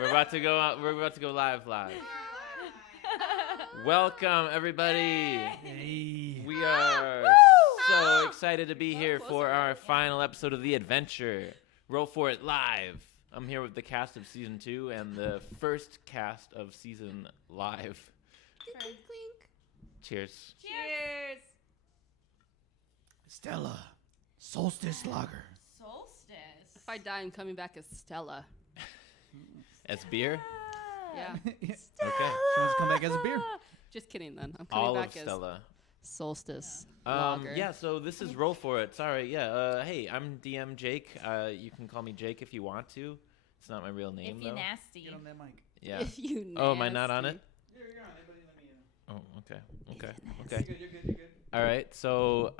We're about to go out. We're about to go live. Welcome, everybody. Hey. We are so excited to be here for our final episode of The Adventure. Roll for it live. I'm here with the cast of Season 2 and the first cast of Season Live. Clink, clink. Cheers. Cheers. Stella, Solstice Lager. Solstice. If I die, I'm coming back as Stella. As beer? Yeah. Okay. She wants to come back as a beer. Just kidding then. I'm coming All back of Stella. as Solstice Lager. Yeah, so this is Roll For It. Sorry, yeah. Hey, I'm DM Jake. You can call me Jake if you want to. It's not my real name, If you though. nasty. Get on that mic. Yeah. If you Oh, am I not on nasty. it? Yeah, you're on it, but let me Oh, okay. You're good. All right, so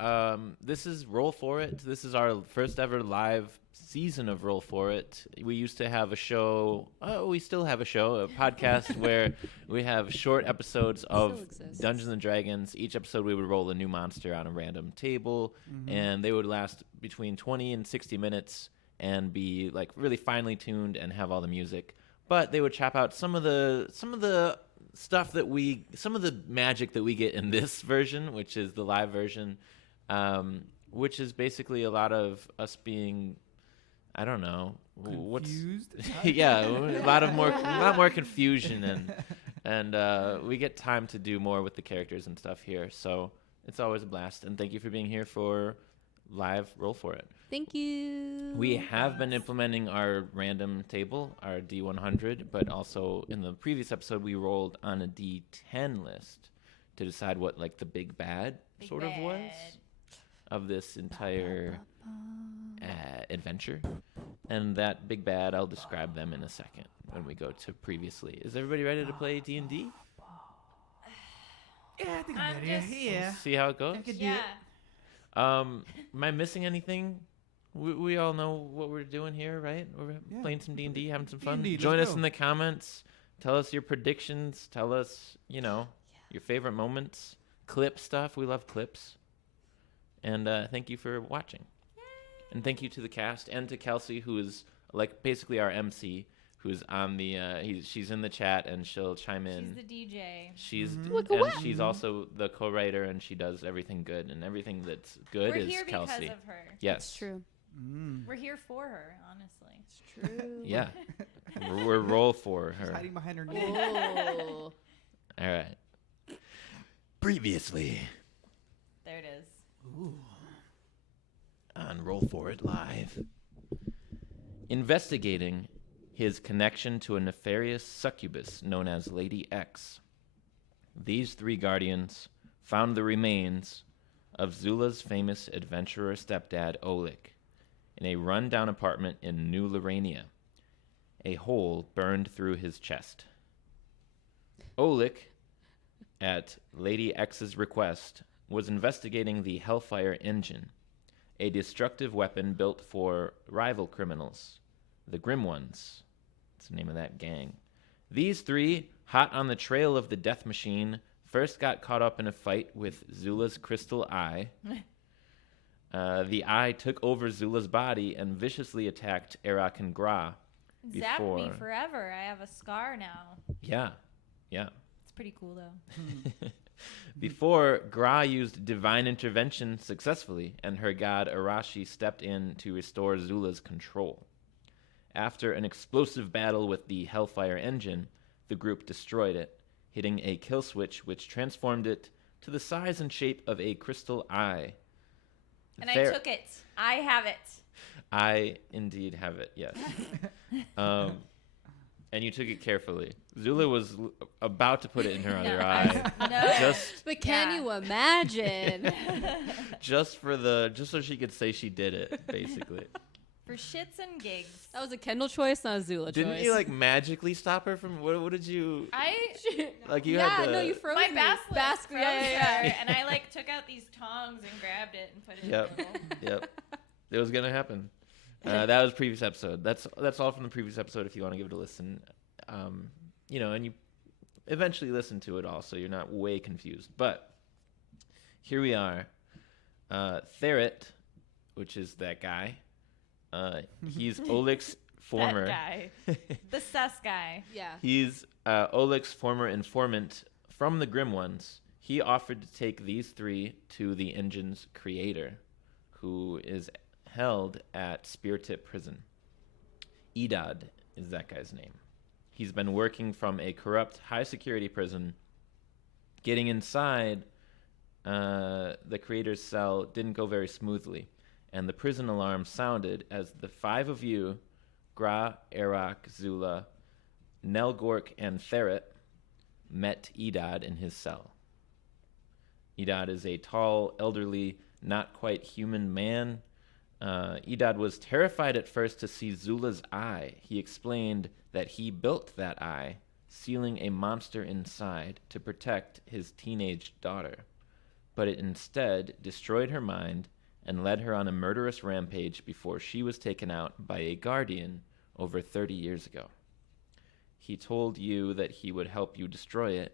this is Roll For It. This is our first ever live season of Roll For It. We used to have a show. Oh, we still have a show, a podcast where we have short episodes of Still exists. Dungeons and Dragons. Each episode we would roll a new monster on a random table, and they would last between 20 and 60 minutes and be like really finely tuned and have all the music. But they would chop out some of the stuff that some of the magic that we get in this version, which is the live version, which is basically a lot of us being, I don't know, Confused? yeah, a lot more confusion, and we get time to do more with the characters and stuff here. So it's always a blast, and thank you for being here for live Roll For It. Thank you. We have been implementing our random table, our D100, but also in the previous episode we rolled on a D10 list to decide what like the big bad sort of was of this entire adventure. And that big bad, I'll describe them in a second when we go to previously. Is everybody ready to play D&D? Yeah, I think I'm I'm ready. just- Yeah. See how it goes? I could do Yeah. it. Am I missing anything? We all know what we're doing here, right? We're Yeah. playing some D&D, having some fun. D&D, let's Join us go. in the comments. Tell us your predictions. Tell us, your favorite moments. Clip stuff. We love clips. And thank you for watching. And thank you to the cast and to Kelsey, who is like basically our MC, who's on the she's in the chat and she'll chime in. She's the DJ. She's Look and away. she's also the co-writer, and she does everything good, and everything that's good We're is here Kelsey. because of her. Yes, It's true. We're here for her, honestly. It's true. Yeah, we're Roll For She's her. hiding behind her name. Oh. All right. Previously There it is. Ooh. on Roll For It Live, investigating his connection to a nefarious succubus known as Lady X. These three guardians found the remains of Zula's famous adventurer stepdad, Oleg, in a run-down apartment in New Lorania. A hole burned through his chest. Oleg, at Lady X's request, was investigating the Hellfire Engine, a destructive weapon built for rival criminals, the Grim Ones. That's the name of that gang. These three, hot on the trail of the death machine, first got caught up in a fight with Zula's crystal eye. The eye took over Zula's body and viciously attacked Arak and Gra. Zapped me Before- forever. I have a scar now. Yeah. It's pretty cool, though. Before, Gra used divine intervention successfully, and her god Arashi stepped in to restore Zula's control. After an explosive battle with the Hellfire Engine, the group destroyed it, hitting a kill switch which transformed it to the size and shape of a crystal eye. And I took it. I have it. I indeed have it, yes. And you took it carefully. Zula was about to put it in her other eye. No. Just But can Yeah. you imagine? just so she could say she did it, basically. For shits and gigs. That was a Kendall choice, not a Zula Didn't choice. you like magically stop her from what did you like you yeah, had the no, you froze My me. basilisk froze yeah. her, and I like took out these tongs and grabbed it and put it Yep. in the bowl. Yep. It was gonna happen. That was previous episode. That's all from the previous episode if you want to give it a listen. And you eventually listen to it all so you're not way confused. But here we are. Therit, which is that guy. He's Oleg's former. That guy. The sus guy. Yeah. He's Oleg's former informant from the Grim Ones. He offered to take these three to the engine's creator, who is held at Spear Tip Prison. Edad is that guy's name. He's been working from a corrupt, high-security prison. Getting inside the creator's cell didn't go very smoothly, and the prison alarm sounded as the five of you, Gra, Arak, Zula, Nelgork, and Ferret, met Edad in his cell. Edad is a tall, elderly, not quite human man. Edad was terrified at first to see Zula's eye. He explained that he built that eye, sealing a monster inside to protect his teenage daughter. But it instead destroyed her mind and led her on a murderous rampage before she was taken out by a guardian over 30 years ago. He told you that he would help you destroy it,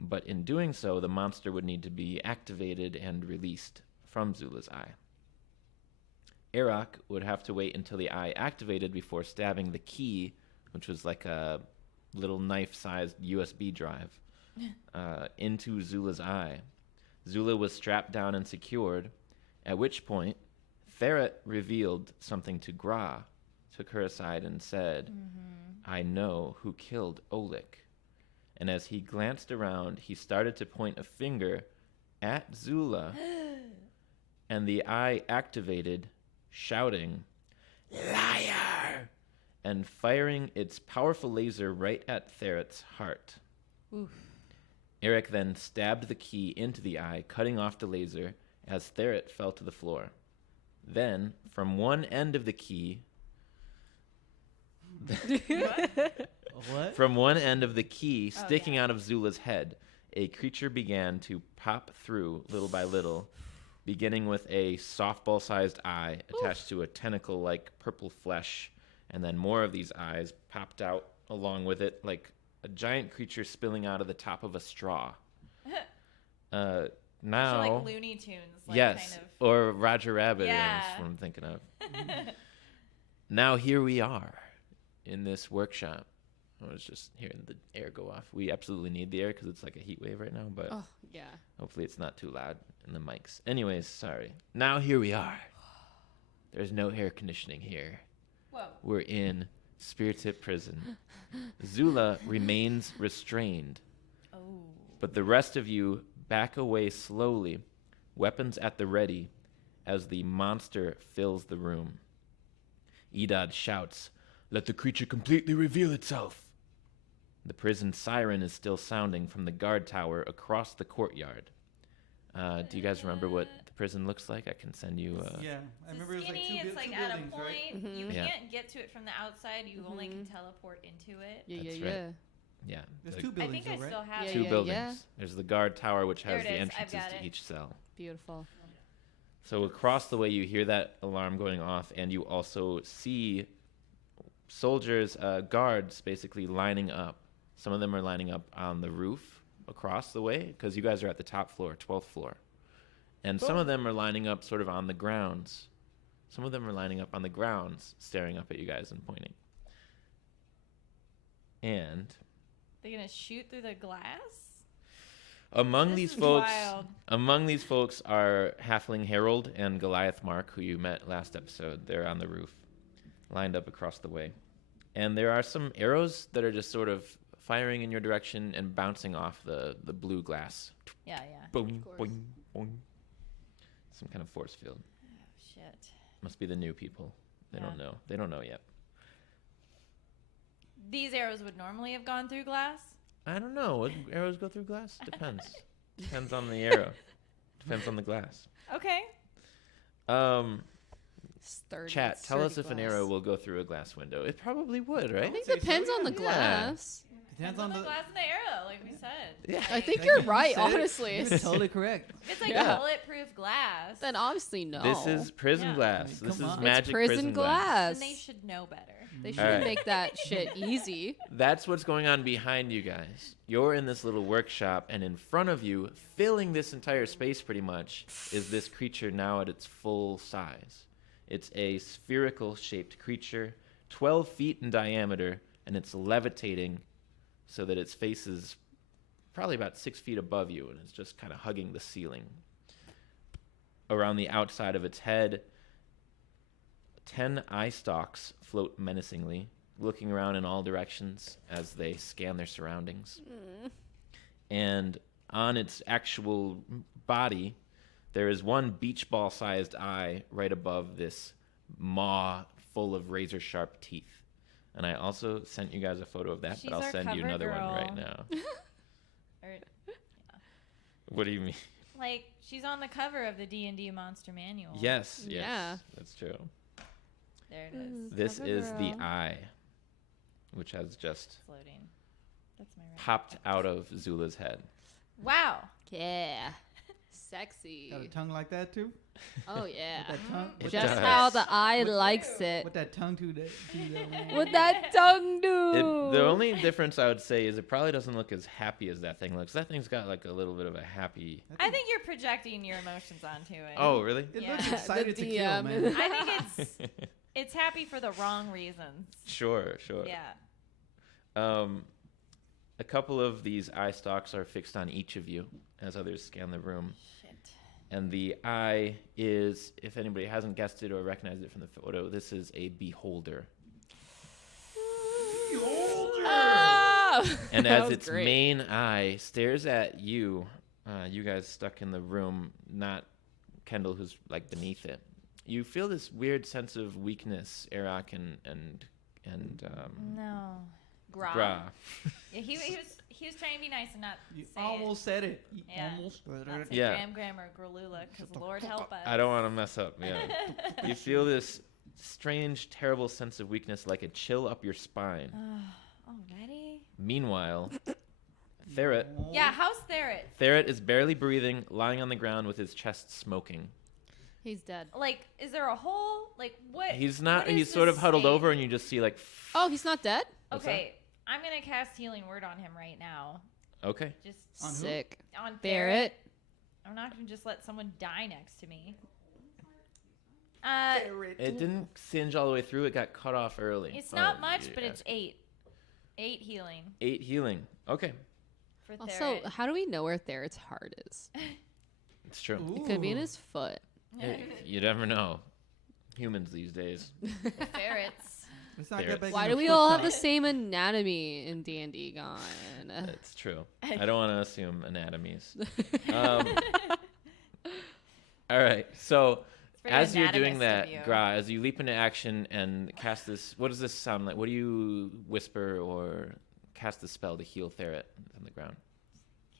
but in doing so, the monster would need to be activated and released from Zula's eye. Arak would have to wait until the eye activated before stabbing the key, which was like a little knife-sized USB drive, into Zula's eye. Zula was strapped down and secured, at which point Ferret revealed something to Gra, took her aside and said, I know who killed Oleg. And as he glanced around, he started to point a finger at Zula, and the eye activated, shouting, Liar! And firing its powerful laser right at Ferret's heart. Oof. Eric then stabbed the key into the eye, cutting off the laser as Ferret fell to the floor. Then, from one end of the key... What? From one end of the key sticking out of Zula's head, a creature began to pop through little by little, beginning with a softball-sized eye attached to a tentacle-like purple flesh, and then more of these eyes popped out along with it, like a giant creature spilling out of the top of a straw. Now, So like Looney Tunes. Like yes, kind of. or Roger Rabbit Yeah. is what I'm thinking of. Now here we are in this workshop. I was just hearing the air go off. We absolutely need the air because it's like a heat wave right now, but Oh, yeah. hopefully it's not too loud in the mics. Anyways, sorry. Now here we are. There's no air conditioning here. Whoa. We're in Spear Tip Prison. Zula remains restrained, Oh. but the rest of you back away slowly, weapons at the ready, as the monster fills the room. Edad shouts, Let the creature completely reveal itself. The prison siren is still sounding from the guard tower across the courtyard. Do you guys remember what the prison looks like? I can send you... Yeah, I remember it was like Skinny, two, it's like two at a buildings, point. right? You Yeah. can't get to it from the outside. You only can teleport into it. Yeah, That's yeah, right. yeah. Yeah. There's the- two I buildings, think I though, right? still have Yeah, two it. buildings. yeah. There's the guard tower, which There has it the is. I've entrances got to it. each cell. Beautiful. So across the way, you hear that alarm going off, and you also see soldiers, guards, basically lining up. Some of them are lining up on the roof across the way, because you guys are at the top floor, 12th floor. And some of them are lining up sort of on the grounds. Some of them are lining up on the grounds, staring up at you guys and pointing. And They're gonna shoot through the glass. among This these is folks, wild. are Halfling Harold and Goliath Mark, who you met last episode. They're on the roof, lined up across the way. And there are some arrows that are just sort of firing in your direction and bouncing off the blue glass. Yeah, yeah. Boing, course. boing, boing. Some kind of force field. Oh shit. Must be the new people. They Yeah. don't know. They don't know yet. These arrows would normally have gone through glass. I don't know. Would arrows go through glass? Depends. Depends on the arrow. Depends on the glass. Okay. Sturdy, Chat, tell us sturdy if an glass. arrow will go through a glass window. It probably would, I right? think say it depends so, on the yeah. glass. Depends on on the the... glass and the arrow, like we said. Yeah. I think Like you're you right, said, honestly. You're totally correct. If it's like Yeah. bulletproof glass, Then obviously no. This is prison Yeah. glass. I mean, This is come on. magic it's prison glass. then they should know better. They All shouldn't right. make that shit easy. That's what's going on behind you guys. You're in this little workshop, and in front of you, filling this entire space pretty much, is this creature now at its full size. It's a spherical shaped creature, 12 feet in diameter, and it's levitating so that its face is probably about 6 feet above you, and it's just kind of hugging the ceiling. Around the outside of its head, 10 eye stalks float menacingly, looking around in all directions as they scan their surroundings. And on its actual body, there is one beach ball-sized eye right above this maw full of razor-sharp teeth. And I also sent you guys a photo of that, She's but I'll our send you cover another one right girl. now. Or, What do you mean? like, she's on the cover of the D&D Monster Manual. Yes, Yeah. that's true. There it is. This Cover is the girl. eye, which has just Floating. That's my right. popped out of Zula's head. Wow. Yeah. Sexy. Got a tongue like that too? Oh, yeah. With that tongue? It With Just does. that, how the eye likes it. with that tongue to that. What that tongue do? The only difference I would say is it probably doesn't look as happy as that thing looks. That thing's got like a little bit of a happy. I think you're projecting your emotions onto it. Oh, really? It Yeah. looks The excited to kill, DM. man. I think it's happy for the wrong reasons. Sure. Yeah. A couple of these eye stalks are fixed on each of you as others scan the room. Shit. And the eye is, if anybody hasn't guessed it or recognized it from the photo, this is a beholder. Oh! And That as was its great. main eye stares at you, you guys stuck in the room, not Kendall, who's like beneath it, you feel this weird sense of weakness, Arak and No. Gra. Gra. Yeah, he was trying to be nice and not You say almost said it. You Yeah. almost said Not it. say Yeah. Gram or Gralula, because Lord help us. I don't want to mess up. Yeah. You feel this strange, terrible sense of weakness, like a chill up your spine. Already? Meanwhile, Ferret Yeah, how's Therrit? is barely breathing, lying on the ground with his chest smoking. He's dead. Like, is there a hole? Like, what? He's not. what is He's sort of this huddled state? over, and you just see like. Oh, he's not dead? What's Okay, I'm gonna cast Healing Word on him right now. Okay. Just On who? Sick. on Therrit. Barrett. I'm not gonna just let someone die next to me. It didn't singe all the way through. It got cut off early. It's not Oh, much, you're but it's asking. 8. 8 healing 8 healing. Okay, for Therrit. Also, how do we know where Therrit's heart is? it's true. It could be in Ooh. his foot. Hey, you never know. Humans these days. Ferrets. Let's not There. get back Why into do we foot all have the talk. same anatomy in D&D gone? It's true. I don't want to assume anatomies. Um, all right. So It's very as you're doing anatomist of that, you. Gra, as you leap into action and cast this, what does this sound like? What do you whisper or cast the spell to heal Therrit on the ground?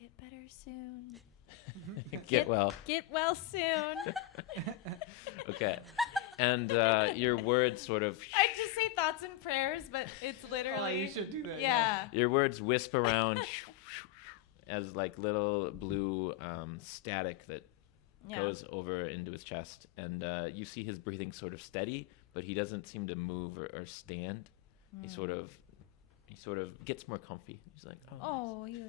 Get better soon. Get well. Get well soon. Okay. And your words sort of, I just say thoughts and prayers, but it's literally. Oh, you should do that. Yeah. your words wisp around as like little blue static that Yeah. goes over into his chest, and you see his breathing sort of steady, but he doesn't seem to move or stand. He sort of gets more comfy. He's like, oh. Oh, you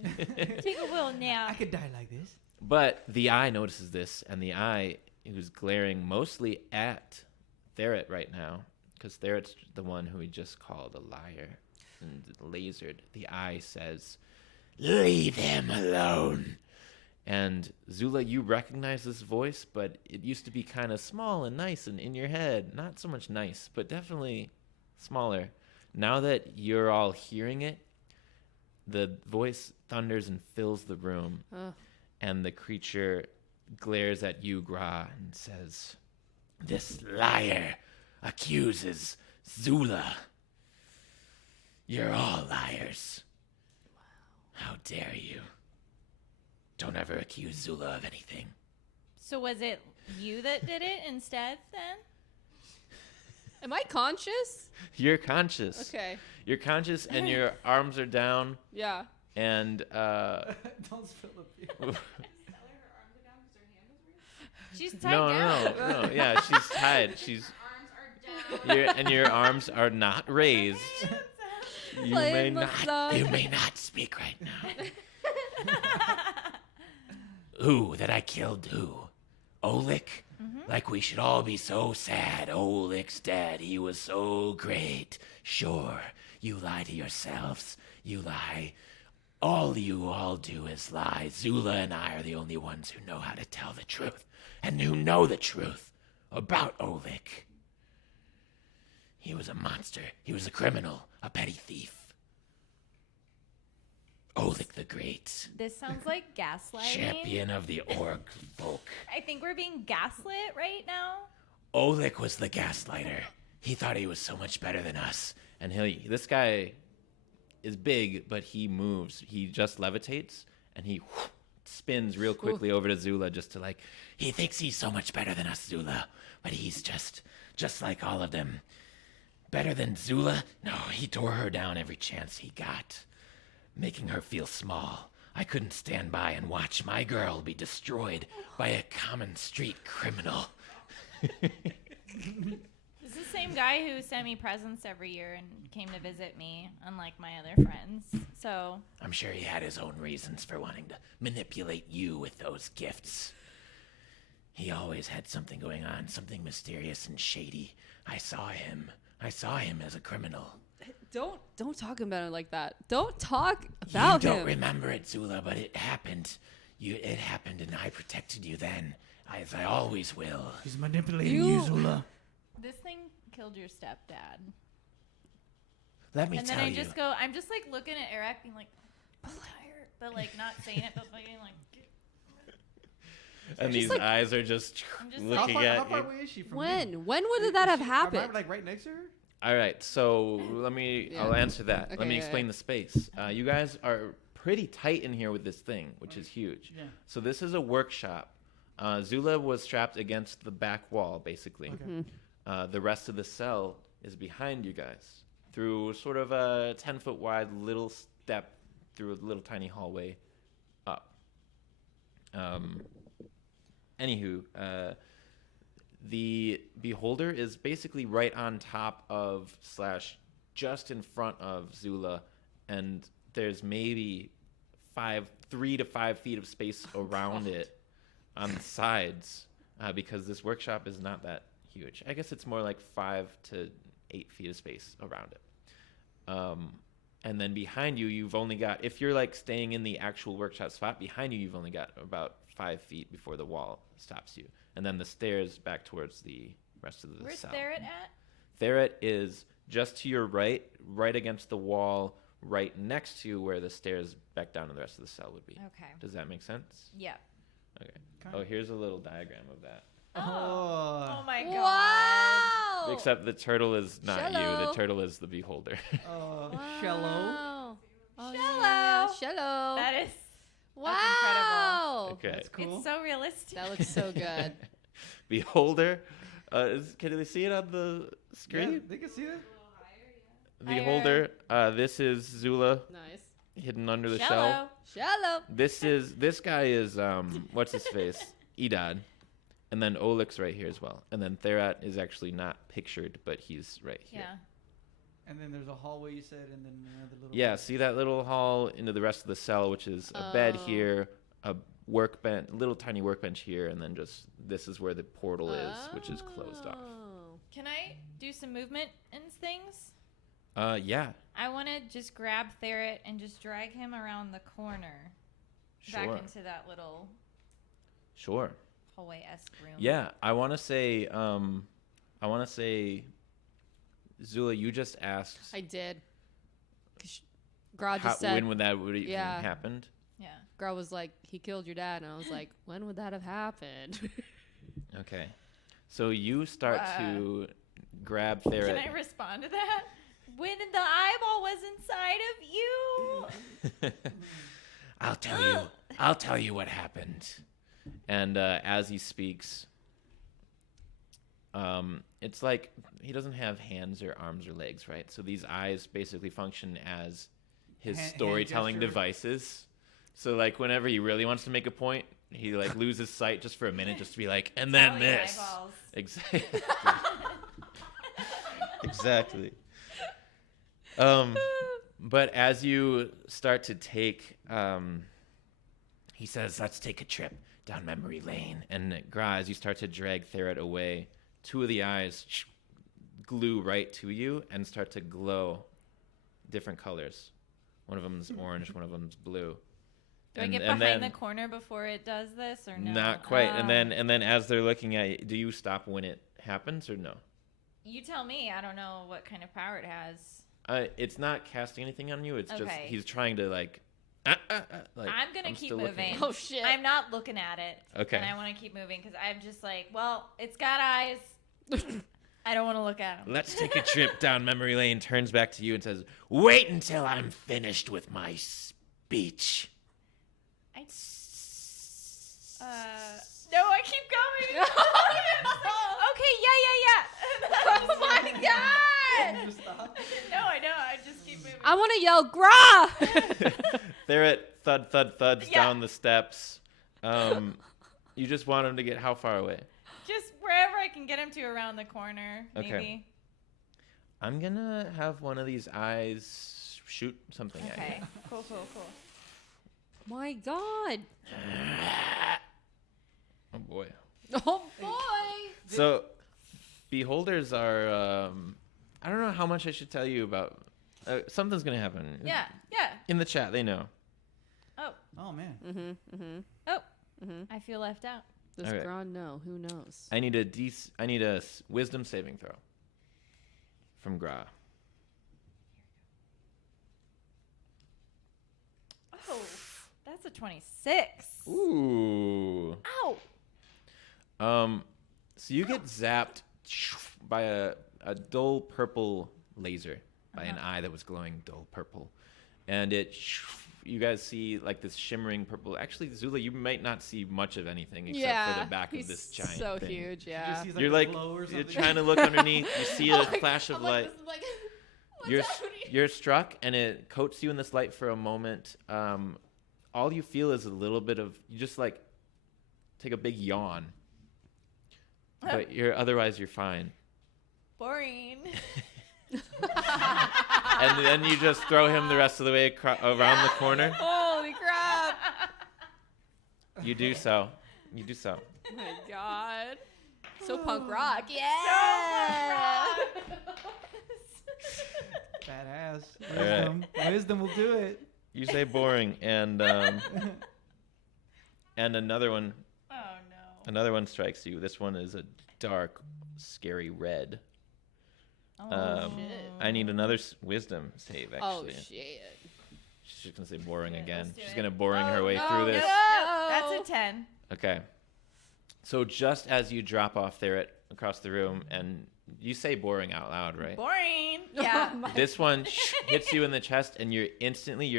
take a little nap. I could die like this. But the eye notices this, and the eye, who's glaring mostly at Therrit right now, because Therrit's the one who he just called a liar and lasered. The eye says, "Leave him alone." And Zula, you recognize this voice, but it used to be kind of small and nice and in your head. Not so much nice, but definitely smaller. Now that you're all hearing it, the voice thunders and fills the room. Ugh. And the creature glares at you, Gra, and says, "This liar accuses Zula. You're all liars. How dare you? Don't ever accuse Zula of anything." So was it you that did it instead then? Am I conscious? You're conscious. Okay. You're conscious, and your arms are down, Yeah. and Don't spill the beer. She's tied no, down. no, yeah, she's tied. She's and your arms are not raised. You may Playing with not. You the- may not speak right now. Who that I killed? Who? Oleg? Like we should all be so sad. Oleg's dead. He was so great. Sure, you lie to yourselves. You lie. All you all do is lie. Zula and I are the only ones who know how to tell the truth and who know the truth about Oleg. He was a monster. He was a criminal, a petty thief. Oleg the Great, This sounds like gaslighting. champion of the orc folk. I think we're being gaslit right now. Oleg was the gaslighter. He thought he was so much better than us. And this guy is big, but he moves. He just levitates, and he spins real quickly over to Zula just to he thinks he's so much better than us, Zula. But he's just like all of them. Better than Zula? No, he tore her down every chance he got, making her feel small. I couldn't stand by and watch my girl be destroyed by a common street criminal. This is the same guy who sent me presents every year and came to visit me, unlike my other friends. So I'm sure he had his own reasons for wanting to manipulate you with those gifts. He always had something going on, something mysterious and shady. I saw him as a criminal. Don't talk about it like that. Don't talk about You him. don't remember it, Zula, but it happened. It happened, and I protected you then, as I always will. He's manipulating you, Zula. this thing killed your stepdad. Let me And tell then I you. just go, I'm just looking at Eric being like, I'm tired. But not saying it, but being like, and these eyes are just I'm just looking How at far you. away is she from When? me? When would that have Am happened? I right next to her? All right, so I'll answer that. Let Okay, me yeah, explain yeah. the space. You guys are pretty tight in here with this thing, which is huge. Yeah. So this is a workshop. Zula was strapped against the back wall, basically. Okay. The rest of the cell is behind you guys through sort of a 10-foot wide little step through a little tiny hallway up. Anywho, the beholder is basically right on top of / just in front of Zula, and there's maybe 3 to 5 feet of space around it on the sides, because this workshop is not that huge. I guess it's more like 5 to 8 feet of space around it. And then behind you, you've only got, if you're staying in the actual workshop spot, behind you, you've only got about 5 feet before the wall stops you. And then the stairs back towards the rest of the where's cell. Therit at? Therit is just to your right against the wall, right next to where the stairs back down to the rest of the cell would be. Okay. Does that make sense? Yeah. Okay. Kinda. Oh, here's a little diagram of that. Oh my god. Wow. Except the turtle is not you. Shallow. The turtle is the beholder. Shallow. Wow. Oh, Shallow. Shallow. That is Wow. Okay. That's cool. It's so realistic. That looks so good. Beholder. Can they see it on the screen? Yeah, they can see it. Beholder. This is Zula Nice. hidden under the shell. Shallow. Shallow. This guy is what's his face? Edad. And then Oleg's right here as well. And then Therat is actually not pictured, but he's right here. Yeah. And then there's a hallway you said, and then the little. Yeah, see that little hall into the rest of the cell, which is a bed Oh. here, a workbench, little tiny workbench here, and then just this is where the portal is, which is closed off. Oh. Can I do some movement and things? Yeah, I want to just grab Therit and just drag him around the corner back sure, into that little sure. hallway-esque room. Yeah, I want to say, Zula, you just asked I did. Grod just when said, would that would even Yeah. happened. Yeah. Grod was like, he killed your dad. And I was like, when would that have happened? Okay, so you start to grab Therit. Can I respond to that? When the eyeball was inside of you. I'll tell you what happened. And as he speaks, it's like he doesn't have hands or arms or legs, right? So these eyes basically function as his Hand storytelling gesture. devices. So whenever he really wants to make a point, he loses sight just for a minute, just to be like, and then Telling this. eyeballs. Exactly. Exactly. But as you start to take, he says, let's take a trip down memory lane. And Gra, as you start to drag Therit away, two of the eyes glue right to you and start to glow different colors. One of them's orange, one of them's blue. Do I get behind the corner before it does this, or no? Not quite. And then as they're looking at you, do you stop when it happens or no? You tell me. I don't know what kind of power it has. It's not casting anything on you. It's just Okay. he's trying to like I'm gonna keep still looking moving. at Oh, shit. I'm not looking at it. Okay. And I want to keep moving because I'm just like, well, it's got eyes. I don't want to look at them. Let's take a trip down memory lane. Turns back to you and says, "Wait until I'm finished with my speech." No, I keep going. Okay, yeah. Oh my god. Just stop. No, I know. I just keep moving. I want to yell, Gra! Therit thuds Yeah. down the steps. You just want him to get how far away? Just wherever I can get him to around the corner, Okay. maybe. I'm gonna have one of these eyes shoot something at Okay. you. Cool. My God. Oh boy. Oh, boy. So, beholders are. I don't know how much I should tell you about. Something's gonna happen. Yeah. In the chat, they know. Oh man. I feel left out. Does Okay. Gra know? Who knows? I need a wisdom saving throw from Gra. Oh, that's a 26. Ooh. Ow. So you get zapped by a dull purple laser by an eye that was glowing dull purple, and you guys see like this shimmering purple. Actually, Zula, you might not see much of anything except for the back of this giant so thing. huge, She yeah. just sees, You're the like glow or you're something. trying to look underneath. You see a flash of I'm light. like, what's You're happening? you're struck, and it coats you in this light for a moment. All you feel is a little bit of you just like take a big yawn, but otherwise you're fine. Boring. And then you just throw him the rest of the way around the corner. Holy crap. You do so. Oh my God. So punk rock. Yeah. Badass. All right. Wisdom will do it. You say boring, and another one. Oh no. Another one strikes you. This one is a dark, scary red. Oh shit. I need another wisdom save. Oh, Actually, shit. she's just gonna say boring Shit, again. let's do She's it. gonna boring her way no, through this. No, that's a 10. Okay. So just as you drop off there across the room, and you say boring out loud, right? Boring. Yeah. This one hits you in the chest, and your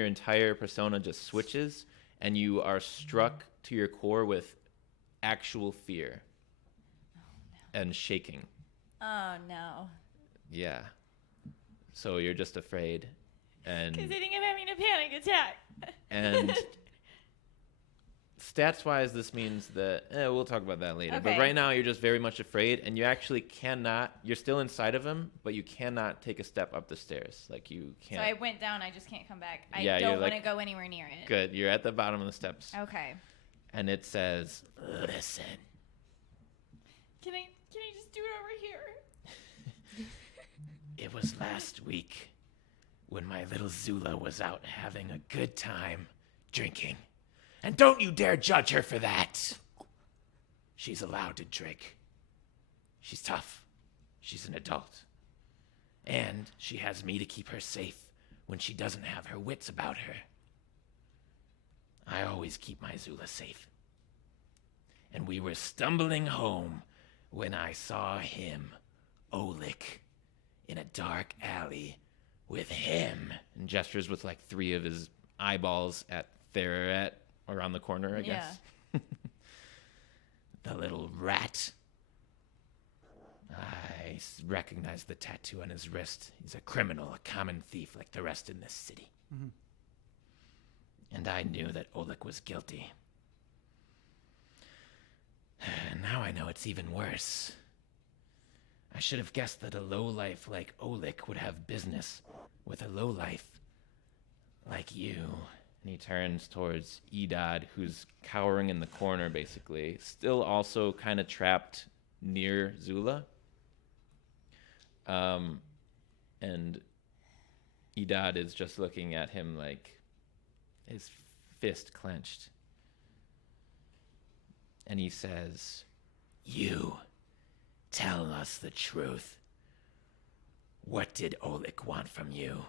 entire persona just switches, and you are struck to your core with actual fear and shaking. Oh no. Yeah. So you're just afraid, and Because I think I'm having a panic attack. and stats-wise, this means that we'll talk about that later. But Okay. right now, you're just very much afraid, and you actually cannot. You're still inside of him, but you cannot take a step up the stairs. Like you So can't. I went down. I just can't come back. I Yeah, don't you're want to like- go anywhere near it. Good. You're at the bottom of the steps, Okay. and it says, "Listen." Can I just do it over here? It was last week when my little Zula was out having a good time drinking. And don't you dare judge her for that. She's allowed to drink. She's tough. She's an adult. And she has me to keep her safe when she doesn't have her wits about her. I always keep my Zula safe. And we were stumbling home when I saw him, Olik, in a dark alley with him. And gestures with like 3 of his eyeballs at Therit around the corner, I guess. The little rat. I recognize the tattoo on his wrist. He's a criminal, a common thief like the rest in this city. Mm-hmm. And I knew that Olik was guilty. And now I know it's even worse. I should have guessed that a lowlife like Olik would have business with a lowlife like you. And he turns towards Edad, who's cowering in the corner, basically, still also kind of trapped near Zula. And Edad is just looking at him like his fist clenched. And he says, "You, tell us the truth. What did Oleg want from you?"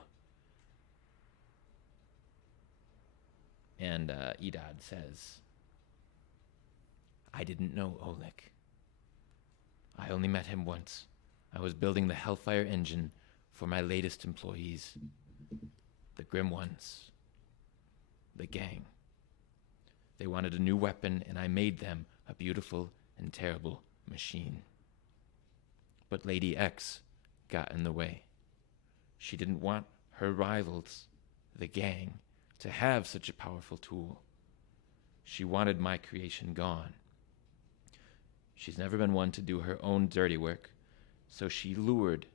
And Edad says, "I didn't know Oleg. I only met him once. I was building the Hellfire engine for my latest employees, the Grim Ones, the gang. They wanted a new weapon, and I made them a beautiful and terrible machine. But Lady X got in the way. She didn't want her rivals, the gang, to have such a powerful tool. She wanted my creation gone. She's never been one to do her own dirty work, so she lured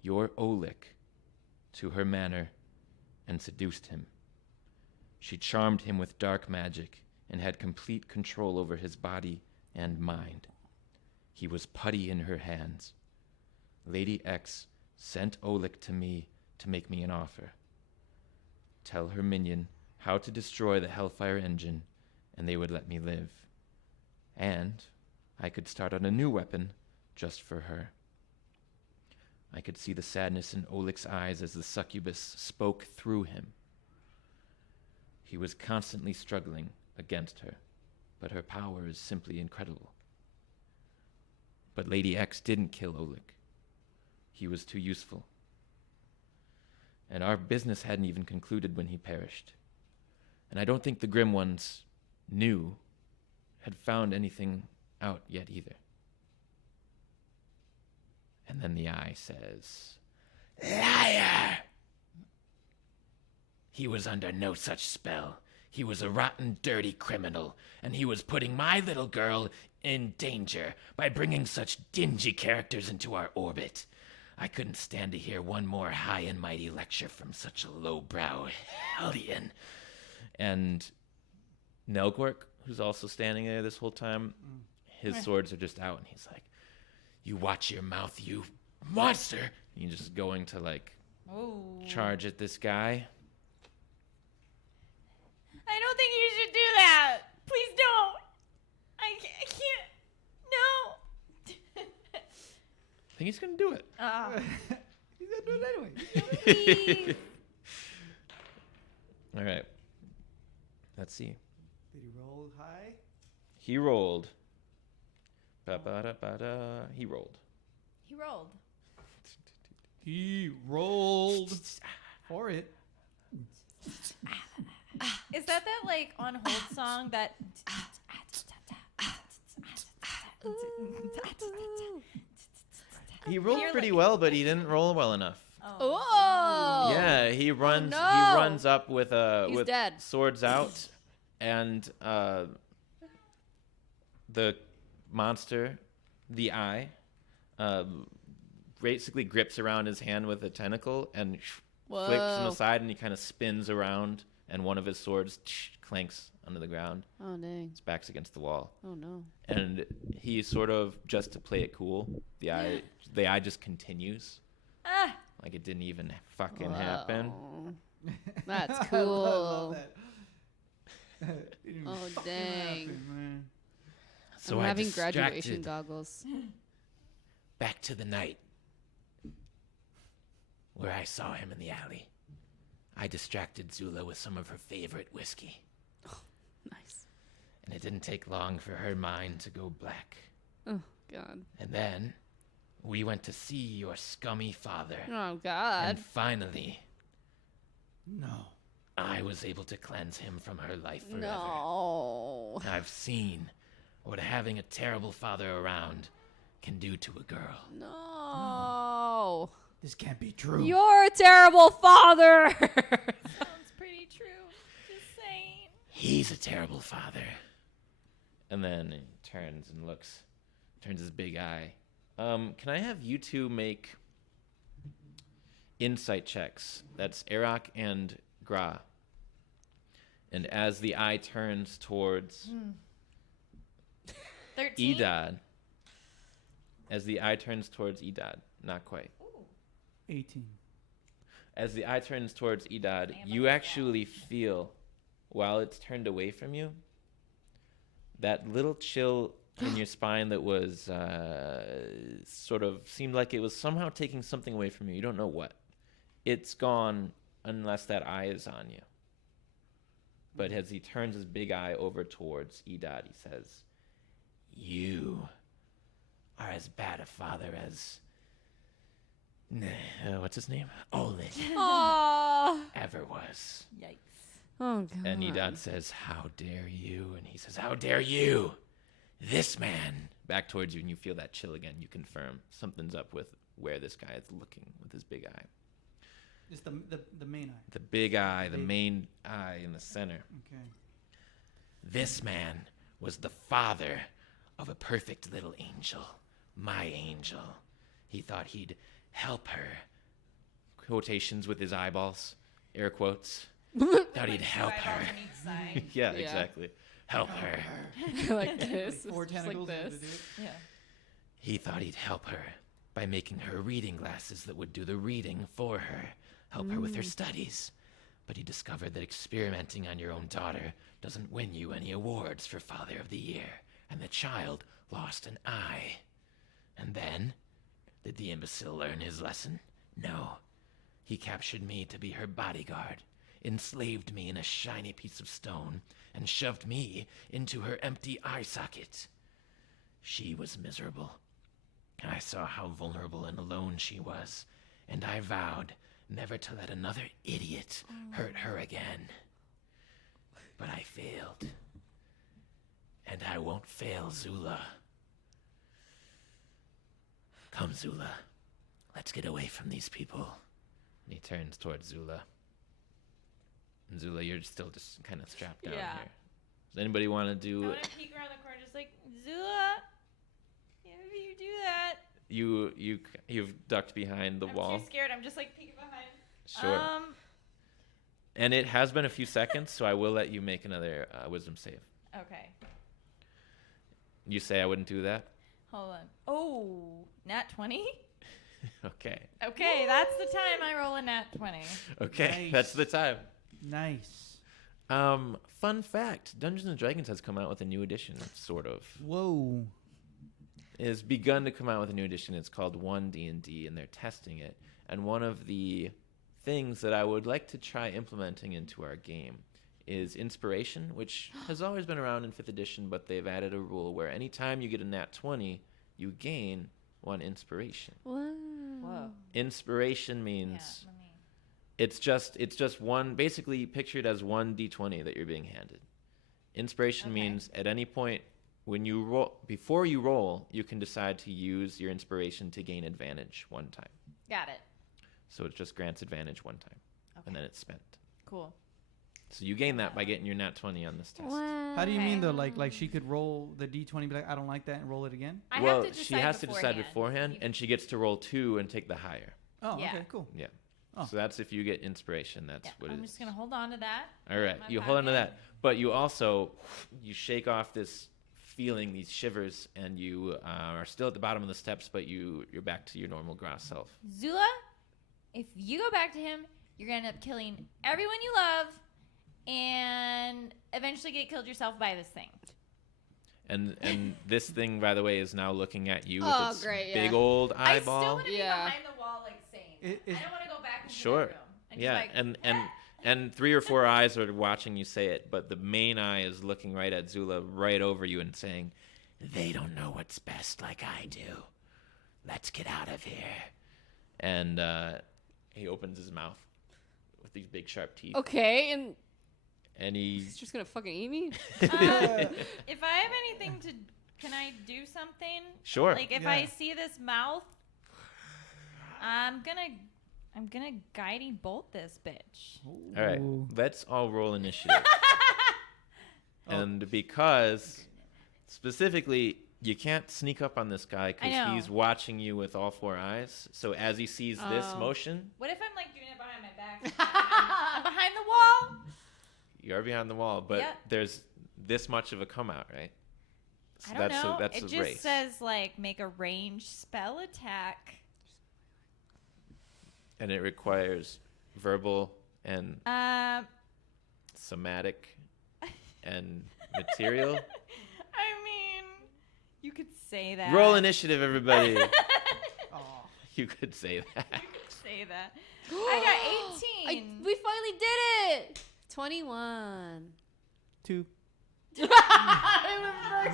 your Oleg to her manor and seduced him. She charmed him with dark magic and had complete control over his body and mind. He was putty in her hands. Lady X sent Oleg to me to make me an offer. Tell her minion how to destroy the Hellfire engine, and they would let me live. And I could start on a new weapon just for her." I could see the sadness in Oleg's eyes as the succubus spoke through him. He was constantly struggling against her, but her power is simply incredible. But Lady X didn't kill Oleg. He was too useful. And our business hadn't even concluded when he perished. And I don't think the Grim Ones had found anything out yet either. And then the eye says, "Liar! He was under no such spell. He was a rotten, dirty criminal, and he was putting my little girl in danger by bringing such dingy characters into our orbit. I couldn't stand to hear one more high and mighty lecture from such a lowbrow hellion." And Nelgork, who's also standing there this whole time, his swords are just out, and he's like, "You watch your mouth, you monster!" And he's just going to, like, charge at this guy. I don't think you should do that. Please don't. I can't. No. I think he's going to do it. He's gonna do it anyway. Please. All right. Let's see. Did he roll high? He rolled. Ba-ba-da-ba-da. He rolled. He rolled. He rolled for it. Is that like on hold song that? He rolled pretty well, but he didn't roll well enough. Oh. Yeah, he runs. no. He runs up with He's dead. swords out, and the monster, the eye, basically grips around his hand with a tentacle and flicks him aside, and he kind of spins around, and one of his swords clanks onto the ground. Oh, dang. His back's against the wall. Oh, no. And he sort of, just to play it cool, the eye just continues. Like it didn't even fucking happen. That's I cool. love that. Oh, dang. Man. So I'm I having graduation distracted goggles. back to the night where I saw him in the alley. I distracted Zula with some of her favorite whiskey. Nice. And it didn't take long for her mind to go black. Oh, God. And then we went to see your scummy father. Oh, God. And finally, No. I was able to cleanse him from her life forever. No. I've seen what having a terrible father around can do to a girl. No. This can't be true. You're a terrible father. Sounds pretty true. Just saying. He's a terrible father. And then he turns and turns his big eye. Can I have you two make insight checks? That's Arak and Gra. And as the eye turns towards 13. Edad, not quite. 18. As the eye turns towards Edad, am you a actually feel, while it's turned away from you, that little chill in your spine that was sort of seemed like it was somehow taking something away from you. You don't know what. It's gone unless that eye is on you. But as he turns his big eye over towards Edad, he says, "You are as bad a father as... what's his name? Olin Oh. ever was." Yikes. Oh god. And Edad says, "How dare you?" And he says, "How dare you? This man." Back towards you, and you feel that chill again. You confirm something's up with where this guy is looking with his big eye. It's the main eye. The big eye, the main eye in the center. Okay. "This man was the father of a perfect little angel, my angel. He thought he'd help her." Quotations with his eyeballs, air quotes. Thought he'd help her. Yeah, exactly. Help her. Like this. Like 4 Just tentacles. like over this. the dude. Yeah. He thought he'd help her by making her reading glasses that would do the reading for her, help her with her studies. But he discovered that experimenting on your own daughter doesn't win you any awards for Father of the Year, and the child lost an eye. And then, did the imbecile learn his lesson? No. He captured me to be her bodyguard, enslaved me in a shiny piece of stone, and shoved me into her empty eye socket. She was miserable. I saw how vulnerable and alone she was, and I vowed never to let another idiot hurt her again. But I failed. And I won't fail Zula. Come, Zula. Let's get away from these people. And he turns towards Zula. And Zula, you're still just kind of strapped down Yeah. here. Does anybody want to I do... want to peek around the corner, just like, Zula, if you do that. You've ducked behind the wall. I'm too scared. I'm just like peeking behind. Sure. And it has been a few seconds, so I will let you make another wisdom save. Okay. You say I wouldn't do that? Hold on. Oh, nat 20? Okay. Okay, that's the time I roll a nat 20. Okay, Nice. that's the time. Nice. Fun fact, Dungeons & Dragons has come out with a new edition, sort of. Whoa. It has begun to come out with a new edition. It's called 1D&D, and they're testing it. And one of the things that I would like to try implementing into our game is inspiration, which has always been around in 5th edition, but they've added a rule where anytime you get a nat 20, you gain 1 inspiration. Wow. Whoa. Inspiration means... Yeah, let me... It's just one, basically pictured as 1 d20 that you're being handed. Inspiration Okay. means at any point when you roll, before you roll, you can decide to use your inspiration to gain advantage 1 time. Got it. So it just grants advantage 1 time, Okay. and then it's spent. Cool. So you gain that by getting your nat 20 on this test. Wow. How do you Okay. mean though? Like she could roll the d20, be like, I don't like that, and roll it again? I Well, have to decide she has to decide beforehand, If- and she gets to roll 2 and take the higher. Oh, Yeah. okay, cool. Yeah. Oh. So that's if you get inspiration. That's Yeah, what it I'm is. just going to hold on to that. All right, my you hold on to pocket. that, but you also you shake off this feeling, these shivers, and you are still at the bottom of the steps, but you're back to your normal grass self. Zula, if you go back to him, you're going to end up killing everyone you love and eventually get killed yourself by this thing. And this thing, by the way, is now looking at you with Oh, its great, big yeah. old I still eyeball. want to be Yeah. behind the wall, like, saying It- that. it- I don't want to go back into Sure. the room. And just Yeah, like, and 3 or 4 eyes are watching you say it, but the main eye is looking right at Zula, right over you, and saying, "They don't know what's best like I do. Let's get out of here." And he opens his mouth with these big sharp teeth, Okay, and and he's just gonna fucking eat me? if I have anything to, can I do something? Sure. Like if Yeah. I see this mouth, I'm gonna guiding bolt this bitch. All right, Ooh. let's all roll initiative. And because specifically you can't sneak up on this guy I because know. he's watching you with all 4 eyes. So as he sees this Oh. motion, What if I'm like doing it behind my back? I'm behind the wall. You are behind the wall, but Yep. there's this much of a come out, right? So I don't know. that's It a just race. says like make a ranged spell attack. And it requires verbal and somatic and material. I mean, you could say that. Roll initiative, everybody. Oh. You could say that. You could say that. I got 18. We finally did it. 21. 2. Reverse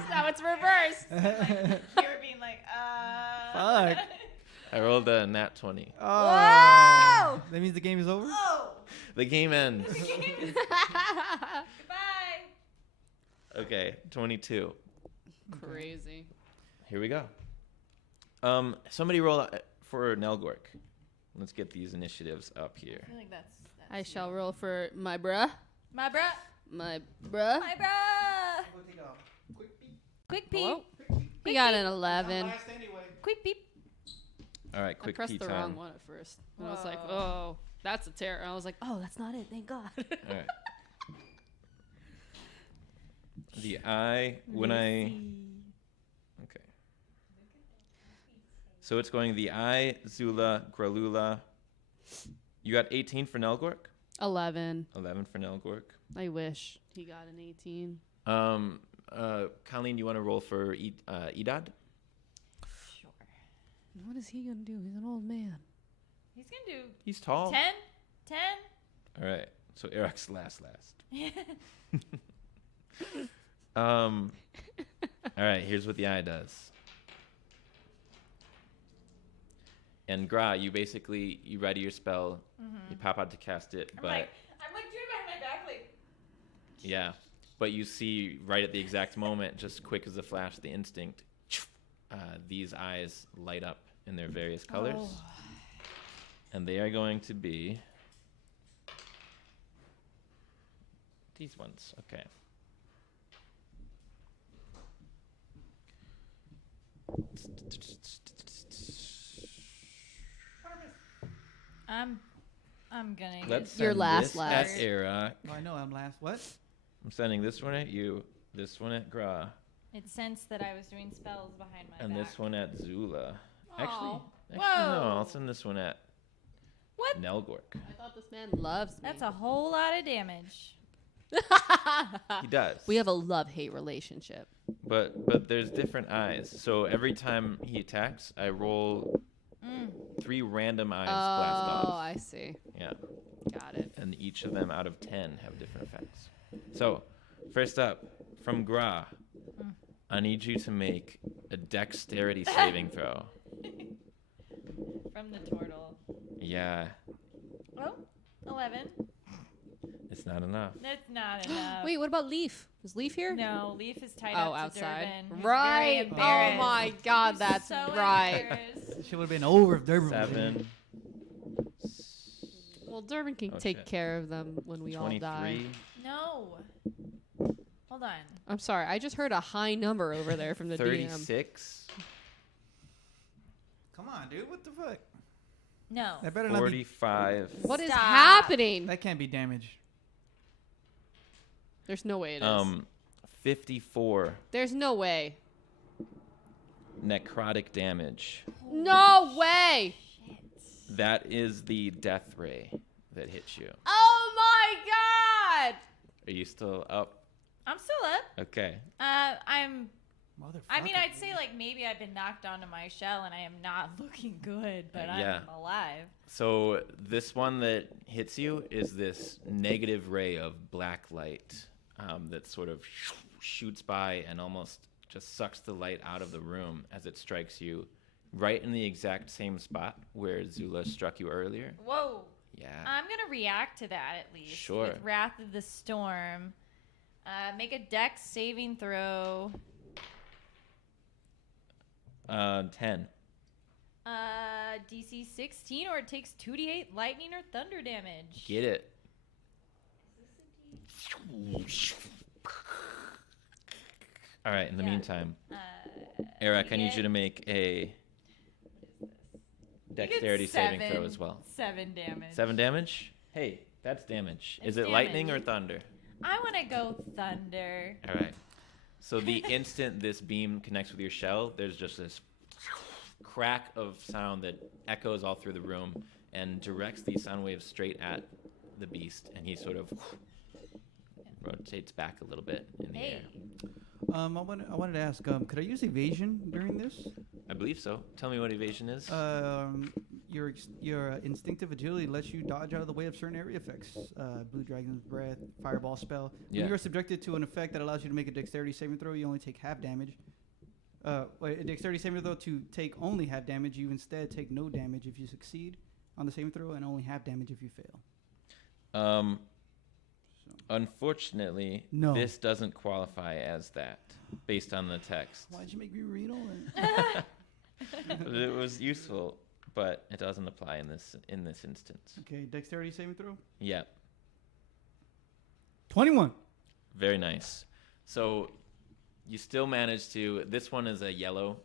now. It's reversed. You're being like, Fuck. I rolled a nat 20. Oh. Whoa! That means the game is over? Oh. The game ends. Goodbye. Okay, 22. Crazy. Here we go. Somebody roll for Nelgork. Let's get these initiatives up here. I feel like that's I shall roll for my bruh. my bruh. My bruh. My bruh. Go take a quick peek. Quick peep. Hello? He got an 11. Last anyway. Quick peep. All right, I quick pressed pee the time. wrong one at first. And I was like, Whoa. oh, that's a terror. I was like, oh, that's not it. Thank God. All right. The eye, when I... Okay. So it's going the eye, Zula, Gralula. You got 18 for Nelgork? 11. 11 for Nelgork. I wish he got an 18. Colleen, you want to roll for Edad? Sure. What is he going to do? He's an old man. He's gonna do He's tall. 10. 10. All right. So Eric's last. Yeah. All right, here's what the eye does. And Gra, you ready your spell, you pop out to cast it, I'm but like doing it behind my back, like. yeah, but you see right at the exact moment, just quick as a flash, the instinct, these eyes light up in their various colors, and they are going to be these ones. Okay. I'm gonna. Let's Your send last this at last. Era. Oh, I know I'm last. What? I'm sending this one at you, this one at Gra, It sensed that I was doing spells behind my and back. this one at Zula. Aw. Actually, no, Whoa. I'll send this one at What? Nelgork. I thought this man loves me. That's a whole lot of damage. He does. We have a love-hate relationship. But there's different eyes. So every time he attacks, I roll 3 random eyes blast Oh, off. I see. Yeah, Got it. and each of them out of 10 have different effects. So, first up, from Gra, I need you to make a dexterity saving throw. From the turtle. Yeah, Oh, 11. it's not enough. That's not enough. Wait, what about Leaf? Is Leaf here? No, Leaf is tied Oh, up to outside. Durbin, who's Right. very Oh embarrassed. my God, He's that's so right. embarrassed. She would have been over if Durbin was here. 7, Well, Durbin can Oh, take shit. care of them when we all die. 23, No. Hold on. I'm sorry, I just heard a high number over there from the DM. 36, Come on, dude. What the fuck? No. That better not be. 45. What is Stop. happening? That can't be damage. There's no way it is. 54 There's no way. necrotic damage. No way. That is the death ray that hits you. Oh my God. Are you still up? I'm still up. Okay. I'm. Motherfucker. I mean, I'd say like maybe I've been knocked onto my shell and I am not looking good, but Yeah. I'm alive. So this one that hits you is this negative ray of black light that sort of shoots by and almost just sucks the light out of the room as it strikes you right in the exact same spot where Zula struck you earlier. Whoa. Yeah. I'm gonna react to that at least. Sure. With Wrath of the Storm. Make a dex saving throw. 10. DC 16, or it takes 2d8 lightning or thunder damage. Get it. All right, in the Yeah. meantime, Eric, I need you to get- make a You get dexterity saving throw 7 as well. 7 damage. 7 damage? Hey, that's damage. It's Is it lightning or damage. thunder? I want to go thunder. All right. So the instant this beam connects with your shell, there's just this crack of sound that echoes all through the room and directs these sound waves straight at the beast, and he sort of rotates back a little bit in the air. I wanted to ask, could I use evasion during this? I believe so. Tell me what evasion is. Your instinctive agility lets you dodge out of the way of certain area effects. Blue Dragon's Breath, Fireball spell. Yeah. When you are subjected to an effect that allows you to make a dexterity saving throw, you only take half damage. A dexterity saving throw to take only half damage. You instead take no damage if you succeed on the saving throw, and only half damage if you fail. Unfortunately, No. this doesn't qualify as that based on the text. Why'd you make me read all that? It was useful, but it doesn't apply in this instance. Okay, dexterity saving throw. Yep. 21. Very nice. So you still manage to. This one is a yellow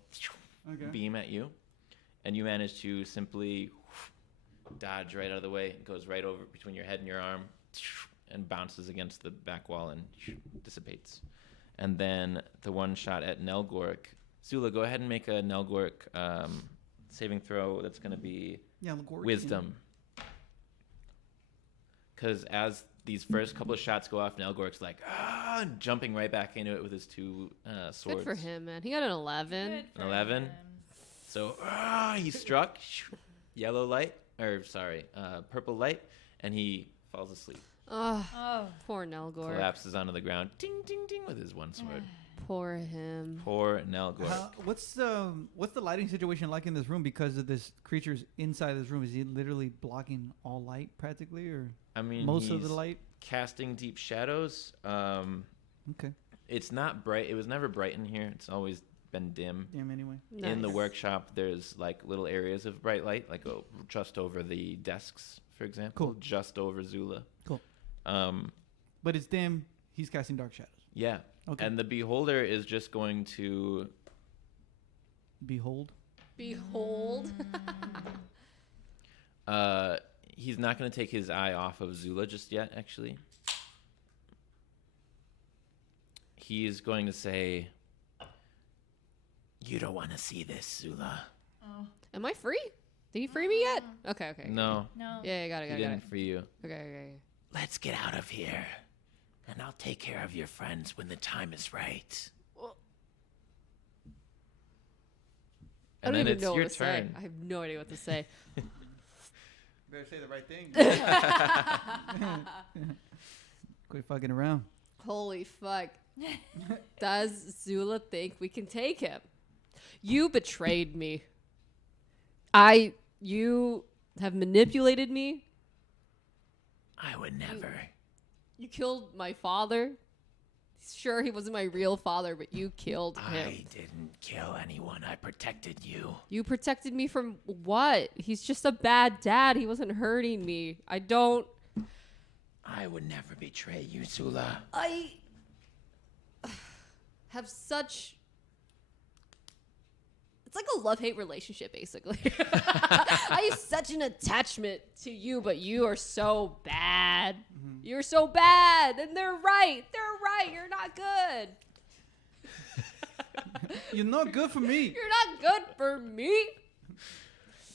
Okay. beam at you, and you manage to simply dodge right out of the way. It goes right over between your head and your arm, and bounces against the back wall and dissipates. And then the one shot at Nelgork. Zula, go ahead and make a Nelgork saving throw. That's going to be Yeah, Lagork, wisdom. Because as these first couple of shots go off, Nelgork's like, jumping right back into it with his two swords. Good for him, man. He got an 11. Good for 11? him. So he struck yellow light, purple light, and he falls asleep. Oh, poor Nelgor. Collapses onto the ground, ding, ding, ding, with his one sword. Poor him. Poor Nelgor. What's the lighting situation like in this room because of this creature's inside this room? Is he literally blocking all light practically, or I mean, most of he's the light? casting deep shadows. Okay. It's not bright. It was never bright in here. It's always been dim. Damn. Anyway. In the Nice. workshop, there's like little areas of bright light, like just over the desks, for example. Cool. Just over Zula. Cool. But it's dim. He's casting dark shadows. Yeah. Okay. And the beholder is just going to Behold. Behold. he's not going to take his eye off of Zula just yet, actually. He is going to say, "You don't want to see this, Zula." Oh. Am I free? Did he free me yet? Okay. No, No. Yeah, got he it. didn't for you. Okay. Let's get out of here, and I'll take care of your friends when the time is right. I And don't then even it's know your what to say. turn. I have no idea what to say. Better say the right thing. Quit fucking around. Holy fuck. Does Zula think we can take him? You betrayed me. You have manipulated me. I would never. You killed my father. Sure, he wasn't my real father, but you killed him. I didn't kill anyone. I protected you. You protected me from what? He's just a bad dad. He wasn't hurting me. I would never betray you, Zula. I have such... It's like a love-hate relationship, basically. I have such an attachment to you, but you are so bad. Mm-hmm. You're so bad, and they're right. They're right. You're not good. You're not good for me. You're not good for me.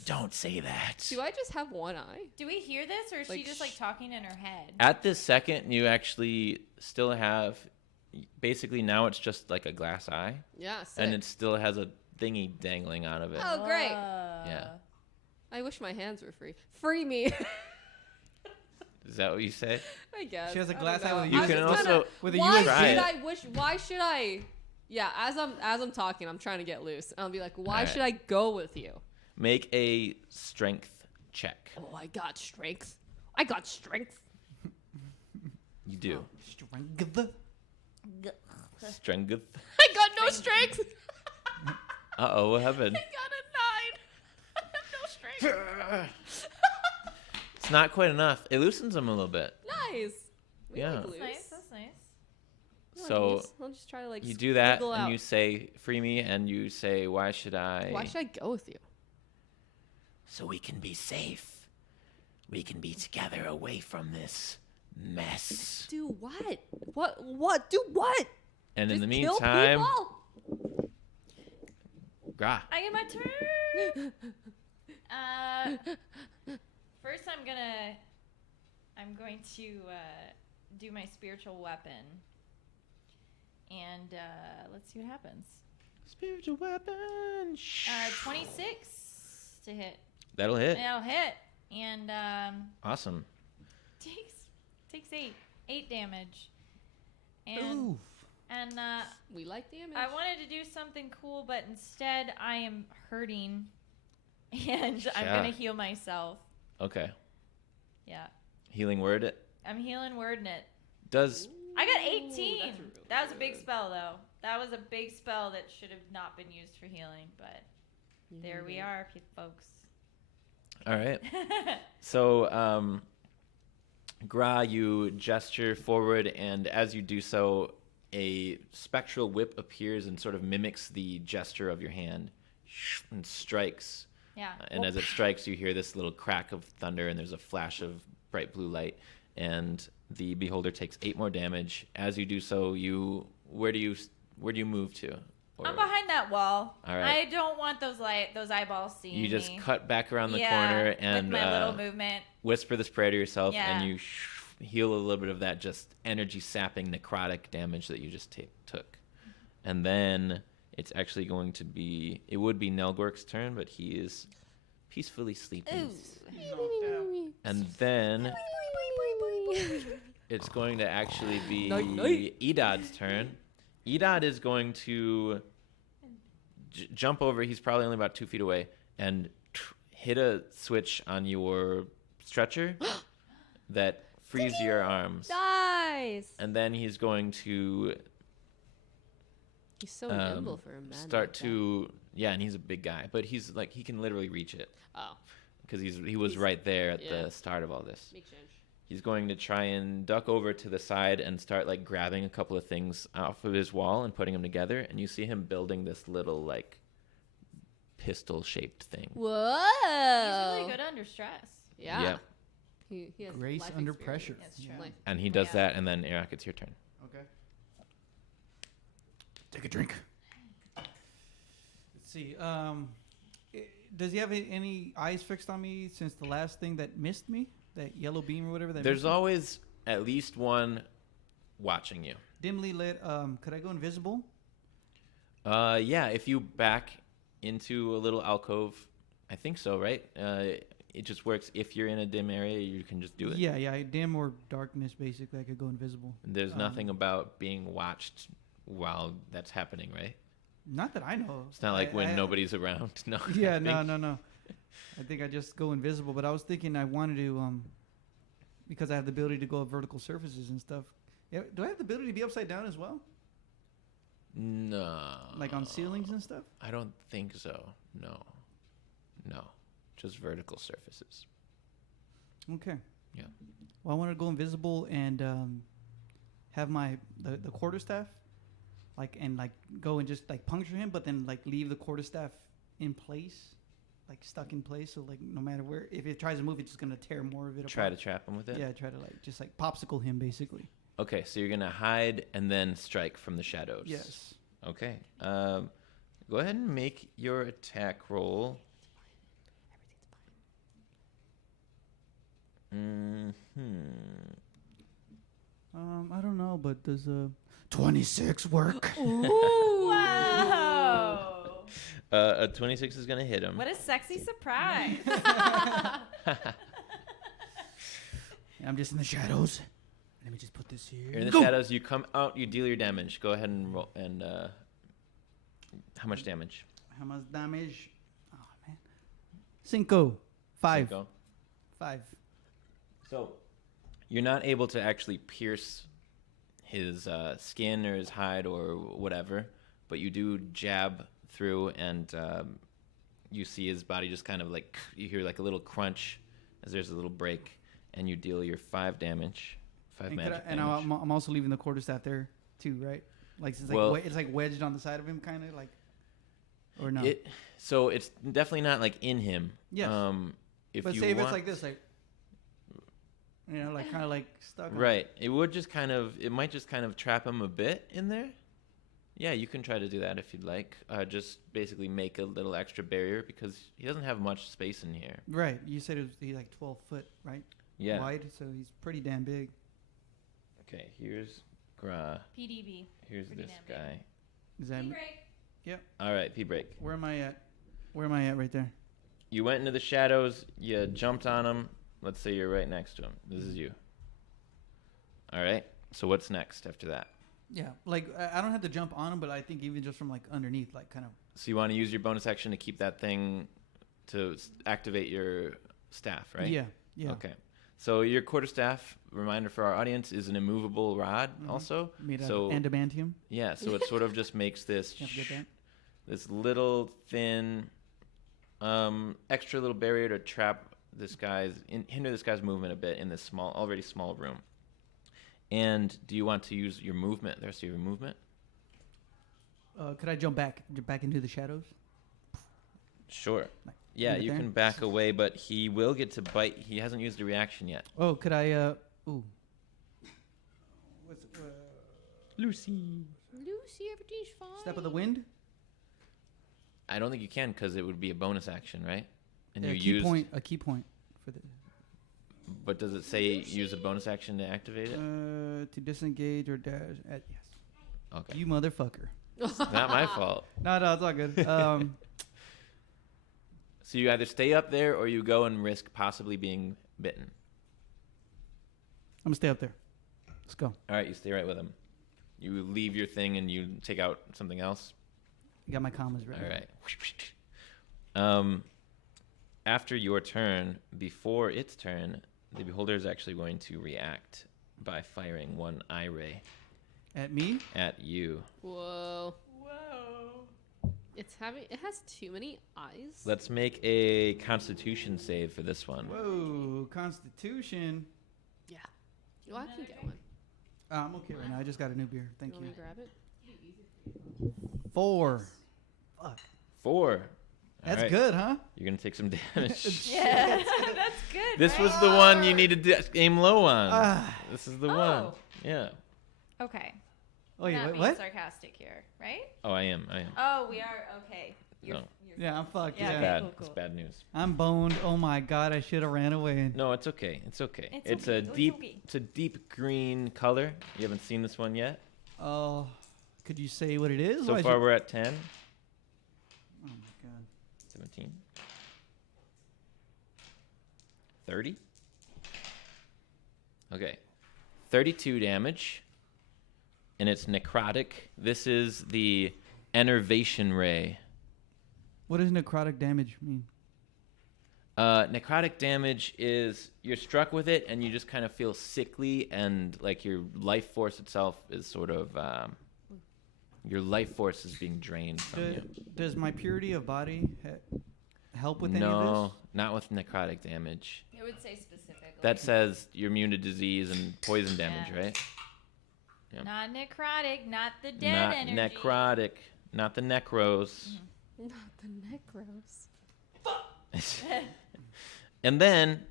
Don't say that. Do I just have one eye? Do we hear this, or is Like, she just like talking in her head? At this second, you actually still have... Basically, now it's just like a glass eye. Yeah, sick. And it still has a thingy dangling out of it. Oh, great. Yeah. I wish my hands were free. Free me. Is that what you say? I guess. She has a I don't glass eye know. with a You I'm can just also... kinda- with a why USB. Try should it. I wish? Why should I? Yeah, as I'm talking, I'm trying to get loose. And I'll be like, why Alright. should I go with you? Make a strength check. Oh, I got strength. I got strength. You do. Strength. Strength. I got no strength. Uh-oh, what happened? I got a 9. I have no strength. It's not quite enough. It loosens them a little bit. Nice. We Yeah. like That's loose. nice. That's nice. So I'll just try to like you do that, squiggle and out. you say, "Free me," and you say, "Why should I?" Why should I go with you? So we can be safe. We can be together away from this mess. Do what? What? Do what? And in Just the kill meantime, people? Gra. I get my turn. First, I'm going to do my spiritual weapon, and let's see what happens. Spiritual weapon. 26 to hit. That'll hit. That'll hit, and Awesome. takes 8 damage, and Oof. and We like damage. I wanted to do something cool, but instead I am hurting, and I'm Yeah. gonna heal myself. Okay. Yeah, Healing word. I'm healing wording it. Does I got Ooh, 18. that's really That was a big good. spell, though. That was a big spell that should have not been used for healing, but there we are, folks. all right. So, Gra, you gesture forward, and as you do so, a spectral whip appears and sort of mimics the gesture of your hand and strikes. Yeah. And as it strikes, you hear this little crack of thunder, and there's a flash of bright blue light. And the beholder takes 8 more damage. As you do so, where do you move to? Or I'm behind that wall. All right. I don't want those eyeballs seeing me. you just cut back around the Yeah, corner and with my little movement. whisper this prayer to yourself, Yeah. and you heal a little bit of that just energy sapping necrotic damage that you just took. And then it's actually going to be, it would be Nelgork's turn, but he is peacefully sleeping. And then it's going to actually be Night, night. Edod's turn. Edod is going to jump over. He's probably only about 2 feet away, and hit a switch on your stretcher that frees your arms. Nice. And then he's going to He's so nimble for a man. start like that. to and he's a big guy, but he's like he can literally reach it Oh, because he was right there at the start of all this. makes sense. He's going to try and duck over to the side and start like grabbing a couple of things off of his wall and putting them together, and you see him building this little like pistol shaped thing. Whoa. He's really good under stress. Yeah. Yep. He has Grace life under experience. pressure. That's true. Life. And he does Yeah. that, and then Eric, it's your turn. Okay. Take a drink. Let's see. Does he have any eyes fixed on me since the last thing that missed me? That yellow beam or whatever. That There's missed me? always at least one watching you. dimly lit. Could I go invisible? Yeah, if you back into a little alcove, I think so, right? It just works if you're in a dim area, you can just do it. Yeah. Dim or darkness, basically. I could go invisible. There's nothing about being watched while that's happening, right? Not that I know of. It's not like when nobody's around. No. Yeah, I think- no. I think I just go invisible. But I was thinking I wanted to, because I have the ability to go up vertical surfaces and stuff. Yeah, do I have the ability to be upside down as well? No. Like on ceilings and stuff? I don't think so. No. Just vertical surfaces. Okay. Yeah. Well, I want to go invisible and have the quarterstaff, go and just like puncture him, but then like leave the quarterstaff in place, like stuck in place. So like no matter where, if it tries to move, it's just gonna tear more of it. Try to apart. trap him with it? Yeah, try to like just like popsicle him basically. Okay, so you're going to hide and then strike from the shadows. Yes. Okay. Go ahead and make your attack roll. I don't know, but does 26 work? Wow. A 26 is going to hit him. What a sexy surprise. I'm just in the shadows. Let me just put this here. You're in the Go! shadows. You come out. You deal your damage. Go ahead and roll. And how much damage? How much damage? Oh man. 5. 5. Cinco. 5. So you're not able to actually pierce his skin or his hide or whatever, but you do jab through, and you see his body just kind of like, you hear like a little crunch as there's a little break, and you deal your 5 damage. 5 magic And damage. I'm also leaving the quarterstaff there too, right? Like it's like Well- it's like wedged on the side of him, kind of like, or no? So it's definitely not like in him. Yes. If but you say if want, it's like this, like You know, like kind of like stuck. Right. It might just kind of trap him a bit in there. Yeah, you can try to do that if you'd like. Just basically make a little extra barrier because he doesn't have much space in here. Right. You said he's like 12 foot, right? Yeah. Wide, so he's pretty damn big. Okay, here's Gra. PDB. Here's Pretty this damn big. guy. Is that? Tea break. All right, P break. Where am I at? Where am I at right there? You went into the shadows. You jumped on him. Let's say you're right next to him. This is you. All right. So what's next after that? Yeah. Like I don't have to jump on him, but I think even just from like underneath, like kind of. So you want to use your bonus action to keep that thing to activate your staff, right? Yeah. Yeah. Okay. So your quarterstaff, reminder for our audience, is an immovable rod also. Made out So of adamantium. yeah, so it sort of just makes this Can't forget that. this little thin extra little barrier to trap hinder this guy's movement a bit in this already small room. And do you want to use your movement, the rest of your movement? Could I jump back into the shadows? Sure. Like, Yeah, leave it you there? can back away, but he will get to bite. He hasn't used a reaction yet. Oh, could I? Ooh. What's Lucy. Lucy, everything's fine. step of the wind? I don't think you can because it would be a bonus action, right? And A you key used. point. A key point for the. But does it say use a bonus action to activate it? To disengage or dash. Yes. Okay. You motherfucker. Not my fault. No, it's all good. So you either stay up there or you go and risk possibly being bitten. I'm gonna stay up there. Let's go. All right, you stay right with him. You leave your thing and you take out something else. Got my commas ready. All right. After your turn, before its turn, the beholder is actually going to react by firing one eye ray At me? at you. Whoa. It has too many eyes. Let's make a Constitution save for this one. Whoa, Constitution. Yeah. Well, I can get one. I'm okay right now. I just got a new beer. Thank Want me you. to grab it? 4. Fuck. 4. All That's right. good, huh? You're gonna take some damage. Yeah, that's good. This right? was the one you needed to aim low on. Ah. This is the one. Oh. Yeah. Okay. Oh, yeah, Not wait, being what? sarcastic here, right? Oh, I am. Oh, we are. Okay. No. Yeah, I'm fucked. Yeah, It's Yeah. okay, bad. cool, cool. It's bad news. I'm boned. Oh my god, I should have ran away. No, it's okay. It's okay. It's okay. It's okay. It's a deep green color. You haven't seen this one yet. Oh, could you say what it is? So Why'd far you- we're at 10, Oh my god. 17, 30. Okay. 32 damage. And it's necrotic. This is the enervation ray. What does necrotic damage mean? Necrotic damage is you're struck with it and you just kind of feel sickly and like your life force itself is sort of your life force is being drained from you. Does my purity of body help with any of No, not with necrotic damage. It would say specifically. That says you're immune to disease and poison damage, Yeah. right? Yeah. Not necrotic, not the dead Not energy. necrotic, not the necros. Not the necros. And then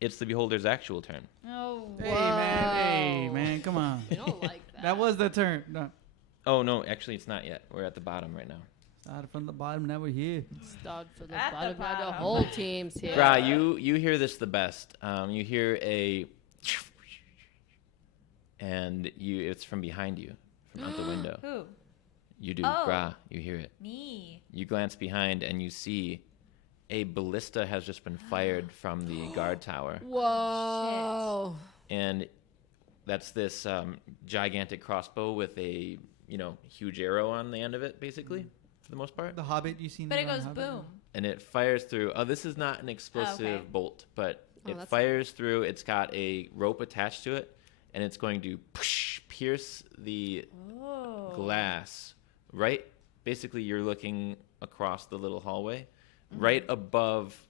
it's the beholder's actual turn. Oh. this? Whoa. Hey man, come on. I don't like that. That was the turn. No. Oh no, actually it's not yet. We're at the bottom right now. Started from the bottom, now we're here. Start for the At the bottom. Now the bottom. whole team's here. Gra, you hear this the best. You hear and it's from behind you, from out the window. Who? You do, Oh. Gra, you hear it. Me. You glance behind and you see a ballista has just been fired from the guard tower. Whoa. And that's this gigantic crossbow with a, huge arrow on the end of it, basically, for the most part. The Hobbit, you seen But that it on goes Hobbit? boom. And it fires through. Oh, this is not an explosive okay. bolt, but Oh, it that's fires through. It's got a rope attached to it, and it's going to pierce the Oh. glass. Right? Basically, you're looking across the little hallway, Mm-hmm. right above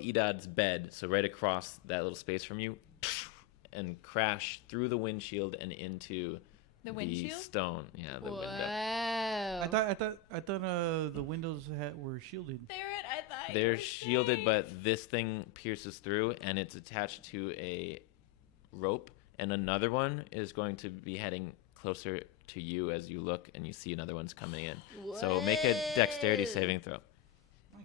Edad's bed. So right across that little space from you, and crash through the windshield and into The windshield? stone. Yeah, the window. Wow. I thought the windows were shielded. Ferret, I thought you They're were shielded, safe. but this thing pierces through, and it's attached to a rope. And another one is going to be heading closer to you as you look, and you see another one's coming in. So make a dexterity saving throw. My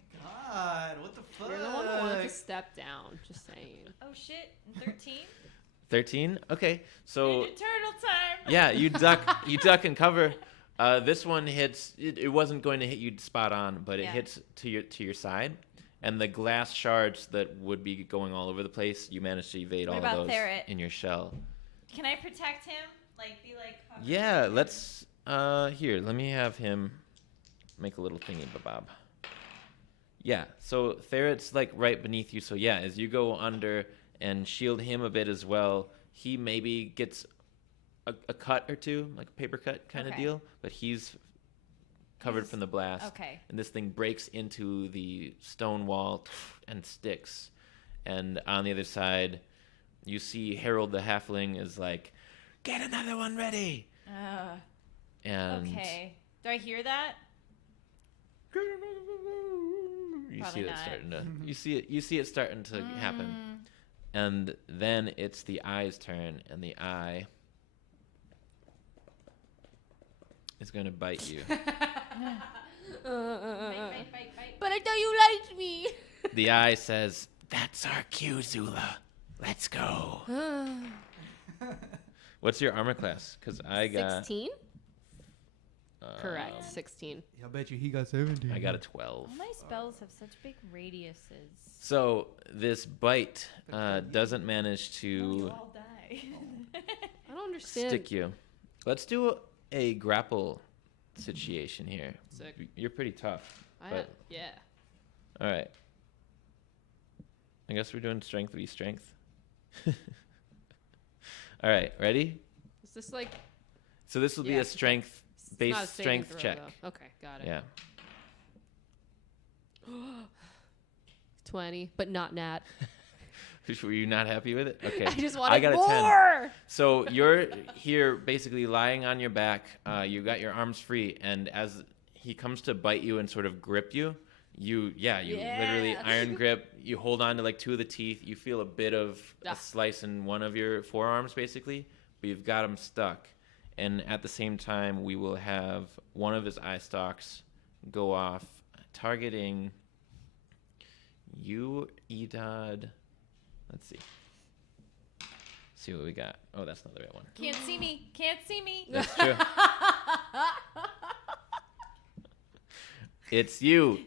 God, what the fuck? You're the one that wanted to step down. Just saying. Oh shit! 13. 13. Okay, so Ninja Turtle time. yeah, you duck and cover. This one hits. It wasn't going to hit you spot on, but it Yeah. hits to your side, and the glass shards that would be going all over the place, you managed to evade What all about of those Ferret? in your shell. Can I protect him? Like be like. covered Yeah, with him? let's. Here, let me have him make a little thingy, bob. Yeah, so Ferret's like right beneath you. So yeah, as you go under and shield him a bit as well, he maybe gets a cut or two, like a paper cut kind of Okay. deal, but he's covered from the blast. Okay. And this thing breaks into the stone wall and sticks. And on the other side, you see Harold the Halfling is like, "Get another one ready!" And Okay. Do I hear that? you Probably see it not. starting to you see it starting to happen. Mm. And then it's the eye's turn, and the eye is going to bite you. Bite, bite, bite, bite. But I thought you liked me. The eye says, "That's our cue, Zula. Let's go." What's your armor class? Because I got 16? Correct. 16. Yeah, I bet you he got 17. I got a 12. All my spells have such big radiuses. So this bite doesn't manage No, you to all die. I don't understand. stick you. Let's do a grapple situation here. Sick. You're pretty tough. But Yeah. all right. I guess we're doing strength v strength. All right, ready? Is this like So this will be Yeah, a strength it's not a based saving strength throw, check. though. Okay, got it. Yeah. 20, but not nat. Were you not happy with it? Okay. I just wanted got a 10. more. So you're here basically lying on your back. You got your arms free, and as he comes to bite you and sort of grip you, you literally Yeah. iron grip. You hold on to like two of the teeth. You feel a bit of Ah. a slice in one of your forearms, basically, but you've got him stuck. And at the same time, we will have one of his eye stalks go off, targeting you, Edad. Let's see. See what we got. Oh, that's not the right one. Can't see me. Can't see me. That's true. It's you.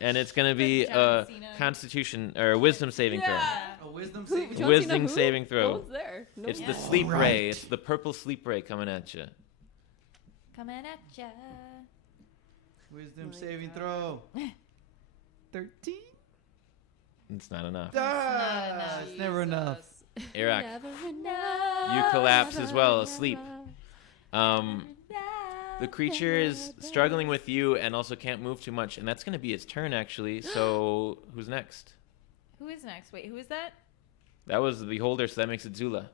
And it's going to be Good a job, Cena. Constitution or a Wisdom saving Yeah. A wisdom Who- saving John throw. Wisdom Cena who? saving throw. No one's there. No It's one's the there. sleep Alright. ray. It's the purple sleep ray coming at you. Coming at ya. Wisdom My saving God. throw. 13? It's not enough. not enough. It's never enough. Jesus. Iraq, Never enough. you collapse as well, asleep. The creature is struggling with you and also can't move too much, and that's going to be its turn, actually. So who's next? Who is next? Wait, who is that? That was the beholder, so that makes it Zula.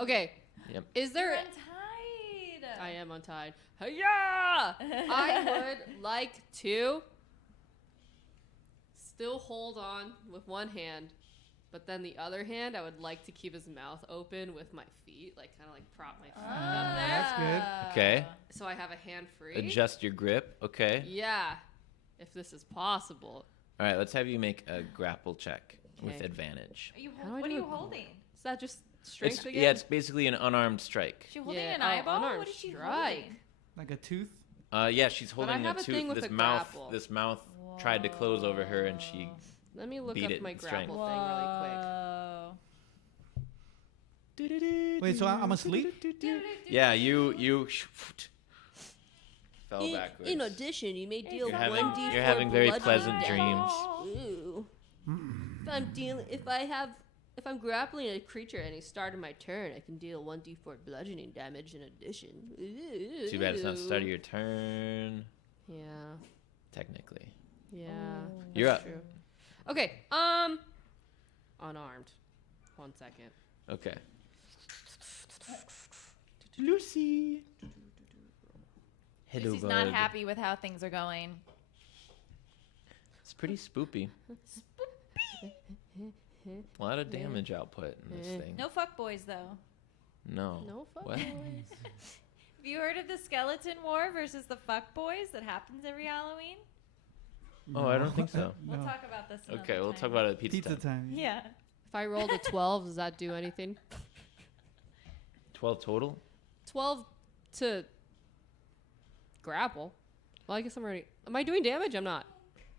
Okay. Yep. Is You're there? untied. I am untied. Yeah. I would like to still hold on with one hand, but then the other hand, I would like to keep his mouth open with my feet, like kind of like prop my feet up there, That's good. Okay. so I have a hand free. Adjust your grip. Okay. Yeah, if this is possible. All right, let's have you make a grapple check with Okay. advantage. Are you How do I what are do you it? holding? Is that just strength It's, again? yeah, it's basically an unarmed strike. Is she holding Yeah, an oh, eyeball? unarmed What is she strike. holding? Like a tooth? Yeah, she's But I holding have a a thing tooth. with This a mouth, grapple. this mouth tried to close over her, and she. Let me look Beat up it my in strength. grapple thing really quick. Whoa. Wait, so I'm asleep? Yeah, you fell backwards. addition, you may deal You're having 1d4 you're having very bludgeoning pleasant damage. dreams. Ooh. If I'm grappling a creature at any start of my turn, I can deal 1d4 bludgeoning damage in addition. Ooh. Too bad it's not start of your turn. Yeah, Technically, yeah. you're that's up. True. Okay, unarmed. 1 second. Okay. Lucy. Hello, Lucy's bud. not happy with how things are going. It's pretty spoopy. A lot of damage output in this thing. No fuckboys, though. No. No fuck What? boys. Have you heard of the skeleton war versus the fuckboys that happens every Halloween? Oh, I don't think so. We'll No. talk about this another Okay, we'll time. talk about it at pizza, Pizza time. time. Yeah. If I rolled a 12, does that do anything? 12 total? 12 to grapple. Well, I guess I'm already. Am I doing damage? I'm not.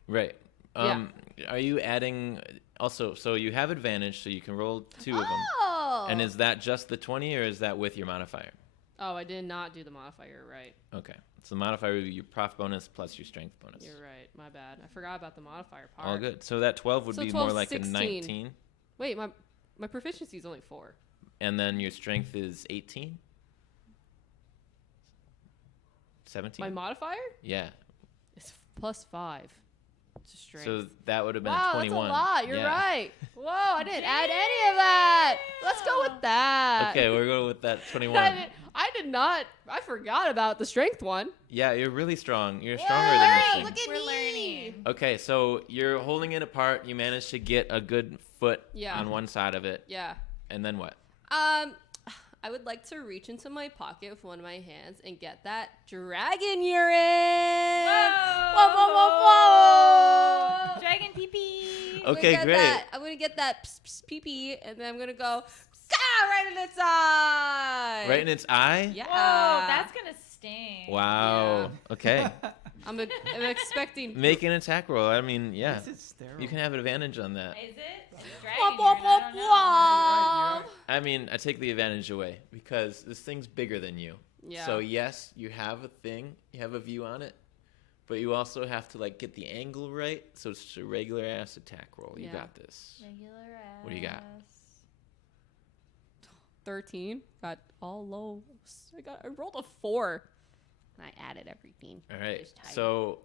Right. Are you adding also? So you have advantage, so you can roll 2 of them. Oh. And is that just the 20, or is that with your modifier? Oh, I did not do the modifier right. Okay. So the modifier would be your prof bonus plus your strength bonus. You're right. My bad. I forgot about the modifier part. All good. So that 12 would So be 12 more like 16. a 19, Wait, my proficiency is only 4. and then your strength is 18. 17. My modifier Yeah. is plus 5 to strength. So that would have been wow, 21. that's a lot. You're Yeah. right. Whoa, I didn't add any of that. Let's go with that. Okay, we're going with that 21. I did not. I forgot about the strength one. Yeah, you're really strong. You're stronger than your thing. Look at We're me. learning. Okay, so you're holding it apart. You managed to get a good foot Yeah. on one side of it. Yeah. And then what? I would like to reach into my pocket with one of my hands and get that dragon urine. Whoa, whoa, whoa, whoa. Dragon pee-pee. Okay, great. I'm gonna get that pee pee, and then I'm gonna go right in its eye. Right in its eye? Yeah. Whoa, that's going to sting. Wow. Yeah. Okay. I'm expecting. Make an attack roll. I mean, yeah. This is sterile. You can have advantage on that. Is it? Womp, Dragon womp, urine, I womp, don't know. You're right. I mean, I take the advantage away because this thing's bigger than you. Yeah. So yes, you have a thing, you have a view on it, but you also have to like get the angle right. So it's just a regular ass attack roll. You Yeah. got this. Regular ass. What do you got? 13. Got all low. I rolled a 4. I added everything. All right. Just tight. So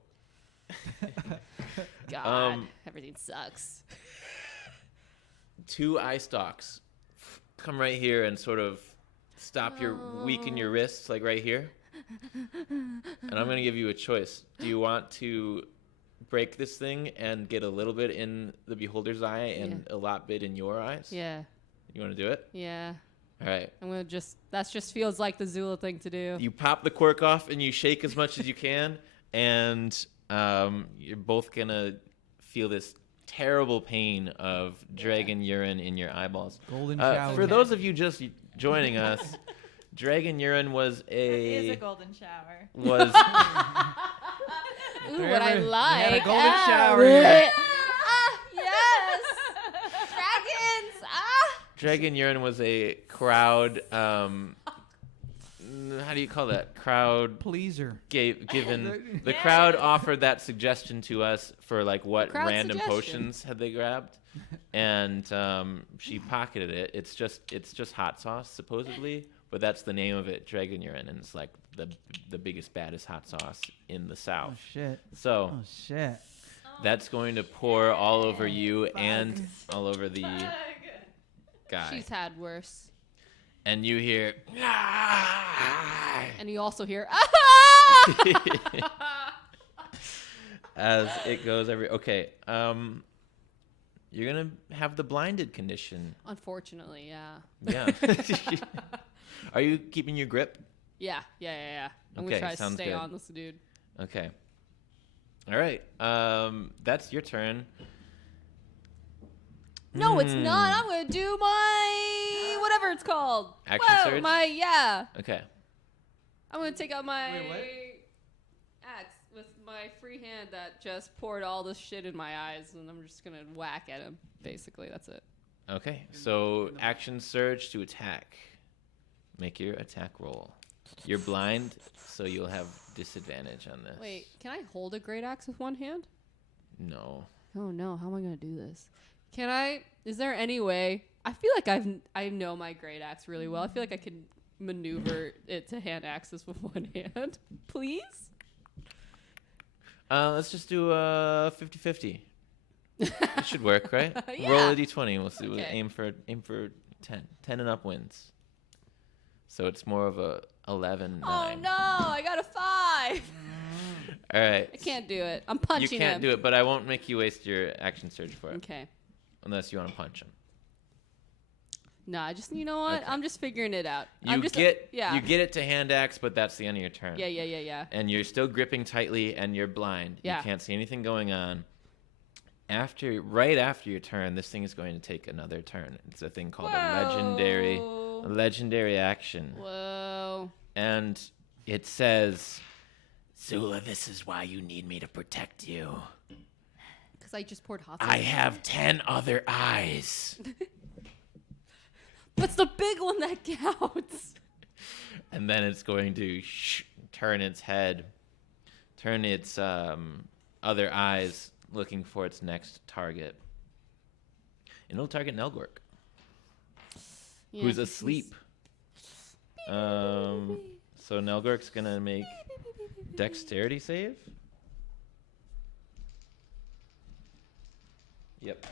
God, everything sucks. 2 eye stalks come right here and sort of stop your weaken your wrists, like right here. And I'm gonna give you a choice. Do you want to break this thing and get a little bit in the beholder's eye and a lot bit in your eyes? Yeah. You want to do it? Yeah. All right. I'm gonna that just feels like the Zula thing to do. You pop the cork off and you shake as much as you can, and you're both gonna feel this terrible pain of dragon urine in your eyeballs. Golden shower. For those of you just joining us, dragon urine was It is a a golden shower. was Ooh, what I We had a like. golden shower here. Yes. Dragons. dragon urine was a crowd. How do you call that? Crowd Pleaser. given the Yeah. crowd offered that suggestion to us for like what Crowd random suggestion. potions had they grabbed, and she pocketed it. It's just hot sauce supposedly, but that's the name of it, dragon urine, and it's like the biggest baddest hot sauce in the Oh South. shit. So Oh shit. that's going to pour all over you and all over the guy, She's had worse. and you hear. And you also hear. As it goes okay, you're gonna have the blinded condition. Unfortunately, yeah. Yeah. Are you keeping your grip? Yeah. I'm Okay, gonna try to sounds stay good. on this dude. Okay. All right. That's your turn. No, it's not. I'm gonna do my whatever it's called. Action surge? Yeah. Okay. I'm gonna take out my Wait, what? axe with my free hand that just poured all this shit in my eyes, and I'm just gonna whack at him. Basically, that's it. Okay. So action surge to attack. Make your attack roll. You're blind, so you'll have disadvantage on this. Wait, can I hold a great axe with one hand? No. Oh no, how am I gonna do this? Can I? Is there any way? I feel like I know my great axe really well. I feel like I can maneuver it to hand axes with one hand. Please. Let's just do a 50-50. It should work, right? Yeah. Roll a d20. We'll see. We'll Okay. aim for 10. 10 and up wins. So it's more of a 11, 9. Oh no, I got a 5. All right. I can't do it. I'm punching You can't him. do it, but I won't make you waste your action surge for it. Okay. Unless you want to punch him. No, I just, you know what? Okay. I'm just figuring it out. You I'm just, get yeah. you get it to hand axe, but that's the end of your turn. Yeah. And you're still gripping tightly, and you're blind. Yeah. You can't see anything going on. Right after your turn, this thing is going to take another turn. It's a thing called a legendary action. Whoa. And it says, Zula, this is why you need me to protect you. Because I just poured hot I sauce. have 10 other eyes. What's the big one that counts? And then it's going to turn its head, turn its other eyes, looking for its next target. And it'll target Nelgork, Yeah, who's 'cause asleep. So Nelgork's going to make dexterity save. Yep.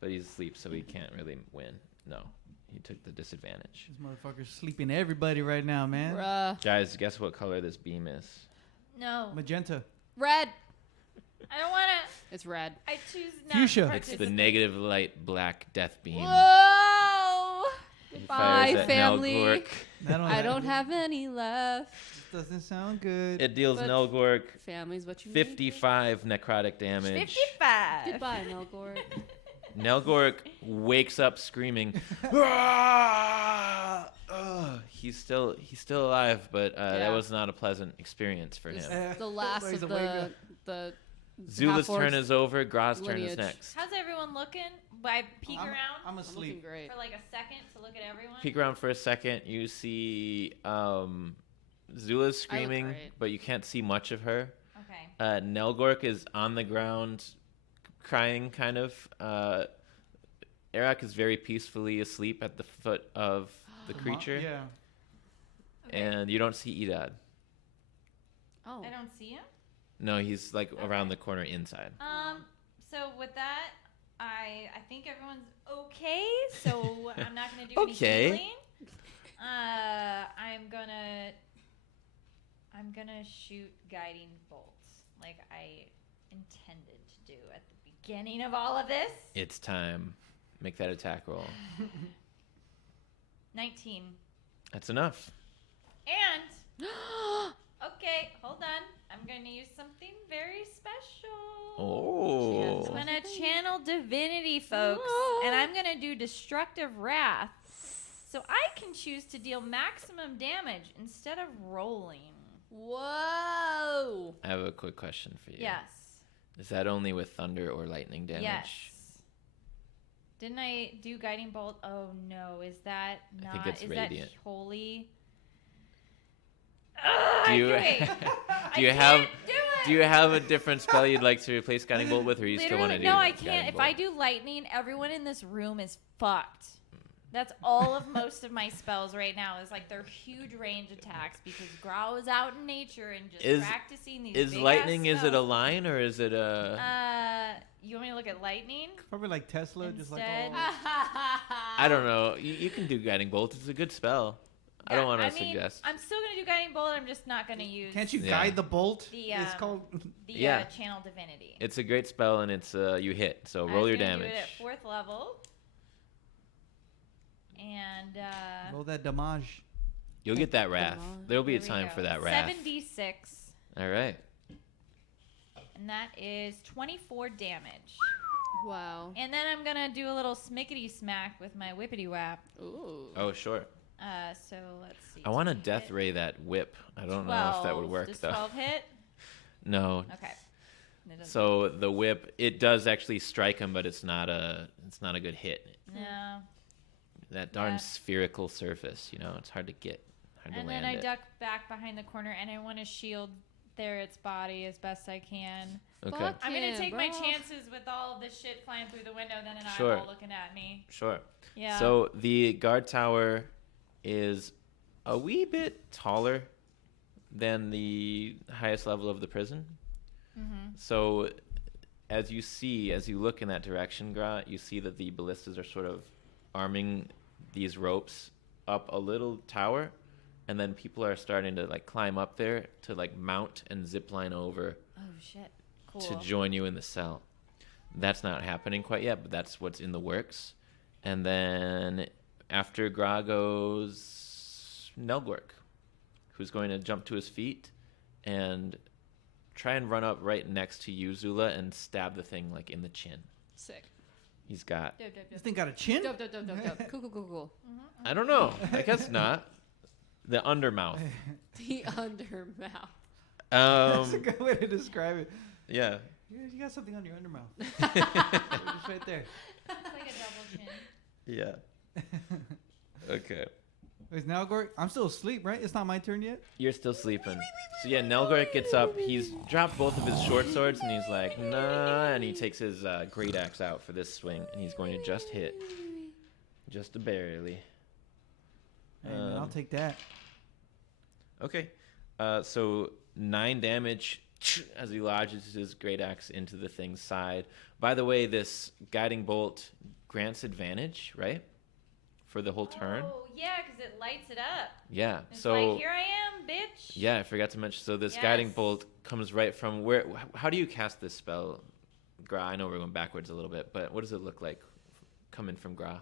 But he's asleep, so he can't really win. No, he took the disadvantage. This motherfucker's sleeping everybody right now, man. Bruh. Guys, guess what color this beam is? No. Magenta. Red. I don't want to. It's red. I choose not Fuchsia. to It's participate. the negative light black death beam. Whoa. He Goodbye, fires at family. Nelgork. I don't have any left. Doesn't sound good. It deals But- Nelgork Family's what you need. 55 necrotic damage. 55. Goodbye, Melgor. Nelgork wakes up screaming. "Ah!" Ugh. He's still alive, but that Yeah. was not a pleasant experience for It's him. the last He's of awake. the Zula's half-orcs. turn is over. Gra's turn is lineage. next. How's everyone looking? I peek around I'm I'm looking asleep. great. for like a second to look at everyone. Peek around for a second. You see Zula's screaming, great. but you can't see much of her. Okay. Nelgork is on the ground, crying, kind of. Arak is very peacefully asleep at the foot of the creature, Yeah. Okay. and you don't see Edad. Oh. I don't see him. No, he's like Okay. around the corner inside. So with that, I think everyone's okay. So I'm not gonna do Okay. any healing. I'm gonna shoot guiding bolts like I intended to do at the beginning of all of this. It's time. Make that attack roll. 19. That's enough. And okay, hold on. I'm gonna use something very special. Oh. I'm gonna channel divinity, folks, and I'm gonna do destructive wrath. So I can choose to deal maximum damage instead of rolling. Whoa. I have a quick question for you. Yes. Is that only with thunder or lightning damage? Yes. Didn't I do guiding bolt? Oh no, is that I not? think it's is radiant. that holy? Do you do you have a different spell you'd like to replace guiding bolt with, or you still want to do? No, I guiding can't. If bolt? I do lightning, everyone in this room is fucked. That's all of most of my spells right now is like they're huge range attacks because Grau is out in nature and just practicing these. Is big lightning? ass Is it a spells. line or is it a? You want me to look at lightning? Probably like Tesla, just like Instead- all. I don't know. You can do guiding bolt. It's a good spell. I don't want to mean, suggest. I'm still gonna do guiding bolt. I'm just not gonna use. Can't you Yeah. guide the bolt? The, It's called. the Yeah. channel divinity? It's a great spell and it's you hit. So I roll was your gonna damage. Do it at 4th level. And Roll that damage. You'll get that wrath. on. There'll be a here we time go. for that wrath. 7d6, All right. and that is 24 damage. Wow. And then I'm gonna do a little smickety smack with my whippity whap. Ooh. Oh, sure. So let's see. I want to Hit. death ray that whip. I don't know if that would 12. work Does though. 12 hit? No. Okay. It doesn't- So the whip, it does actually strike him, but it's not a good hit. no. That darn Yeah. spherical surface, it's hard to get, hard to And land then I it. duck back behind the corner, and I want to shield its body as best I can. Okay, Fuck. I'm gonna Yeah, take my bro. chances with all of this shit flying through the window, then an Sure. eyeball looking at me. sure. Yeah. So the guard tower is a wee bit taller than the highest level of the prison. Mm-hmm. So as you look in that direction, Gra, you see that the ballistas are sort of arming these ropes up a little tower, and then people are starting to like climb up there to like mount and zip line over Oh shit. Cool. to join you in the cell. That's not happening quite yet, but that's what's in the works. And then after Gra goes Nelgork, who's going to jump to his feet and try and run up right next to you, Zula, and stab the thing like in the chin. Sick. He's got, Dope, dope, This dope. thing got a chin? Dope, dope, dope, dope, dope. Cool, cool, cool, cool. I don't know, I guess not, the undermouth. The undermouth. That's a good way to describe it. Yeah. You got something on your undermouth. Just right there. It's like a double chin. Yeah. Okay. Is Nalgork? I'm still asleep, right? It's not my turn yet? You're still sleeping. So yeah, Nelgork gets up. He's dropped both of his short swords, and he's like, nah. And he takes his great axe out for this swing, and he's going to just hit. Just barely. Hey, man, I'll take that. Okay. So 9 damage as he lodges his great axe into the thing's side. By the way, this guiding bolt grants advantage, right? For the whole turn. Oh yeah, because it lights it up. Yeah. It's So like, here I am, bitch. yeah, I forgot to mention. So this guiding Yes. bolt comes right from where? How do you cast this spell, Gra? I know we're going backwards a little bit, but what does it look like coming from Gra?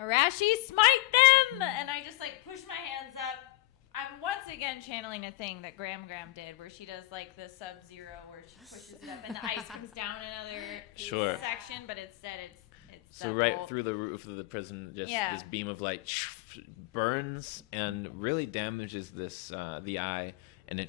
Arashi, smite them! And I just like push my hands up. I'm once again channeling a thing that Graham did, where she does like the Sub-Zero, where she pushes it up and the ice comes down another Sure. section, but instead it's So that right bolt. through the roof of the prison, just Yeah. this beam of light burns and really damages this the eye, and it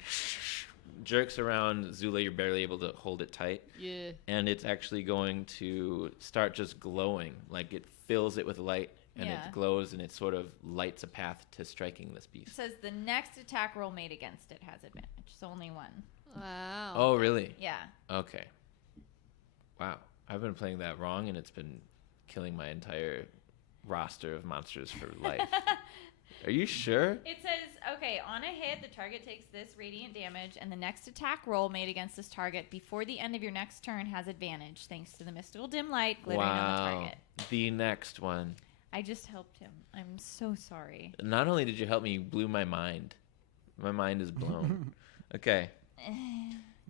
jerks around Zula. You're barely able to hold it tight, Yeah. and it's actually going to start just glowing. Like it fills it with light, and Yeah. it glows, and it sort of lights a path to striking this It beast. says the next attack roll made against it has advantage. So only one. Wow. Oh, really? Yeah. Okay. Wow. I've been playing that wrong, and it's been killing my entire roster of monsters for life. Are you sure? It says, okay, on a hit, the target takes this radiant damage, and the next attack roll made against this target before the end of your next turn has advantage, thanks to the mystical dim light glittering on the target. The next one. I just helped him. I'm so sorry. Not only did you help me, you blew my mind. My mind is blown. Okay.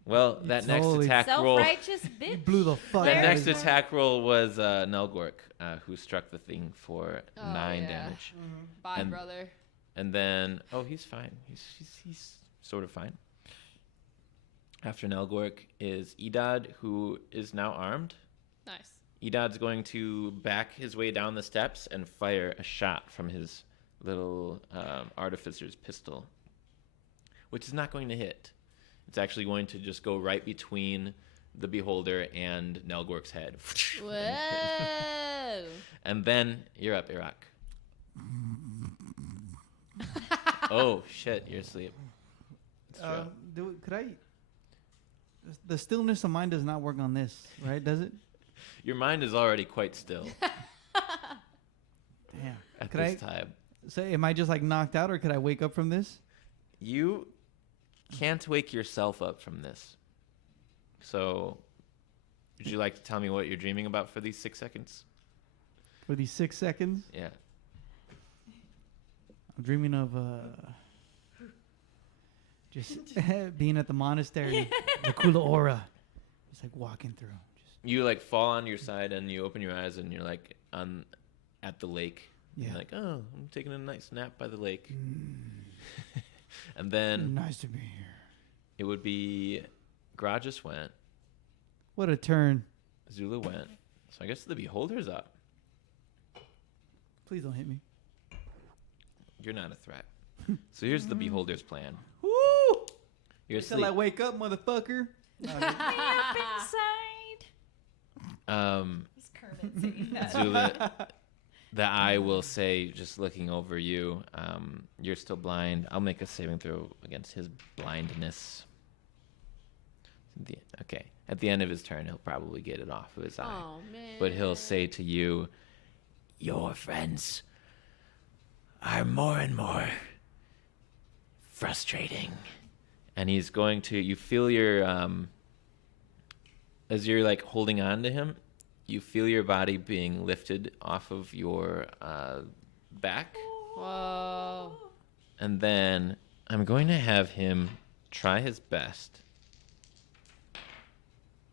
Well, that next totally- attack roll. Self-righteous You bitch. blew the fuck That out next of it. attack roll was Nelgork, who struck the thing for Oh, 9 yeah. damage. Bye, and- brother. And then, he's fine. He's sort of fine. After Nelgork is Edad, who is now armed. Nice. Edad's going to back his way down the steps and fire a shot from his little artificer's pistol, which is not going to hit. It's actually going to just go right between the beholder and Nelgork's head. Whoa. And then you're up, Iraq. Oh, shit, you're asleep. It's true. Could I? The stillness of mind does not work on this, right? Does it? Your mind is already quite still Damn. at Could this time. So am I just like knocked out, or could I wake up from this? You can't wake yourself up from this. So, would you like to tell me what you're dreaming about for these 6 seconds? For these 6 seconds, Yeah. I'm dreaming of just being at the monastery, the Kula Aura, just like walking through. Just, You like fall on your side and you open your eyes and you're like at the lake. Yeah. You're like, oh, I'm taking a nice nap by the lake. And then nice to be here. it would be Gra just went, What a turn! Zula went. So I guess the beholder's up. Please don't hit me. You're not a threat. So here's the beholder's plan. Woo! You're Till I asleep. wake up, motherfucker. No, Way up inside. It's Kermit saying that. Zula, the eye will say, just looking over you, you're still blind. I'll make a saving throw against his blindness. Okay. At the end of his turn, he'll probably get it off of his eye. Oh, man. But he'll say to you, your friends are more and more frustrating. And he's going to, you feel your, as you're like holding on to him, you feel your body being lifted off of your back. Whoa. And then I'm going to have him try his best.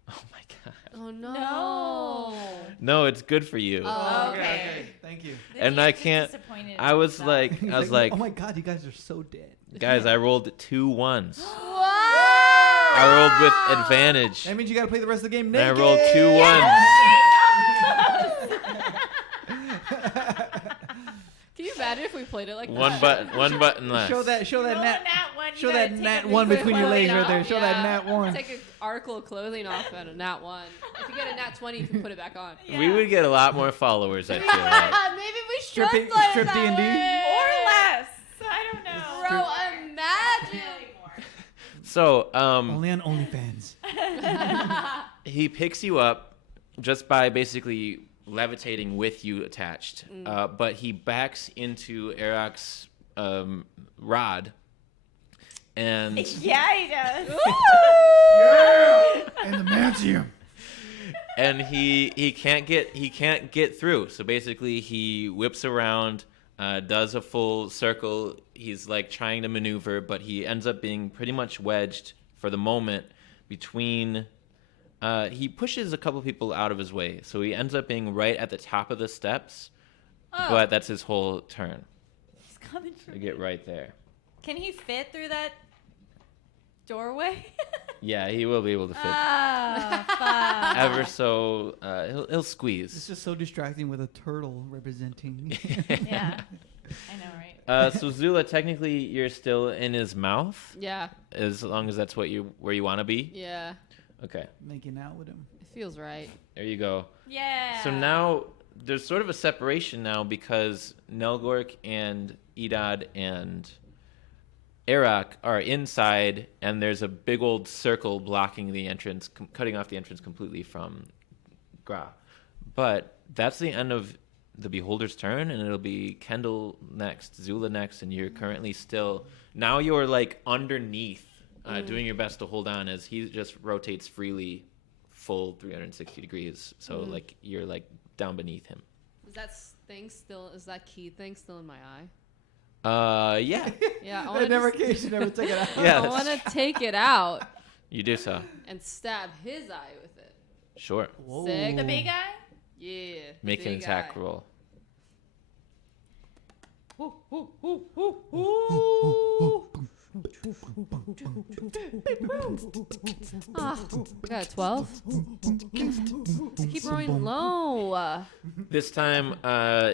Oh my god. Oh no. No. No, it's good for you. Oh, Okay. Thank you. The And team's I just can't- disappointed I in was himself. like, Oh my god, you guys are so dead. guys, I rolled 2 1s. Wow. I rolled with advantage. That means you gotta play the rest of the game And I naked. rolled 2 1s. Can you imagine if we played it like One button left. Show that Roll a nat. nat one. You Show gotta that take nat a one big between your clothing legs right off. there. Show that nat one. Take an article of clothing off at a nat 1. If you get a nat 20, you can put it back on. We would get a lot more followers, I feel like. Maybe we should Strip play it- it strip that D&D? way. Or less. I don't know. Bro, imagine. So, Only on OnlyFans. he picks you up just by basically levitating with you attached. But he backs into Arak's rod. And Yeah, he does. And the Mantium. and he can't get through. So basically he whips around, does a full circle. He's like trying to maneuver, but he ends up being pretty much wedged for the moment between he pushes a couple people out of his way. So he ends up being right at the top of the steps. Oh, But that's his whole turn. he's coming for To me. get right there. Can he fit through that doorway? Yeah, he will be able to fit. Oh, fuck. Ever so, he'll It's squeeze. just so distracting with a turtle representing. Yeah. I know, right? So Zula, technically, you're still in his mouth, Yeah. as long as that's where you want to be. Yeah. Okay, Making out with him. It feels right. there you go. Yeah. So now there's sort of a separation now because Nelgork and Edad and Arak are inside, and there's a big old circle blocking the entrance, cutting off the entrance completely from Gra. But that's the end of the Beholder's turn, and it'll be Kendall next, Zula next, and you're currently still... Now you're, like, underneath, doing your best to hold on as he just rotates freely full 360 degrees. So, like, you're, like, down beneath him. Is that key thing still in my eye? Yeah. Yeah, I never should never take it out. Yeah, I want to take it out you do so. and stab his eye with it. Sure. Whoa. Sick. The big guy? Yeah. Make an big attack eye. roll. Ah, I got a 12. I keep rolling low. This time,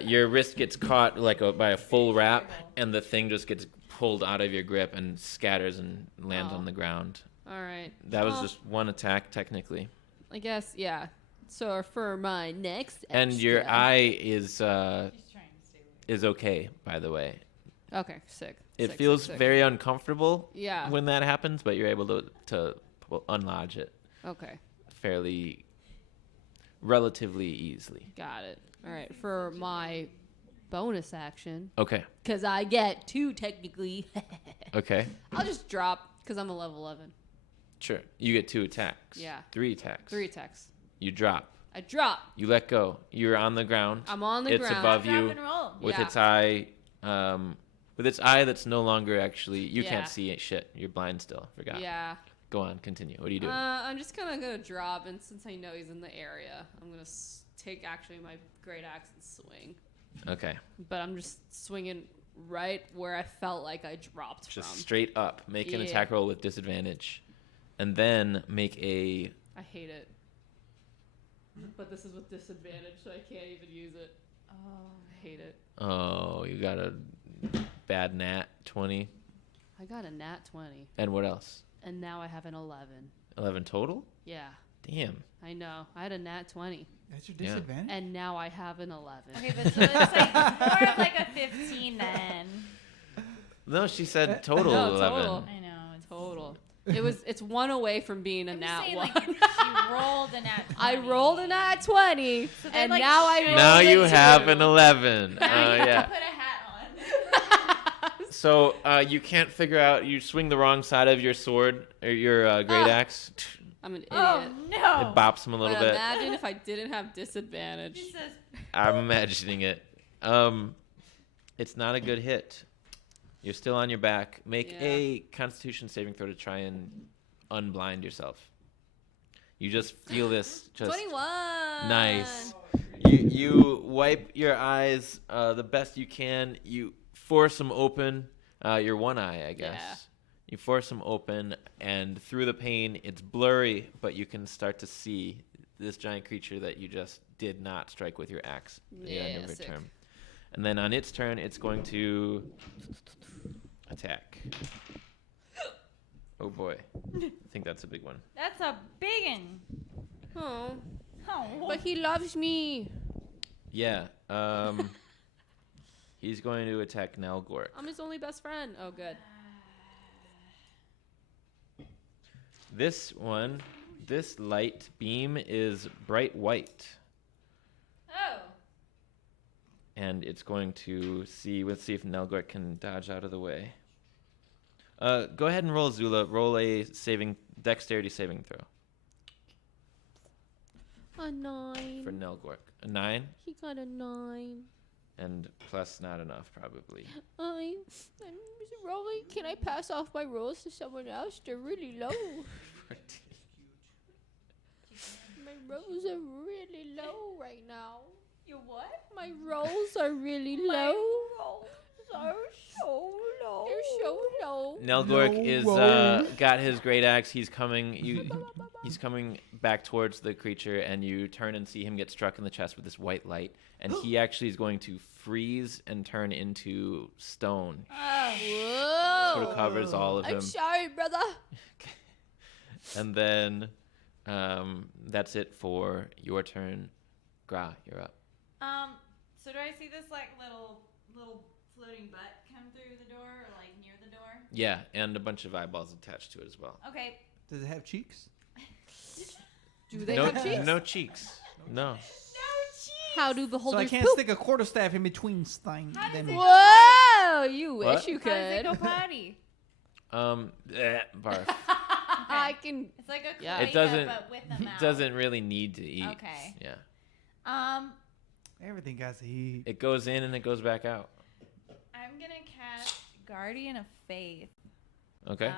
your wrist gets caught like by a full wrap, and the thing just gets pulled out of your grip and scatters and lands Oh. on the ground. All right. That was Well, just one attack, technically. I guess, yeah. So for my next And your extra- eye is She's trying to stay away. is okay, by the way. Okay, sick. It Sick, feels sick, sick. very uncomfortable Yeah. when that happens, but you're able to unlodge it Okay, fairly, relatively easily. got it. All right, for my bonus action, Okay. because I get 2 technically, Okay. I'll just drop because I'm a level 11. Sure. You get 2 attacks. Yeah. 3 attacks. 3 attacks. You drop. I drop. You let go. You're on the ground. I'm on the It's ground. above Drop you and roll. with Yeah. its eye. With its eye that's no longer actually. You Yeah. can't see shit. You're blind still. Forgot. Yeah. Go on. Continue. What are you doing? I'm just kind of gonna drop, and since I know he's in the area, I'm gonna take actually my great axe and swing. Okay. But I'm just swinging right where I felt like I dropped Just from. straight up. Make an Yeah. attack roll with disadvantage, and then make a. I hate it. But this is with disadvantage, so I can't even use it. Oh, I hate it. Oh, you got a bad nat 20. I got a nat 20, And what else? and now I have an 11. 11 total. Yeah, Damn. I know. I had a nat 20, That's your Yeah. disadvantage. and now I have an 11. Okay, but so it's like more of like a 15 then. No, she said total No, 11. total. I know. It's Total. It's 1 away from being a I'm just nat saying, 1. like, she rolled a nat 20. I rolled a nat 20, So they, and like, now I should- rolled Now you a have 2. an 11. Now you have Yeah. to put a hat on. So you can't figure out. You swing the wrong side of your sword or your great axe. I'm an idiot. Oh no! It bops him a little But bit. imagine if I didn't have disadvantage. She says, I'm imagining it. It's not a good hit. You're still on your back. Make Yeah. a Constitution saving throw to try and unblind yourself. You just feel this. Just 21. nice. You wipe your eyes the best you can. You force them open. Your one eye, I guess. Yeah. You force them open, and through the pain, it's blurry, but you can start to see this giant creature that you just did not strike with your axe at the end of your sick. turn. And then on its turn, it's going to attack. Oh boy. I think that's a big one. "That's a biggin." Oh, Oh, but he loves me. Yeah. He's going to attack Nelgork. I'm his only best friend. Oh, good. This one, this light beam is bright white. oh. And it's going to see, let's see if Nelgork can dodge out of the way. Go ahead and roll, Zula. Roll a dexterity saving throw A 9. for Nelgork. A 9, He got a 9. and plus not enough, probably. I'm rolling. Can I pass off my rolls to someone else? They're really low. My rolls are really low right now. You what? My rolls are really low. They're so low. They're so low. Nelgork No is way. got his great axe. He's coming. He's coming back towards the creature, and you turn and see him get struck in the chest with this white light. And he actually is going to freeze and turn into stone. Whoa. Sort of covers all of him. I'm sorry, brother. And then that's it for your turn. Gra, you're up. So do I see this like little floating butt come through the door or like near the door? Yeah, and a bunch of eyeballs attached to it as well. Okay. Does it have cheeks? Do they no, have cheeks? no cheeks. No. No cheese. How do So I beholders can't poop? stick a quarterstaff in between Stein. How does them. it- Whoa! You wish What? you How does it could. go potty? Barf. I can. It's like a Yeah. cloaca, It doesn't. but with a mouth. Doesn't really need to eat. Okay. Yeah. Everything got to eat. It goes in and it goes back out. I'm gonna cast Guardian of Faith. Okay.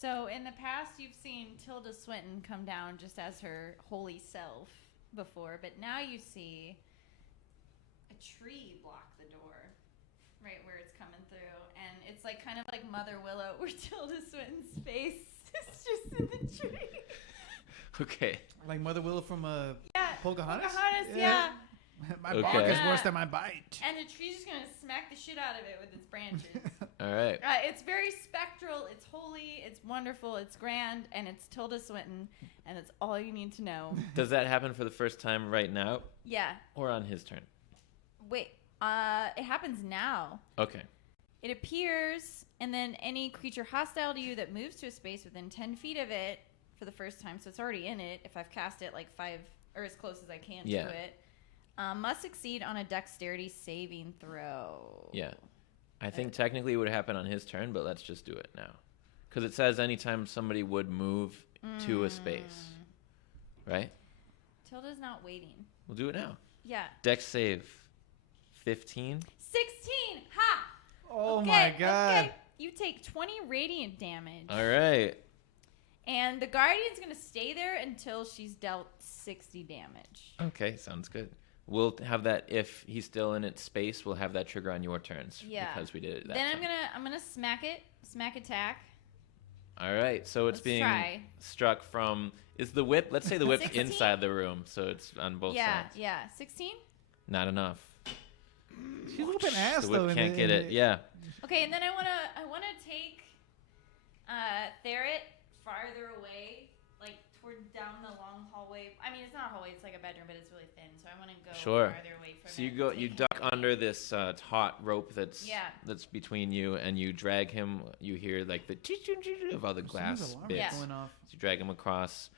So in the past, you've seen Tilda Swinton come down just as her holy self before, but now you see a tree block the door, right where it's coming through, and it's like kind of like Mother Willow, where Tilda Swinton's face is just in the tree. Okay. Like Mother Willow from Yeah. Pocahontas? Pocahontas, yeah. My Okay. bark is worse Yeah. than my bite. And the tree's just gonna smack the shit out of it with its branches. All right. It's very spectral. It's holy. It's wonderful. It's grand, and it's Tilda Swinton, and that's all you need to know. Does that happen for the first time right now Yeah. or on his turn? Wait. It happens now. Okay. It appears, and then any creature hostile to you that moves to a space within 10 feet of it for the first time, so it's already in it. If I've cast it like 5 or as close as I can Yeah. to it, must succeed on a dexterity saving throw. Yeah. I think technically it would happen on his turn, but let's just do it now. Because it says anytime somebody would move to a space. Right? Tilda's not waiting. We'll do it now. Yeah. Dex save 15. 16. Ha! Oh Okay, my god. Okay. You take 20 radiant damage. All right. And the Guardian's going to stay there until she's dealt 60 damage. Okay, sounds good. We'll have that if he's still in its space. We'll have that trigger on your turns. Yeah. Because we did it that Then time. I'm gonna smack it. Smack attack. All right, so it's Let's being try. struck from. Is the whip? Let's say the whip's 16? inside the room, so it's on both Yeah, sides. yeah. 16? Not enough. She's whooping ass The though. whip in can't the- get in it. the- Yeah. Okay, and then I wanna take Therrit farther away, like toward down the long hallway. I mean, it's not a hallway; it's like a bedroom, but it's really thin. So I want to go Sure. farther away from So it. you go, and you take duck him. under this taut rope that's Yeah. that's between you, and you drag him. You hear like the of all the glass Someone's alarm bits. Yeah. going off. So you drag him across.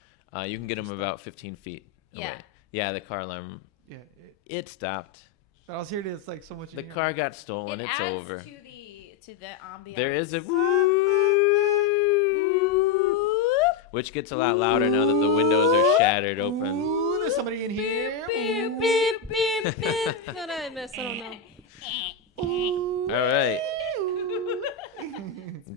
You can get him about 15 feet away. Yeah. Yeah, the car alarm. Yeah. It stopped. But I was hearing it's like so much. in The here. car got stolen. It It's adds over. to the ambiance. There is a which gets a lot louder now that the windows are shattered open. Ooh, there's somebody in here. Beep, beep, beep, beep. What did I miss? I don't know. All right.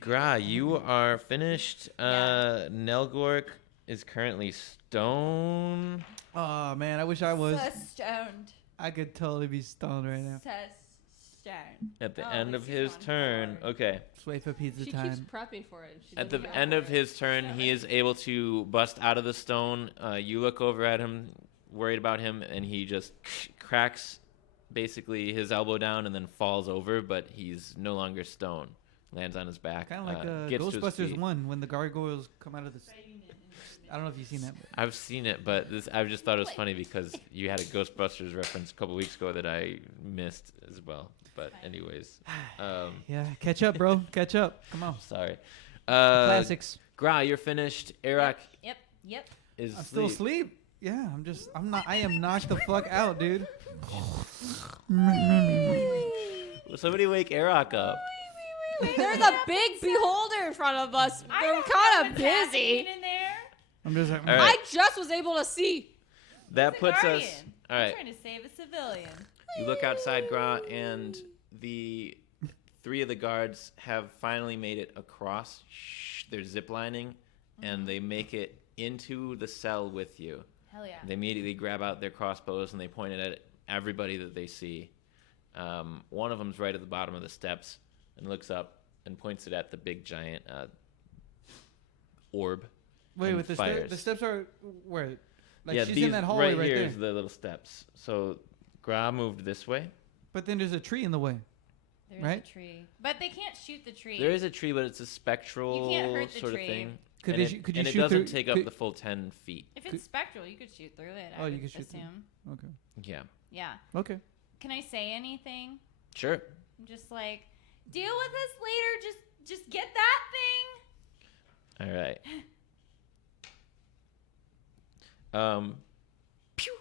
Gra, you are finished. Nelgork is currently stone. Oh man, I wish I was. Stoned. I could totally be stoned right now. Stoned. At the Oh, end at of least his he's on turn, board. okay. Just wait for pizza She time. keeps prepping for it. She At the doesn't go end for of it. his turn, he is able to bust out of the stone. You look over at him, worried about him, and he just cracks basically his elbow down and then falls over, but he's no longer stone. Lands on his back. Kind of like gets to his Ghostbusters feet. 1 when the gargoyles come out of the. I don't know if you've seen that. I've seen it, but I just thought it was funny because you had a Ghostbusters reference a couple weeks ago that I missed as well. But anyways, Yeah, catch up, bro. Catch up. Come on. sorry. Classics. Gra, you're finished. Arak Yep. is I'm still asleep. Yeah, I am knocked the fuck out, dude. Somebody wake Arak up. There's a big beholder in front of us. I We're don't know kind of what's busy. happening in there. I'm just like, All right. I just was able to see. That He's a puts us. guardian. All I'm right. trying to save a civilian. You look outside, Gra, and the 3 of the guards have finally made it across. They're ziplining, and they make it into the cell with you. Hell yeah. They immediately grab out their crossbows and they point it at everybody that they see. One of them's right at the bottom of the steps and looks up and points it at the big giant orb. wait, and with the fires. the steps are where? Like yeah, she's these in that hallway right here there. is the little steps. So Gra moved this way. But then there's a tree in the way. There's right? a tree. But they can't shoot the tree. There is a tree, but it's a spectral You can't hurt the sort tree. of thing. Could and you- it, could you and shoot it doesn't through- take up could- the full 10 feet. If it's spectral, you could shoot through it. Oh, I you would could shoot through. assume. Okay. Yeah. Yeah. Okay. Can I say anything? Sure. I'm just like, deal with us later. Just get that thing. All right. Pew.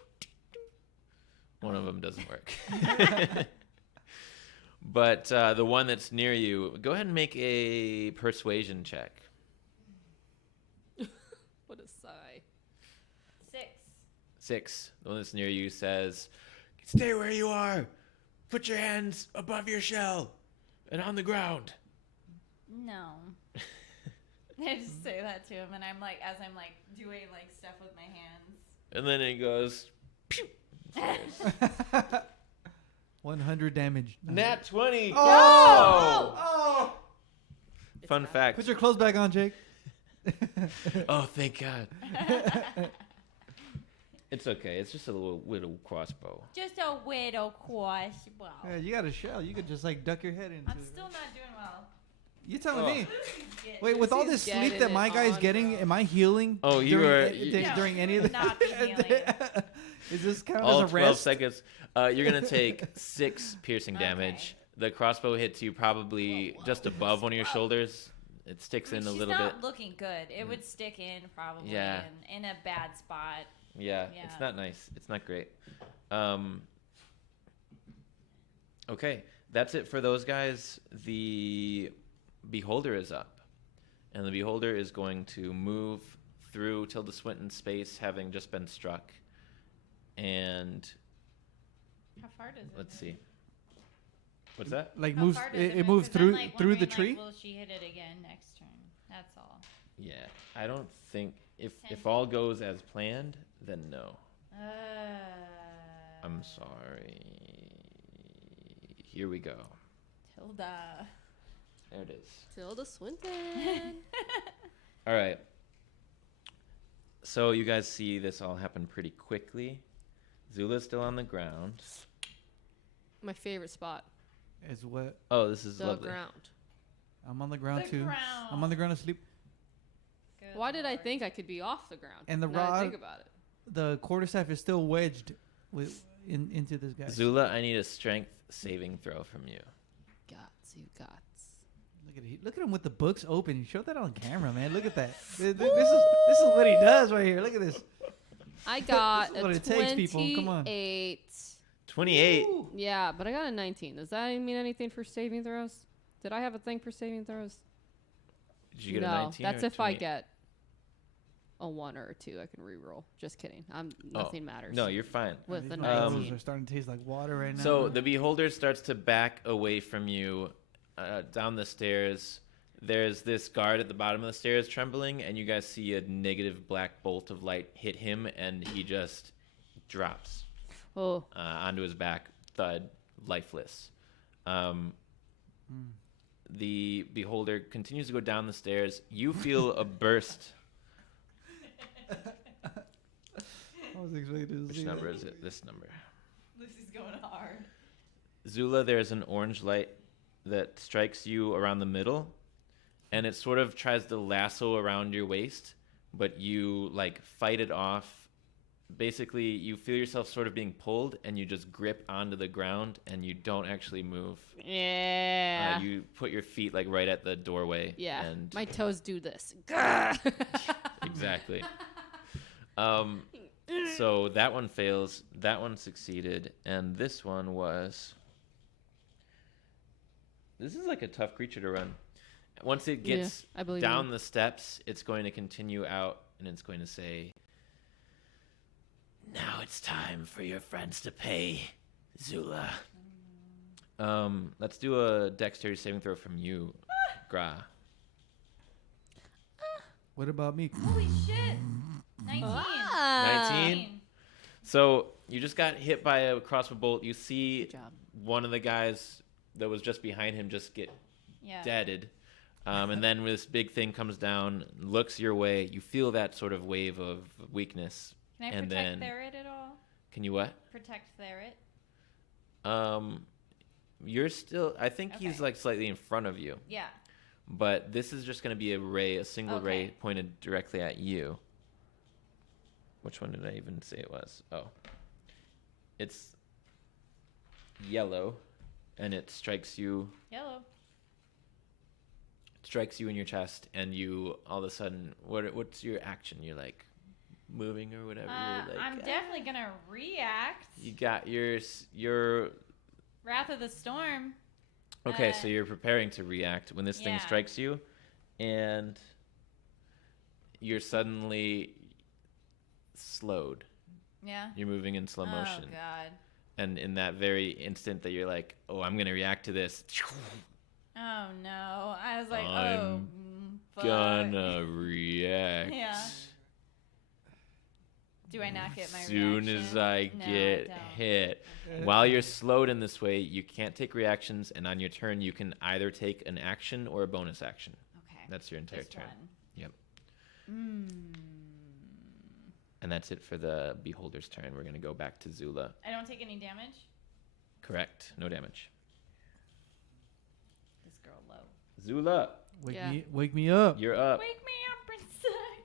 One of them doesn't work. But the one that's near you, go ahead and make a persuasion check. What a sigh. 6. 6. The one that's near you says, "Stay where you are. Put your hands above your shell and on the ground." No. I just say that to him, and I'm like, as I'm like doing like stuff with my hands. And then it goes, pew. 100 damage. Nat 20. Oh! Oh! Fun fact. Put your clothes back on, Jake. Oh, thank God. It's okay. It's just a little crossbow. Just a widow crossbow. Yeah, you got a shell. You could just like duck your head into I'm it. still not doing well. You telling Oh. me? Get- Wait, with all He's this sleep getting that it my guy's on, getting, bro. am I healing? Oh, you during, are- No, during any you of would the? not be healing. Is this count All as a 12 rest? seconds. You're going to take 6 piercing Okay. damage. The crossbow hits you probably just above one of your shoulders. It sticks in a She's little bit. not looking good. It would stick in probably Yeah. in a bad spot. Yeah, Yeah. it's not nice. It's not great. Okay, that's it for those guys. The Beholder is up. And the Beholder is going to move through Tilda Swinton's space, having just been struck. And How far does it? let's move? see. What's that? Like How moves, far does it move? moves 'Cause I'm, through like, through the wondering, tree. Like, will she hit it again next turn? That's all. Yeah, I don't think if 10 all goes as planned, then no. Uh, I'm sorry. Here we go. Tilda. There it is. Tilda Swinton. All right. So you guys see this all happen pretty quickly. Zula's still on the ground. My favorite spot. Is what Oh, this is The lovely. ground. I'm on the ground The too. ground. I'm on the ground asleep. Good Why did I Lord. think I could be off the ground? And the Now that I rod- think about it. The quarterstaff is still wedged into this guy. Zula, I need a strength saving throw from you. Gots, you gots. Look at him with the books open. Show that on camera, man. Look at that. This is what he does right here. Look at this. I got This is a what it takes, people. Come on. 28. 28. Yeah, but I got a 19. Does that mean anything for saving throws? Did I have a thing for saving throws? Did you get no, a 19? that's or if I 28? get. a 1 or a 2, I can re-roll. Just kidding. Nothing matters. No, you're fine. With These the marshmallows 19. are starting to taste like water right now. So the beholder starts to back away from you down the stairs. There's this guard at the bottom of the stairs trembling, and you guys see a negative black bolt of light hit him, and he just drops Oh, onto his back, thud, lifeless. The beholder continues to go down the stairs. You feel a burst. I was expecting to Which see number that. is it? This number. Lucy's going hard. Zula, there's an orange light that strikes you around the middle, and it sort of tries to lasso around your waist, but you like fight it off. Basically, you feel yourself sort of being pulled, and you just grip onto the ground, and you don't actually move. yeah. You put your feet like right at the doorway. Yeah. And My toes do this. exactly. So that one fails. That one succeeded, and this one was. This is like a tough creature to run. Once it gets I believe down you. the steps, it's going to continue out, and it's going to say, "Now it's time for your friends to pay, Zula." Let's do a dexterity saving throw from you, Gra. What about me? Holy shit. 19. Ah. 19? So you just got hit by a crossbow bolt. You see Good job. one of the guys that was just behind him just get Yeah. deaded. And then this big thing comes down, looks your way. You feel that sort of wave of weakness. Can I and protect then- Therit at all? Can you what? Protect Therit? You're still, I think he's Okay. like slightly in front of you. Yeah. But this is just going to be a single ray Okay. pointed directly at you. Which one did I even say it was? Oh. It's yellow, and it strikes you Yellow. in your chest, and you all of a sudden, what's your action? You're like moving or whatever. You're like, I'm definitely going to react. You got your Wrath of the Storm. okay, so you're preparing to react when this thing Yeah. strikes you, and you're suddenly slowed. Yeah. You're moving in slow motion. Oh, God. And in that very instant that you're like, oh, I'm going to react to this, Oh, no. I was like, I'm fuck. gonna react. Yeah. Do I not get my Soon reaction? as I No, get don't. hit. While you're slowed in this way, you can't take reactions, and on your turn, you can either take an action or a bonus action. Okay. That's your entire Just turn. one. Yep. Mm. And that's it for the beholder's turn. We're going to go back to Zula. I don't take any damage? Correct. No damage. This girl low. Zula, Yeah. Wake me up. you're up. Wake me up, princess.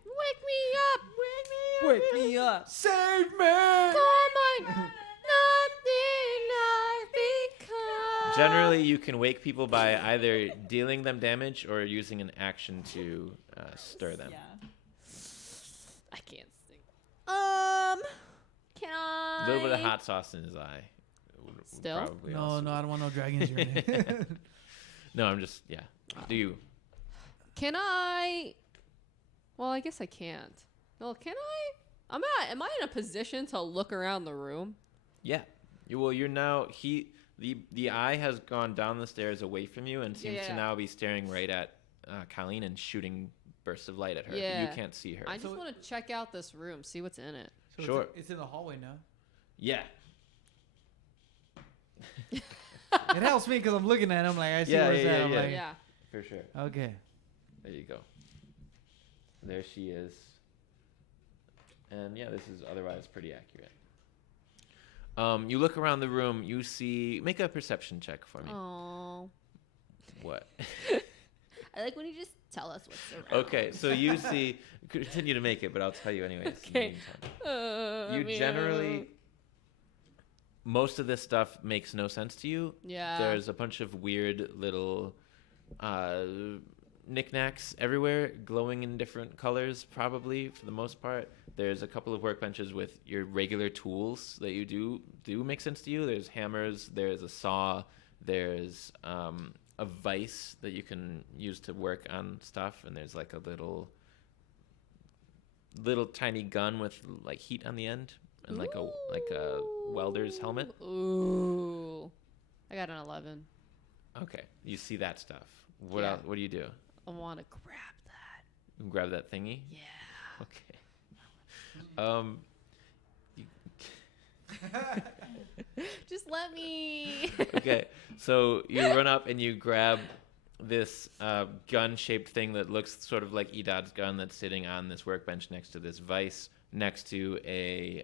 Wake me up. Wake me up. Wake me up. Save me. Come on. Nothing I become. Generally, you can wake people by either dealing them damage or using an action to stir them. Yeah. I can't sing. Can I? A little bit of hot sauce in his eye. would Still? probably No, also- no, I don't want no dragons here. No, I'm just, yeah. Do you? Can I? Well, I guess I can't. No, can I? Am I in a position to look around the room? Yeah. You're now, the eye has gone down the stairs away from you and seems to Yeah. now be staring right at Colleen and shooting bursts of light at her. Yeah. You can't see her. I just So- want to check out this room, see what's in it. So Sure. It's in the hallway now. Yeah. It helps me because I'm looking at him like I see Yeah, where it's yeah, at. I'm yeah. like, Yeah. For sure. okay. There you go. There she is. And yeah, this is otherwise pretty accurate. You look around the room, you see, make a perception check for me. Oh. What? I like when you just tell us what's around. Okay, so you see, continue to make it, but I'll tell you anyways. in the Okay. meantime. You generally, most of this stuff makes no sense to you. Yeah. There's a bunch of weird little knickknacks everywhere, glowing in different colors, probably for the most part. There's a couple of workbenches with your regular tools that you do make sense to you. There's hammers, there's a saw, there's a vise that you can use to work on stuff, and there's like a little little tiny gun with like heat on the end and like a welder's helmet. Ooh. I got an 11. Okay, you see that stuff. What Yeah. else? What do you do? I want to grab that. You grab that thingy. Yeah. Okay. You, Just let me. okay, so you run up and you grab this gun-shaped thing that looks sort of like Edad's gun that's sitting on this workbench next to this vise, next to a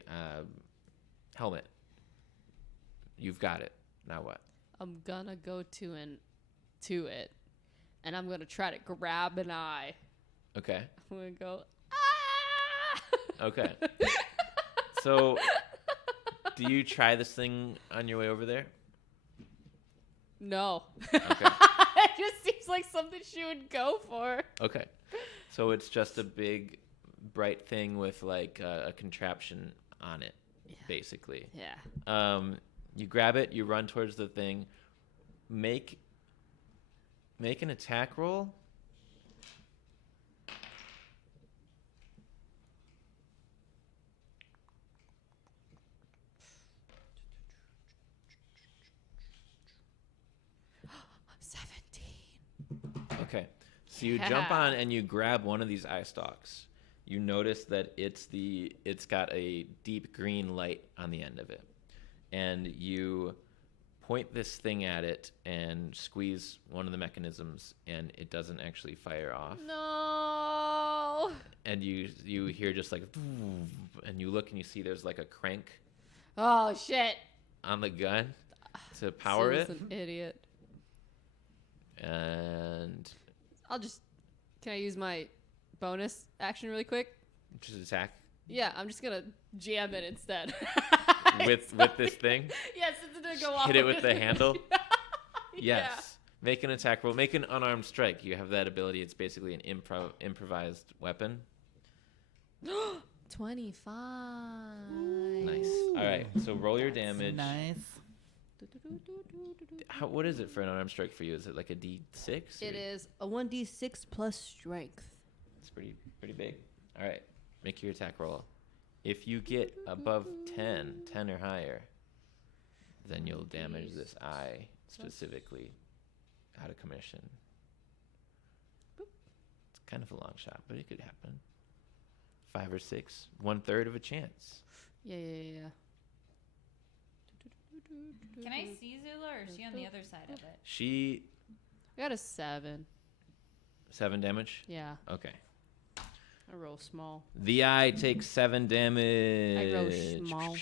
helmet. You've got it. Now what? I'm gonna go to it, and I'm gonna try to grab an eye. Okay. I'm gonna go. Ah! Okay. So, do you try this thing on your way over there? No. Okay. It just seems like something she would go for. Okay. So it's just a big, bright thing with like a contraption on it, basically. Yeah. You grab it. You run towards the thing. Make an attack roll. Okay. So you jump on and you grab one of these eye stalks. You notice that it's got a deep green light on the end of it. And you point this thing at it and squeeze one of the mechanisms and it doesn't actually fire off. No. And you hear just like and you look and you see there's like a crank Oh shit. on the gun to power Syl's it. an idiot. And Can I use my bonus action really quick? just attack Yeah, I'm just gonna jam it instead. with this thing. Yes, it's gonna go off. Hit it with the handle. Yeah. Yes. Make an attack roll. Make an unarmed strike. You have that ability. It's basically an improvised weapon. 25. Nice. All right. So roll your damage. Nice. What is it for an unarmed strike for you? Is it like a D6? It is a 1d6 plus strength. It's pretty big. All right. Make your attack roll. If you get above 10 or higher, then you'll damage this eye specifically out of commission. It's kind of a long shot, but it could happen. 5 or 6, 1/3 of a chance. Yeah. Can I see Zula, or is she on the other side of it? She I got a 7. 7 damage. Yeah, Okay. I roll small. The eye takes 7 damage. I roll small.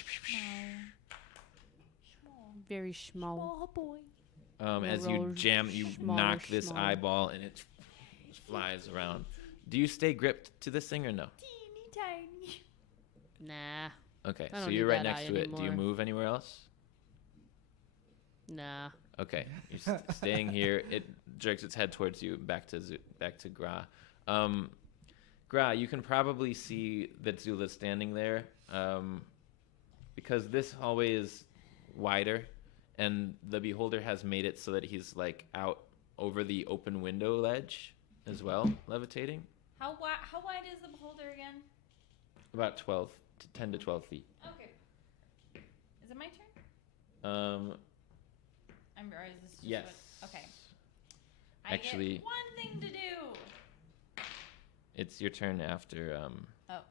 Very small. Small boy. As you roll jam, you smaller, knock this smaller. eyeball and it flies around. Do you stay gripped to this thing or no? Teeny tiny. Nah. Okay, I so don't you're need right that next eye to it. Do you anymore. move anywhere else? Nah. Okay, you're staying here. It jerks its head towards you, back to Gra. Gra, you can probably see that Zula's standing there, because this hallway is wider, and the beholder has made it so that he's like out over the open window ledge as well, levitating. How wide is the beholder again? About 10 to 12 feet. Okay. Is it my turn? Or is this just Yes. okay. Actually- I get one thing to do. It's your turn after Oh.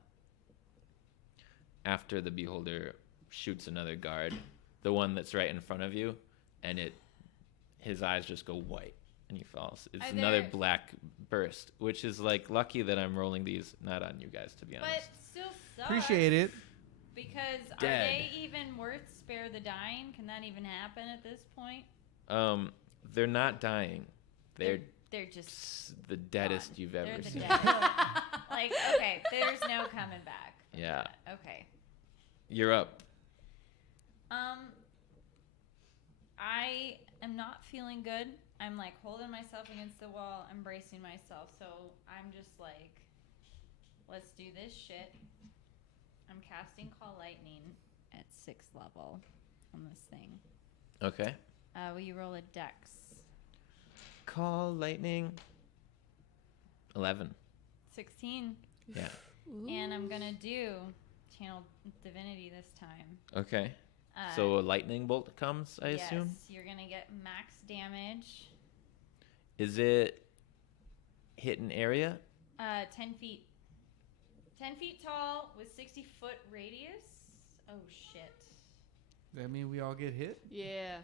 after the beholder shoots another guard, the one that's right in front of you, and his eyes just go white and he falls. It's Are another there- black burst, which is like lucky that I'm rolling these not on you guys, to be But honest. still sucks. Appreciate it. Because are Dead. they even worth spare the dying? Can that even happen at this point? They're not dying. They're They're just the deadest gone. you've They're ever the seen. deadest. Like, okay, there's no coming back. from Yeah. that. Okay. You're up. I am not feeling good. I'm like holding myself against the wall. I'm bracing myself. So I'm just like, let's do this shit. I'm casting Call Lightning at 6th level on this thing. Okay. Will you roll a dex? Call lightning. 11. 16. Yeah. And then I'm gonna do channel divinity this time. Okay. So a lightning bolt comes, I assume? Yes, you're gonna get max damage. Is it hit an area? 10 feet. 10 feet tall with 60-foot radius. Oh, shit. That mean we all get hit? Yeah.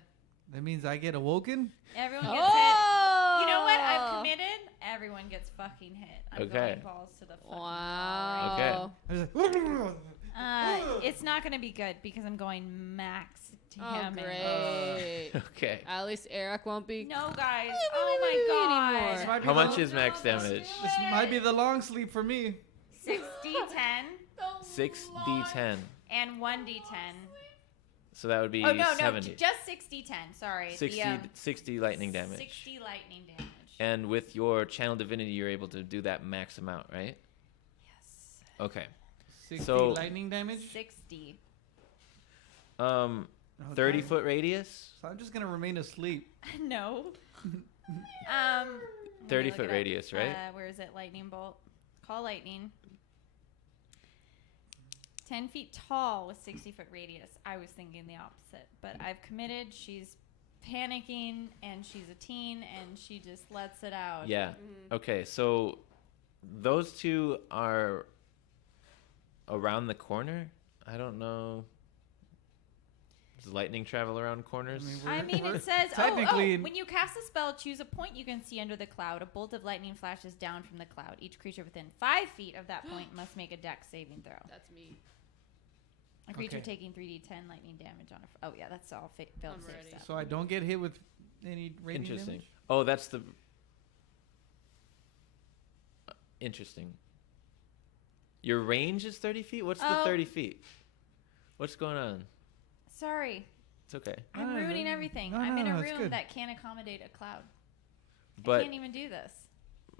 That means I get awoken? Everyone gets hit. Oh! You know what? I've committed. Everyone gets fucking hit. I'm Okay. going balls to the fucking Wow. Okay. I was like, It's not going to be good because I'm going max Oh, damage. great. Okay. At least Eric won't be. No, guys. Oh, my God. Anymore. This might be How the much is max damage? This might be the long sleep for me. 6d10 6d10. and 1d10. So that would be Oh, no, 70. just 6d10. Sorry. 60 lightning damage. 60 lightning damage. And with your channel divinity, you're able to do that max amount, right? Yes. Okay. 60 So- lightning damage. 60. 30-foot radius? So I'm just gonna remain asleep. No. 30-foot radius, right? Where is it? Lightning bolt. Call lightning. 10 feet tall with 60-foot radius. I was thinking the opposite, but I've committed. She's panicking, and she's a teen, and she just lets it out. Yeah. Mhm. Okay, so those two are around the corner? I don't know. Does lightning travel around corners? We're- It says, technically when you cast a spell, choose a point you can see under the cloud. A bolt of lightning flashes down from the cloud. Each creature within 5 feet of that point must make a dex saving throw. That's me. A creature Okay. taking 3d10 lightning damage on a... Oh, yeah, that's all failed I'm save ready. stuff. So I don't get hit with any radiant Interesting. damage? Oh, that's the... Interesting. Your range is 30 feet? What's the Oh. 30 feet? What's going on? Sorry. It's okay. I'm No, no, ruining no. everything. No, I'm in no, a it's room good. that can't accommodate a cloud. I But can't even do this.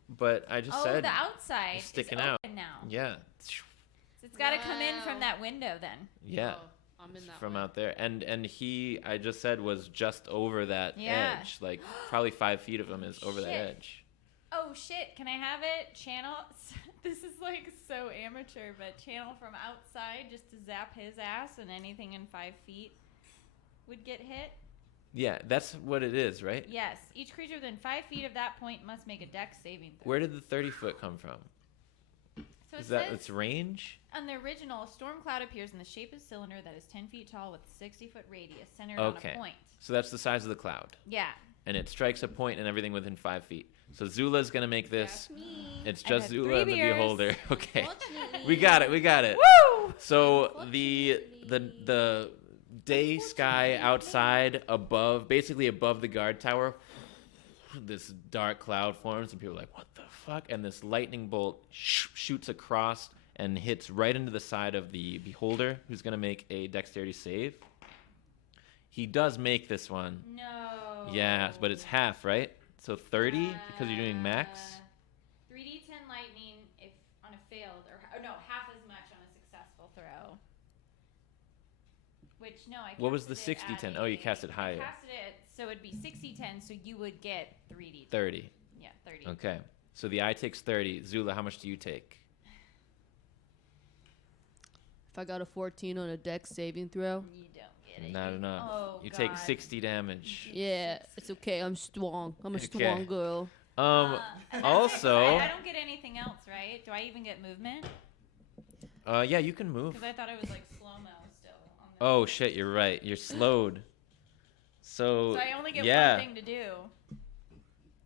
but I just said The outside it's sticking is out. open now. yeah. So it's got to come in Wow. from that window then. Yeah. Oh, I'm in that From one. out there. And he I just said was just over that Yeah. edge. Like probably 5 feet of him is over the Shit. edge. Oh shit, can I have it? Channel. This is like so amateur, but channel from outside just to zap his ass, and anything in 5 feet would get hit. Yeah, that's what it is, right? Yes, each creature within 5 feet of that point must make a dex saving throw. Where did the 30 foot come from? So Is it that says, its range? on the original, a storm cloud appears in the shape of a cylinder that is 10 feet tall with a 60-foot radius centered Okay. on a point. So that's the size of the cloud. Yeah. And it strikes a point and everything within 5 feet. So Zula's gonna make this. That's me. It's I've just had Zula 3 and the beers. beholder. Okay. Fortunately- We got it. Woo! So the day sky outside above, basically above the guard tower, this dark cloud forms and people are like, what the fuck? And this lightning bolt shoots across and hits right into the side of the beholder, who's going to make a dexterity save. He does make this one. No. Yeah, but it's half, right? So 30 because you're doing max. 3d10 lightning if on a failed, or no, half as much on a successful throw. Which no, I. What was the casted it 60-10? at Oh, you a- casted higher. I casted it so it'd be 60-10, so you would get 3d10. 30. Yeah, 30. Okay. So the eye takes 30. Zula, how much do you take? If I got a 14 on a dex saving throw, You don't get it. Not enough. Oh, You God. take 60 damage. yeah, it's okay. I'm strong. I'm a Okay. strong girl. And that's it, 'cause Also- I don't get anything else, right? Do I even get movement? Yeah, you can move. Because I thought it was like slow mo still. On the Oh shit, you're right. You're slowed. So So I only get yeah, one thing to do.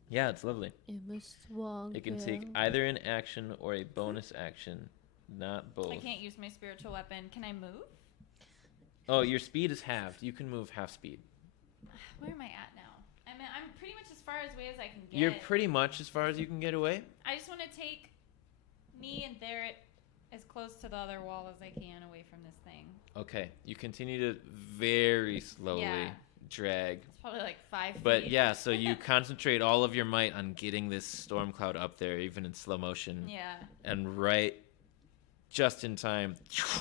yeah, it's lovely. I'm a strong It can girl. take either an action or a bonus action, not both. I can't use my spiritual weapon. Can I move? Oh, your speed is halved. You can move half speed. Where am I at now? I'm pretty much as far away as I can get. You're pretty much as far as you can get away. I just want to take me and Barrett as close to the other wall as I can away from this thing. Okay, you continue to very slowly Yeah. drag. It's probably like 5 feet. But yeah, so you concentrate all of your might on getting this storm cloud up there, even in slow motion. Yeah. And right just in time,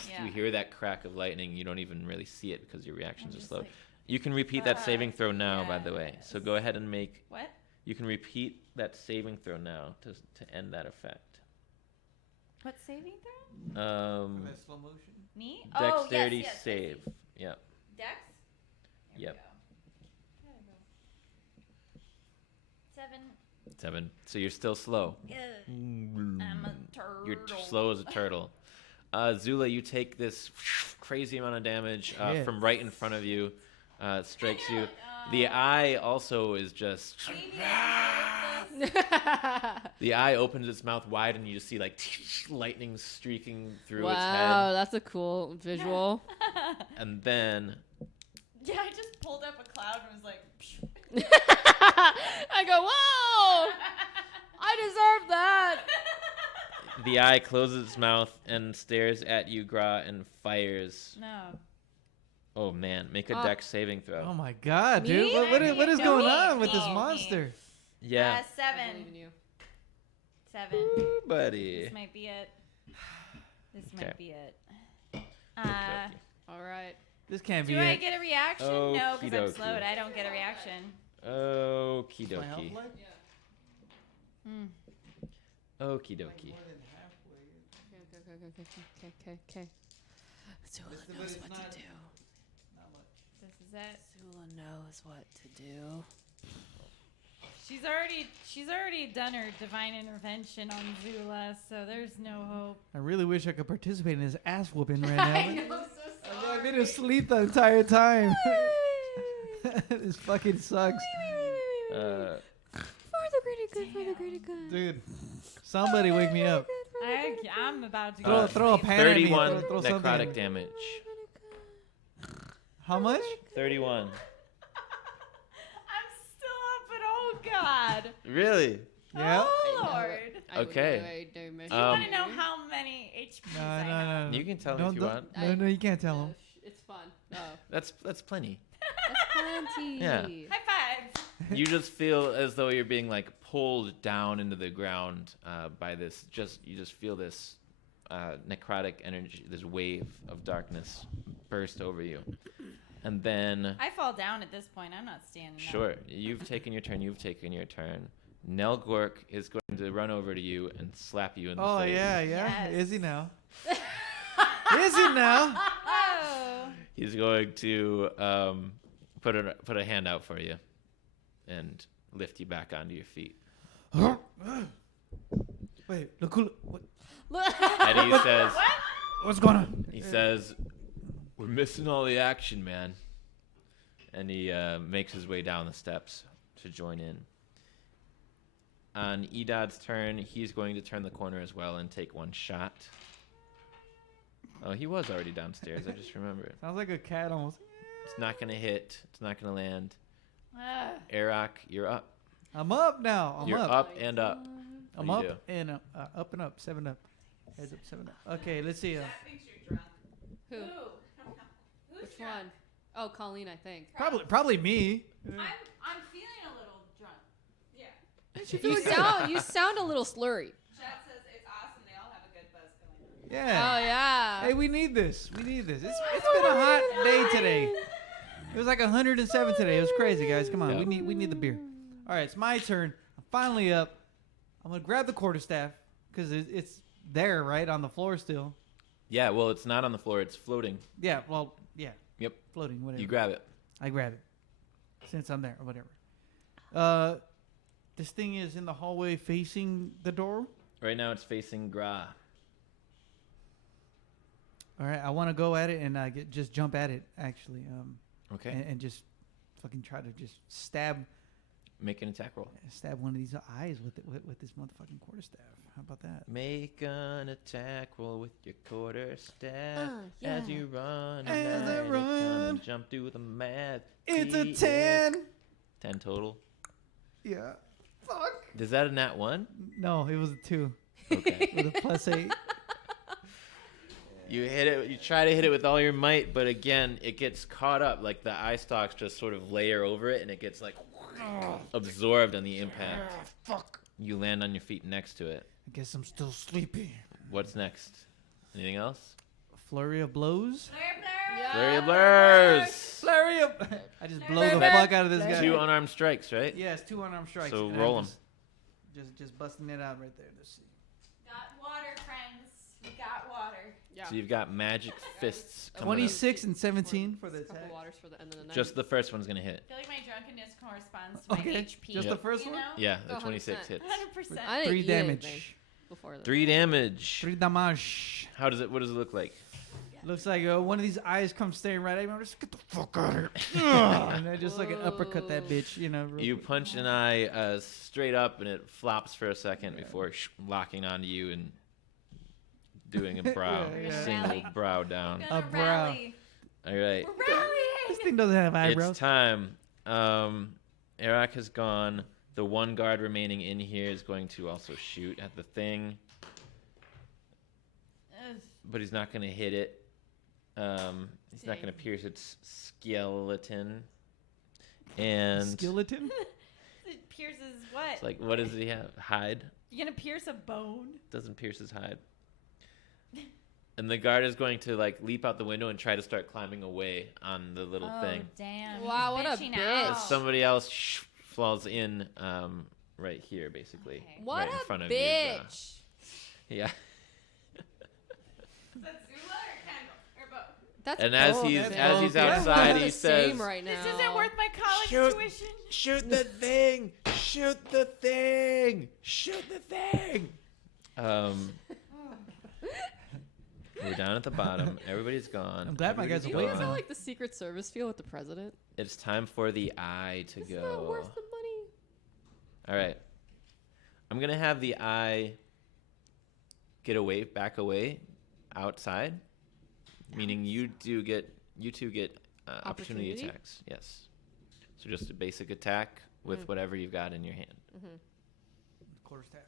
Yeah. you hear that crack of lightning. You don't even really see it because your reactions I'm are just slow. like, You can repeat that saving throw now, by the way. yes. So go ahead and make. what? You can repeat that saving throw now to end that effect. What saving throw? That slow motion. Me? Dexterity yes, save. Yep. Dex? There Yep. we go. 7. So you're still slow. Ugh. I'm a turtle. You're slow as a turtle. Zula, you take this crazy amount of damage Shit. from right in front of you. Strikes you. The eye also is just. The eye opens its mouth wide, and you just see like lightning streaking through its Wow, head. that's a cool visual. And then Yeah, I just pulled up a cloud and was like, I go, whoa! I deserve that. the eye closes its mouth and stares at you, Gra, and fires. no. Oh man, make a dex saving throw. Oh my god, Me? dude! What is No, going me, on with me, this me. monster? Yeah, I believe in 7. you. 7. Ooh, buddy. This might be it. This Okay. might be it. Okey-dokey. All right. This can't be Do I it. get a reaction? No, because I'm Okey-dokey. slowed. I don't get a reaction. Okie My health dokie. life? Hmm. Okie dokie. Okay. Zula But knows it's what not- to do. This is it. Zula knows what to do. She's already done her divine intervention on Zula, so there's no hope. I really wish I could participate in this ass whooping right I now. know, so I've been sorry. asleep the entire time. This fucking sucks, Uh, For the greater good, for the greater good. dude. Somebody wake me up. I'm about to Throw- go. throw a to sleep. pan at me. 31 Throw something at necrotic me. damage. How much? 31. I'm still up, but oh god. Really? Yeah. Oh lord. Okay. Do you want Um, to know how many HPs No, I no, have? no. You can tell me Don't- if you don't- want. No, you can't tell him. It's fun. Oh, That's plenty. that's plenty. Yeah. High five. You just feel as though you're being like pulled down into the ground by this. You just feel this necrotic energy, this wave of darkness burst over you, and then I fall down at this point. I'm not standing up. sure, you've taken your turn. You've taken your turn. Nelgork is going to run over to you and slap you in the Oh face. yeah. Yes. Is he now? Is he now? Oh. He's going to put a hand out for you and lift you back onto your feet. Wait, look who. What, And he says, what's going on? he says, "We're missing all the action, man." And he makes his way down the steps to join in. On Edad's turn, he's going to turn the corner as well and take one shot. Oh, he was already downstairs. I just remembered. Sounds like a cat almost. It's not going to hit. It's not going to land. Ah. Arak, you're up. I'm up now. I'm You're up. up and up. I'm What up do you do? and up and up. 7 up. Heads up, 7 up. Okay, let's see. Who? Who's Which drunk? one? Oh, Colleen, I think. Probably me. I'm feeling a little drunk. Yeah. You sound a little slurry. Chat says it's awesome. They all have a good buzz going on. Yeah. Oh yeah. Hey, we need this. We need this. It's been a hot day today. It was like 107 today. It was crazy, guys. Come on, Yeah. we need the beer. All right, it's my turn. I'm finally up. I'm gonna grab the quarterstaff because it's there, right, on the floor still. Yeah, well, it's not on the floor. It's floating. Yeah. Well, yeah. Yep. Floating. Whatever. You grab it. I grab it since I'm there or whatever. This thing is in the hallway facing the door. Right now, it's facing Gra. All right, I want to go at it and just jump at it actually. Okay. And just fucking try to just stab Make an attack roll. one of these eyes with this motherfucking quarterstaff. How about that? Make an attack roll with your quarterstaff yeah. as you run. As I and run. gonna jump through the mat. It's a Yeah. 10. 10 total. Yeah. Fuck. Is that a nat 1? No, it was a 2 Okay. with a +8. You hit it. You try to hit it with all your might, but again, it gets caught up. Like the eye stalks just sort of layer over it, and it gets like absorbed on the impact. Fuck. You land on your feet next to it. I guess I'm still sleepy. What's next? Anything else? Flurry of blows. Flurry of blurs. Flurry of. I just blow the Flurry. fuck out of this guy. 2 unarmed strikes, right? Yes, 2 unarmed strikes. So and roll I'm 'em. Just busting it out right there. Let's see. Got water, friends. Yeah. So you've got magic fists coming up. 26 and 17 for the Couple attack. waters for the end of the night. Just the first one's gonna hit. I feel like my drunkenness corresponds to my Okay, HP. just the first you one? know? Yeah, the Oh, 26 100%. hits. 100%. I didn't 3 eat damage. anything before this. 3 damage. 3 damage. What does it look like? Looks like one of these eyes comes staring right at me. I'm just get the fuck out of here. And I just like an uppercut that bitch, you know. real You quick. punch an eye straight up, and it flops for a second before locking onto you and doing a brow, Yeah, yeah. single Rally. brow down. Gonna A brow. rally. All right, We're rallying. This thing doesn't have eyebrows. it's time. Arak has gone. The one guard remaining in here is going to also shoot at the thing, Ugh. but he's not going to hit it. He's not going to pierce its skeleton. And Skeleton? It pierces what? it's like, what does he have? Hide? You gonna pierce a bone? Doesn't pierce his hide. And the guard is going to like leap out the window and try to start climbing away on the little Oh thing. damn! Wow, he's what a bitching bitch. out. Somebody else falls in right here, basically. Okay. What right in a front of you, bitch. yeah. Is that Zula or Kendall or both? That's And as both, he's man. as he's Yeah. outside, We're he the says, same right now. This isn't worth my college Shoot. tuition. "Shoot the thing! Shoot the thing! Shoot the thing!" We're down at the bottom. Everybody's gone. I'm glad my guys Do are you waiting guys now. know like the Secret Service feel with the president? It's time for the eye to It's go. not worth the money. All right. I'm gonna have the eye back away, outside, meaning you two get opportunity Opportunity? attacks. Yes. So just a basic attack with whatever you've got in your hand. Quarterstaff.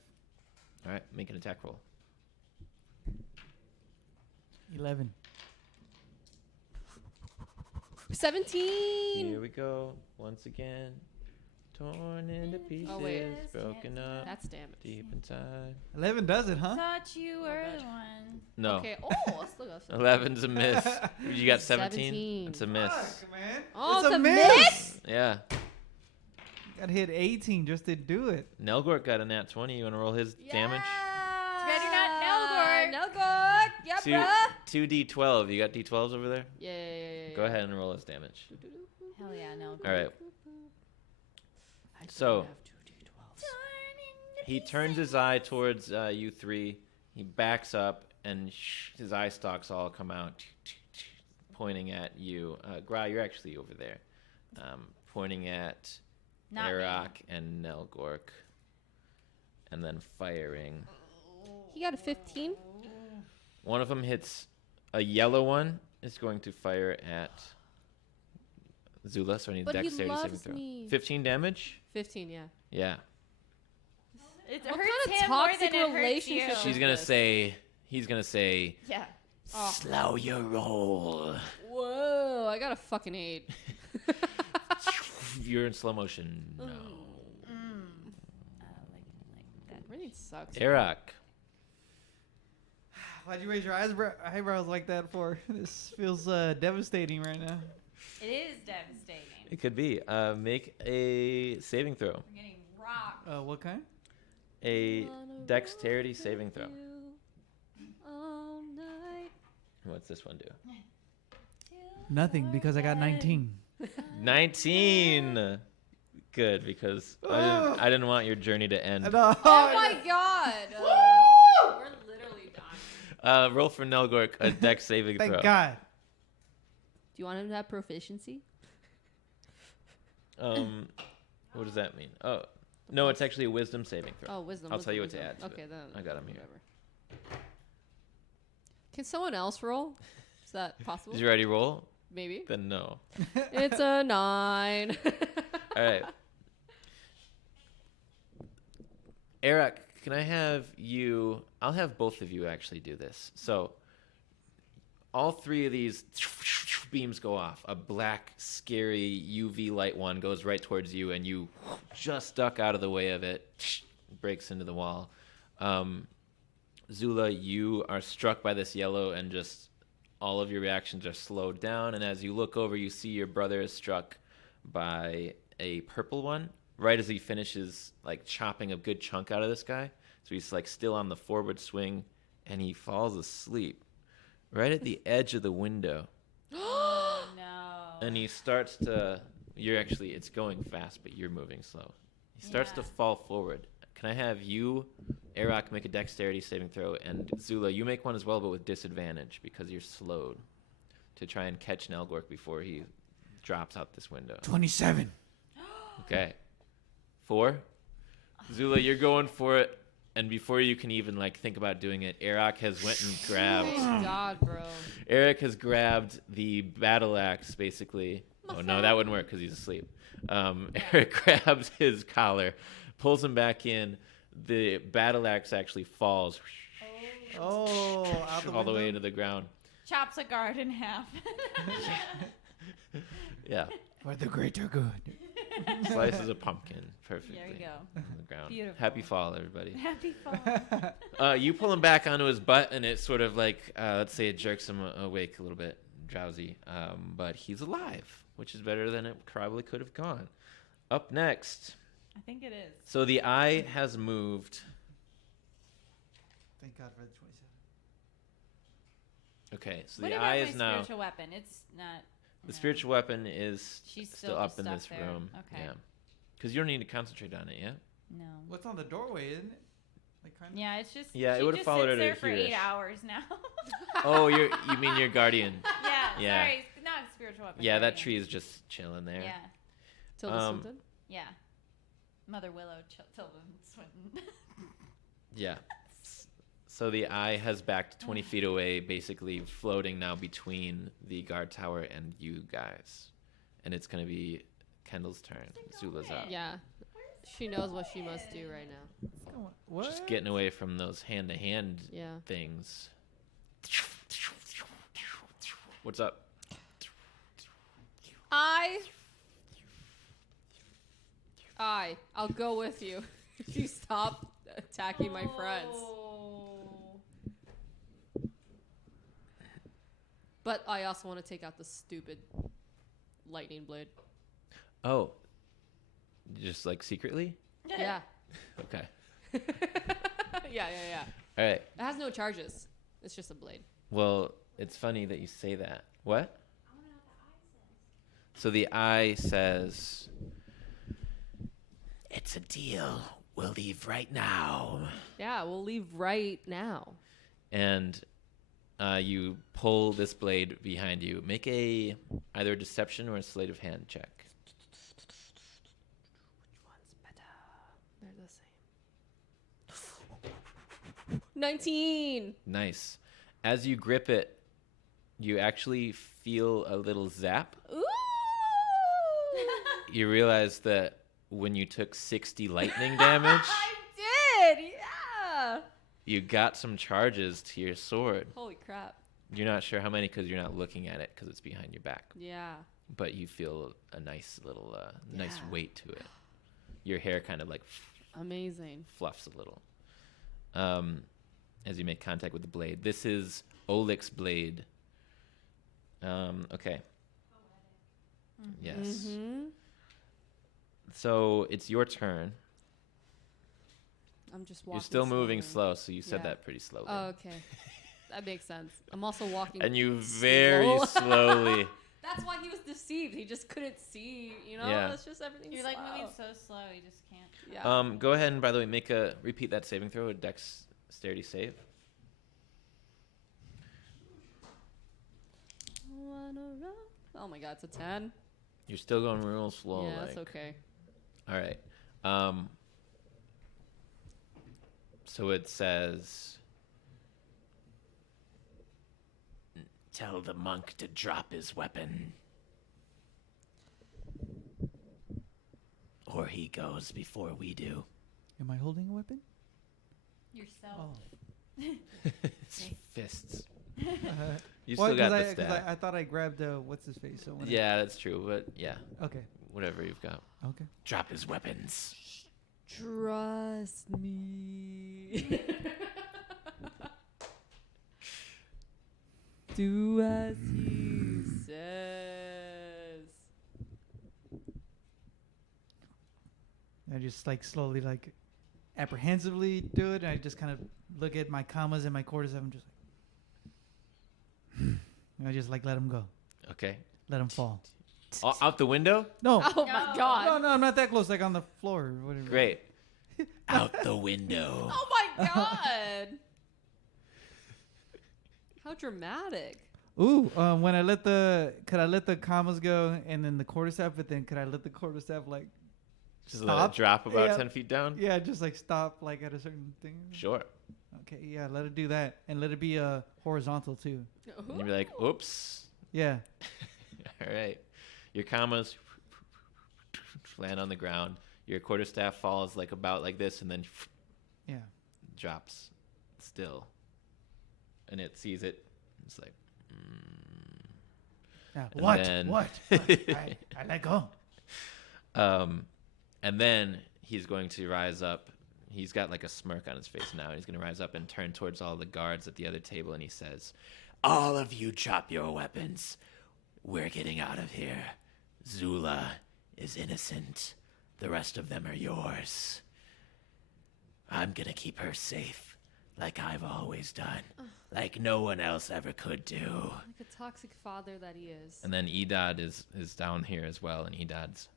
All right, make an attack roll. 11. 17. Here we go. Once again, torn into pieces, Oh, wait. broken up That's damage. deep inside. 11 does it, huh? Thought you were bad. the one. No. Okay. Oh, let's look up. 11's a miss. You got 17? 17. It's a miss. Fuck, man. Oh, it's it's a a miss. Yeah. Got hit 18 just to do it. Nelgort got a nat 20. You want to roll his damage? Too bad you're not Nelgor. Nelgor. Yeah, Two, bruh. 2d12. You got d12s over there? Yeah. Go ahead and roll his damage. Hell yeah, Nelgor. All right. So he turns his eye towards you three. He backs up, and his eye stalks all come out, pointing at you. Gra, you're actually over there, pointing at Not me. Arak and Nelgork, and then firing. He got a 15. One of them hits a yellow one. Is going to fire at Zula, so I need But he dexterity saving loves throw. me. 15 damage? 15, yeah. Yeah. It What hurts kind of him more toxic than it hurts relationship you. is She's gonna this? say, he's gonna say, Yeah. Oh. slow your roll. Whoa, I got a fucking 8. You're in slow motion. No. Like that. Really sucks. Arak. Why'd you raise your eyebrows like that for? This feels devastating right now. It is devastating. It could be. Make a saving throw. We're getting rocked. What kind? A dexterity saving throw. All night. What's this one do? Nothing, because I got 19. 19. Good, because I didn't want your journey to end. No. Oh my god. We're literally dying. Roll for Nelgork a dex saving Thank throw. God. Do you want him to have proficiency? What does that mean? Oh, no, it's actually a wisdom saving throw. Oh, wisdom. I'll tell you what wisdom. to add to Okay, it. then. I got 'em here. Whatever. Can someone else roll? Is that possible? Did you already roll? Maybe. Then no. It's a 9. All right. Eric, can I have you? I'll have both of you actually do this. So, all three of these beams go off. A black, scary UV light one goes right towards you, and you just duck out of the way of it. Breaks into the wall. Zula, you are struck by this yellow, and just all of your reactions are slowed down. And as you look over, you see your brother is struck by a purple one right as he finishes like chopping a good chunk out of this guy. So he's like still on the forward swing, and he falls asleep. right at the edge of the window. Oh no. And he starts to. It's going fast, but you're moving slow. He starts to Yeah. fall forward. Can I have you, Arak, make a dexterity saving throw, and Zula, you make one as well, but with disadvantage because you're slowed to try and catch Nelgork before he drops out this window. 27. Okay. 4. Zula, you're going for it, and before you can even think about doing it, Arak has went and grabbed. Thank God, bro. Eric has grabbed the battle axe, basically. Oh, no, that wouldn't work because he's asleep. Eric grabs his collar, pulls him back in. The battle axe actually falls Oh, out all the way into the ground. Chops a guard in half. Yeah. For the greater good. Slices a pumpkin perfectly There you go. on the ground. Beautiful. Happy fall, everybody. Happy fall. You pull him back onto his butt, and it sort of let's say it jerks him awake a little bit, drowsy. But he's alive, which is better than it probably could have gone. Up next. I think it is. So the eye has moved. Thank God for the 27. Okay, so What the about eye my is now. spiritual weapon? It's not. The no. spiritual weapon is She's still still up just in this stuck there. room. Okay. Yeah. Because you don't need to concentrate on it yet. No. What's on the doorway, isn't it? Kind of. Yeah, it's just. Yeah, it she would've just followed sits her there for here-ish. 8 hours now. Oh, you mean your guardian? Yeah. Yeah. Sorry, not spiritual weapon. Yeah, that guardian. tree is just chilling there. Yeah. Tilda Swinton? Yeah. Mother Willow, Tilda Swinton. Yeah. So the eye has backed 20 feet away, basically floating now between the guard tower and you guys. And it's going to be Kendall's turn. Zula's up. Yeah. She knows what she must do right now. What? Just getting away from those hand-to-hand Yeah. things. What's up? I'll go with you. If you stop attacking my friends. Oh. But I also want to take out the stupid lightning blade. Oh. Just secretly? Yeah. Okay. yeah. All right. It has no charges. It's just a blade. Well, it's funny that you say that. What? So the eye says, "It's a deal. We'll leave right now." Yeah, we'll leave right now. And you pull this blade behind you. Make either a deception or a sleight of hand check. Which one's better? They're the same. 19. Nice. As you grip it, you actually feel a little zap. Ooh. You realize that when you took 60 lightning damage, I did. Yeah. you got some charges to your sword. Holy crap. You're not sure how many because you're not looking at it because it's behind your back. Yeah. But you feel a nice little, nice Yeah. weight to it. Your hair kind of Amazing. fluffs a little as you make contact with the blade. This is Oleg's blade. Okay. Yes. Mm-hmm. So it's your turn. I'm just walking. You're still moving slowly. slow, so you said Yeah. that pretty slowly. Oh, okay. That makes sense. I'm also walking. And you very slow. slowly. That's why he was deceived. He just couldn't see. Yeah. It's just everything. You're slow. moving so slow, you just can't. Yeah. Go ahead and, by the way, repeat that saving throw, a dexterity save. Oh my god, it's a 10. You're still going real slow. Yeah, that's okay. All right. So it says, "Tell the monk to drop his weapon, or he goes before we do." Am I holding a weapon? Yourself. His fists. Oh. You Well, still got the 'cause staff. I thought I grabbed what's his face. So when Yeah, that's true. But yeah, Okay. whatever you've got. Okay. Drop his weapons. Trust me. Do as he says. I just slowly apprehensively do it. And I just kind of look at my commas and my quarters. I'm just Just like let him go. Okay. Let him fall. Out the window? No. Oh my god. No, I'm not that close. Like on the floor or whatever. Great. Out the window. Oh my god. How dramatic. Ooh, when could I let the commas go and then the quarterstaff, but then could I let the quarterstaff like Just let stop? it drop about Yeah. 10 feet down? Yeah, just like stop like at a certain thing. Sure. Okay, yeah, let it do that. And let it be horizontal too. And you'd be like, oops. Yeah. All right. Your commas land on the ground. Your quarterstaff falls like about like this and then Yeah. drops still. And it sees it. It's like, Yeah. And What? then- What? I let go. and then he's going to rise up. He's got like a smirk on his face now. He's going to rise up and turn towards all the guards at the other table. And he says, all of you drop your weapons. We're getting out of here. Zula is innocent. The rest of them are yours. I'm going to keep her safe like I've always done. Like no one else ever could do. Like a toxic father that he is. And then Edad is down here as well, and Edad's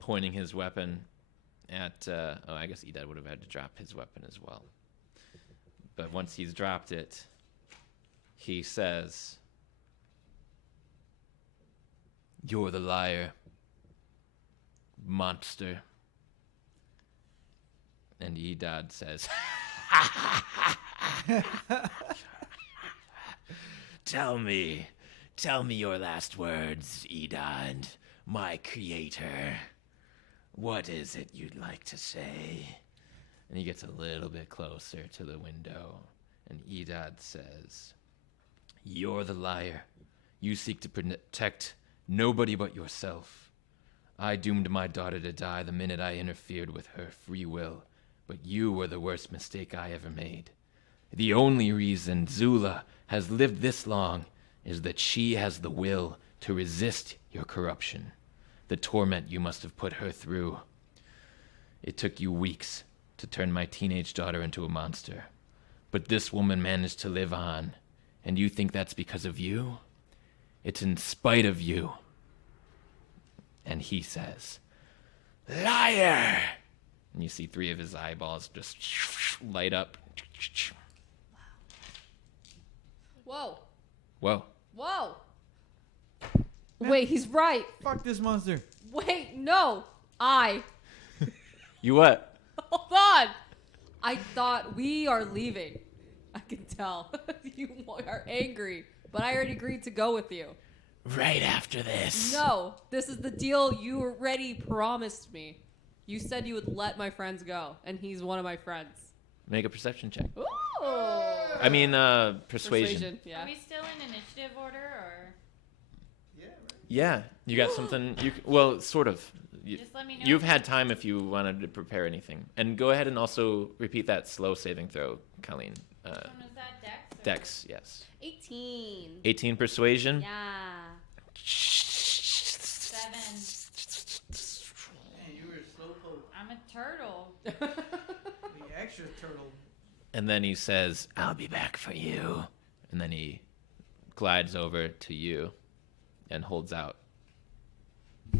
pointing his weapon at... I guess Edad would have had to drop his weapon as well. But once he's dropped it, he says, you're the liar, monster. And Edad says, Tell me your last words, Edad, my creator. What is it you'd like to say? And he gets a little bit closer to the window, and Edad says, you're the liar. You seek to protect nobody but yourself. I doomed my daughter to die the minute I interfered with her free will, but you were the worst mistake I ever made. The only reason Zula has lived this long is that she has the will to resist your corruption, the torment you must have put her through. It took you weeks to turn my teenage daughter into a monster, but this woman managed to live on, and you think that's because of you? It's in spite of you. And he says, liar! And you see 3 of his eyeballs just light up. Whoa. Whoa. Whoa. Wait, he's right. Fuck this monster. Wait, no. You what? Hold on. I thought we are leaving. I can tell. You are angry, but I already agreed to go with you. Right after this. No, this is the deal you already promised me. You said you would let my friends go, and he's one of my friends. Make a perception check. Ooh. I mean, persuasion. Yeah. Are we still in initiative order, or Yeah, you got something. Well, sort of. just let me know? You've had time if you wanted to prepare anything, and go ahead and also repeat that slow saving throw, Colleen. Which one was that, Dex? or- Dex, yes. 18. 18 persuasion. Yeah. 7. Man, you were a slowpoke. I'm a turtle. The extra turtle. And then he says, I'll be back for you. And then he glides over to you and holds out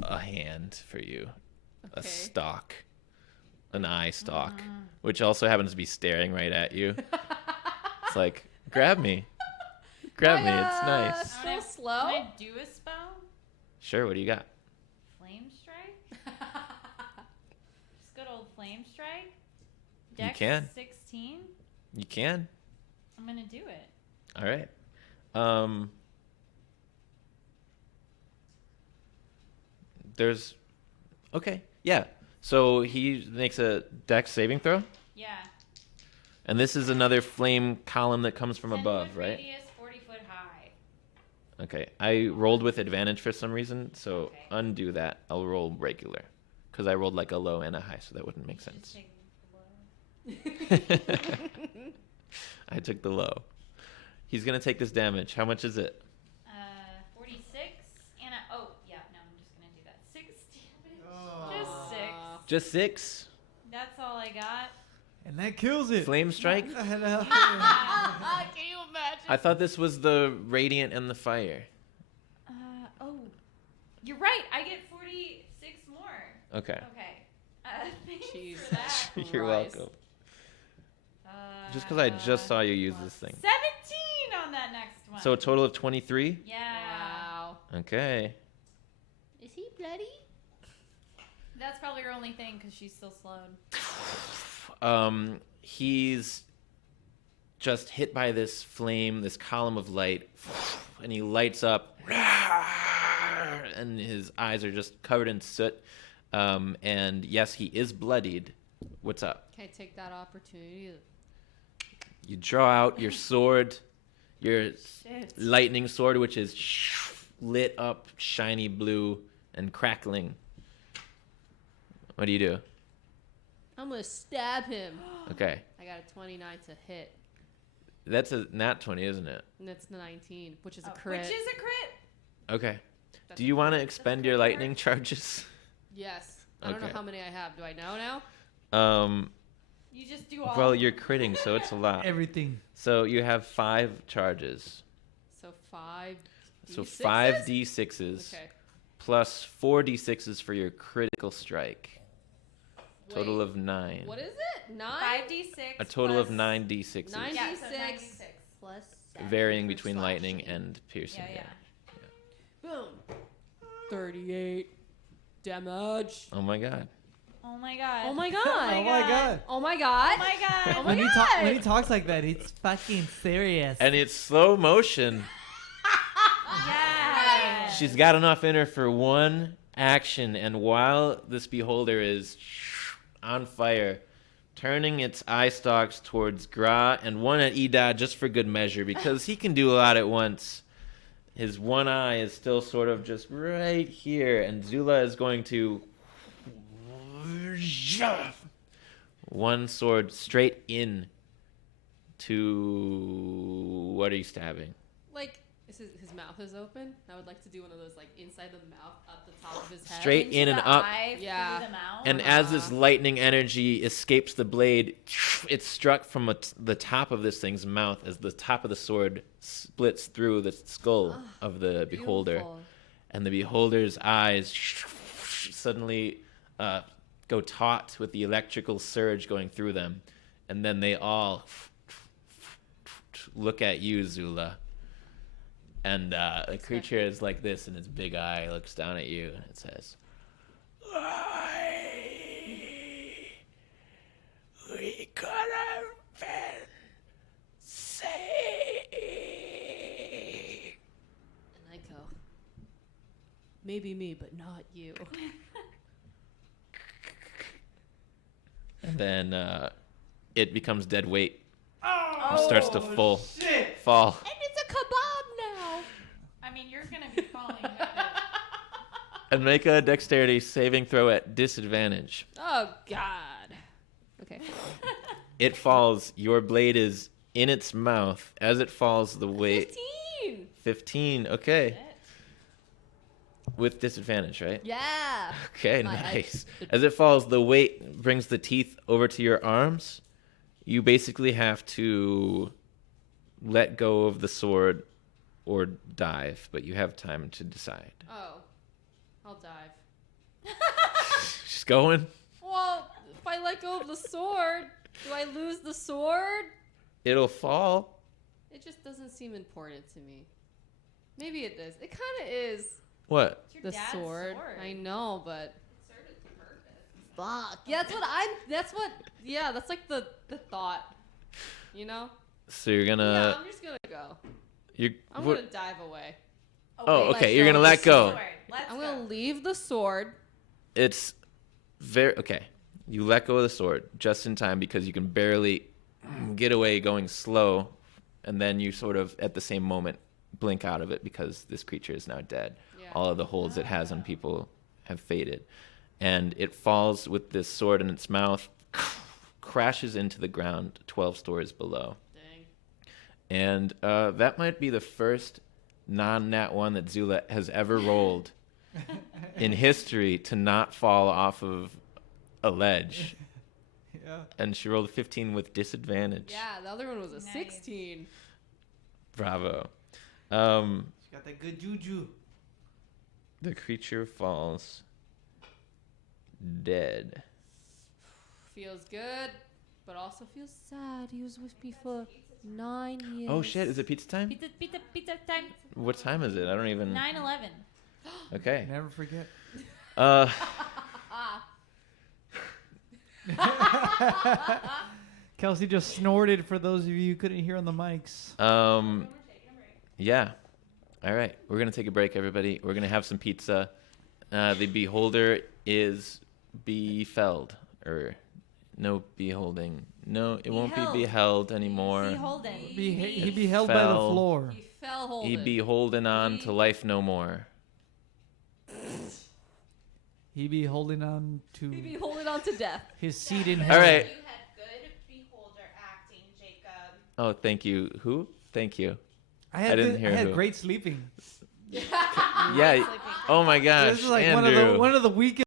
a hand for you. A Okay. stalk. An eye stalk. Which also happens to be staring right at you. It's like, grab me. Grab me. It's nice. So Can slow. I do a spell? Sure, what do you got? Flame strike? Just good old flame strike? You Dex can. 16? You can. I'm gonna do it. All right. There's... Okay, yeah. So he makes a Dex saving throw. Yeah. And this is another flame column that comes from 10 above, foot right? Radius, 40 foot high. Okay. I rolled with advantage for some reason, so Okay. undo that. I'll roll regular. Because I rolled like a low and a high, so that wouldn't make Just sense. take the blow. I took the low. He's going to take this damage. How much is it? 46 and oh yeah, no, I'm just gonna do that. 6 damage. Just 6. Just 6? That's all I got. And that kills it. Flame strike? Can you imagine? I thought this was the radiant and the fire. Oh, you're right. I get 46 more. Okay. Okay. Thanks Jesus. for that. You're Christ. welcome. Just because I just saw you use this thing. 17 on that next one. So a total of 23? Yeah. Wow. Okay. Is he bloody? That's probably her only thing because she's still slowed. He's just hit by this flame, this column of light, and he lights up, and his eyes are just covered in soot. And yes, he is bloodied. What's up? Can I take that opportunity? You draw out your sword, your Shit. lightning sword, which is lit up, shiny blue, and crackling. What do you do? I'm gonna stab him. Okay. I got a 29 to hit, That's a nat 20, isn't it? and that's 19, which is a Oh, crit. Which is a crit. Okay. That's Do you a want to crit. expend your lightning charges? Yes. I don't know Okay. how many I have. Do I know now? You just do all. Well, you're critting, so it's a lot. Everything. So you have 5 charges. So 5. So D6s? 5 d6s Okay. plus 4 d6s for your critical strike. Total Wait, of 9. What is it? 9? 5d6. A total of plus- 9 d6s. 9 Yeah, so D6 96. Plus 7 Varying for between lightning slashing. and piercing. Yeah, yeah. Boom. 38 damage. Oh my god. Oh my god. Oh my god. Oh my god. Oh my god. Oh my god. Oh my When he, God. when he talks like that, it's fucking serious. And it's slow motion. Yeah. She's got enough in her for one action, and while this beholder is on fire, turning its eye stalks towards Gra and one at Ida just for good measure, because he can do a lot at once. His one eye is still sort of just right here, and Zula is going to one sword straight in to what are you stabbing? Like, his mouth is open. I would like to do one of those, like, inside the mouth, up the top of his head. Straight Into in and the up. eye, Yeah. through the mouth. And as this lightning energy escapes the blade, it's struck from the top of this thing's mouth as the top of the sword splits through the skull of the beholder. Beautiful. And the beholder's eyes suddenly go taut with the electrical surge going through them. And then they all look at you, Zula. And the creature is like this, and its big eye looks down at you, and it says, we could have been saved. And I go, maybe me, but not you. And then it becomes dead weight. Oh, and starts to fall. And it's a kebab now. I mean, you're gonna be falling with it. And make a dexterity saving throw at disadvantage. Oh, God. Okay. It falls. Your blade is in its mouth. As it falls, the weight... 15. 15. Okay. With disadvantage, right? Yeah. Okay, My- nice. As it falls, the weight brings the teeth over to your arms. You basically have to let go of the sword or dive, but you have time to decide. Oh, I'll dive. She's going. Well, if I let go of the sword, do I lose the sword? It'll fall. It just doesn't seem important to me. Maybe it is. It kind of is. What? It's your The dad's sword. I know, but Fuck. yeah, that's like the thought. You know? So you're Yeah, gonna. I'm just gonna go. You're. I'm what- gonna dive away. Oh, wait, okay. let You're go gonna of let the go. Sword. Let's I'm go. gonna leave the sword. It's very okay. You let go of the sword just in time because you can barely get away going slow, and then you sort of at the same moment blink out of it because this creature is now dead. Yeah. All of the holds it has on people have faded, and it falls with this sword in its mouth, crashes into the ground 12 stories below. Dang. And that might be the first non-nat one that Zula has ever rolled in history to not fall off of a ledge. Yeah. And she rolled a 15 with disadvantage. Yeah, the other one was a Nice. 16. Bravo. She's got that good juju. The creature falls dead. Feels good, but also feels sad. He was with me for 9 years. Oh shit! Is it pizza time? Pizza time. What time is it? I don't even. 9/11. Okay. Never forget. Uh. Kelsey just snorted for those of you who couldn't hear on the mics. Yeah. All right. We're gonna take a break, everybody. We're gonna have some pizza. The beholder is befelled, or no beholding. No, it won't be Beheld. beheld anymore. Beholden. He be held by the Fell. floor. He fell holding. He be holding on to life no more. He be holding on to He be holding on to death. his seat in All hell. right. You had good beholder acting, Jacob. Oh, thank you. Who? Thank you. I didn't good- hear I had who. great sleeping. Yeah. Oh my gosh, This is like Andrew. one of the weakest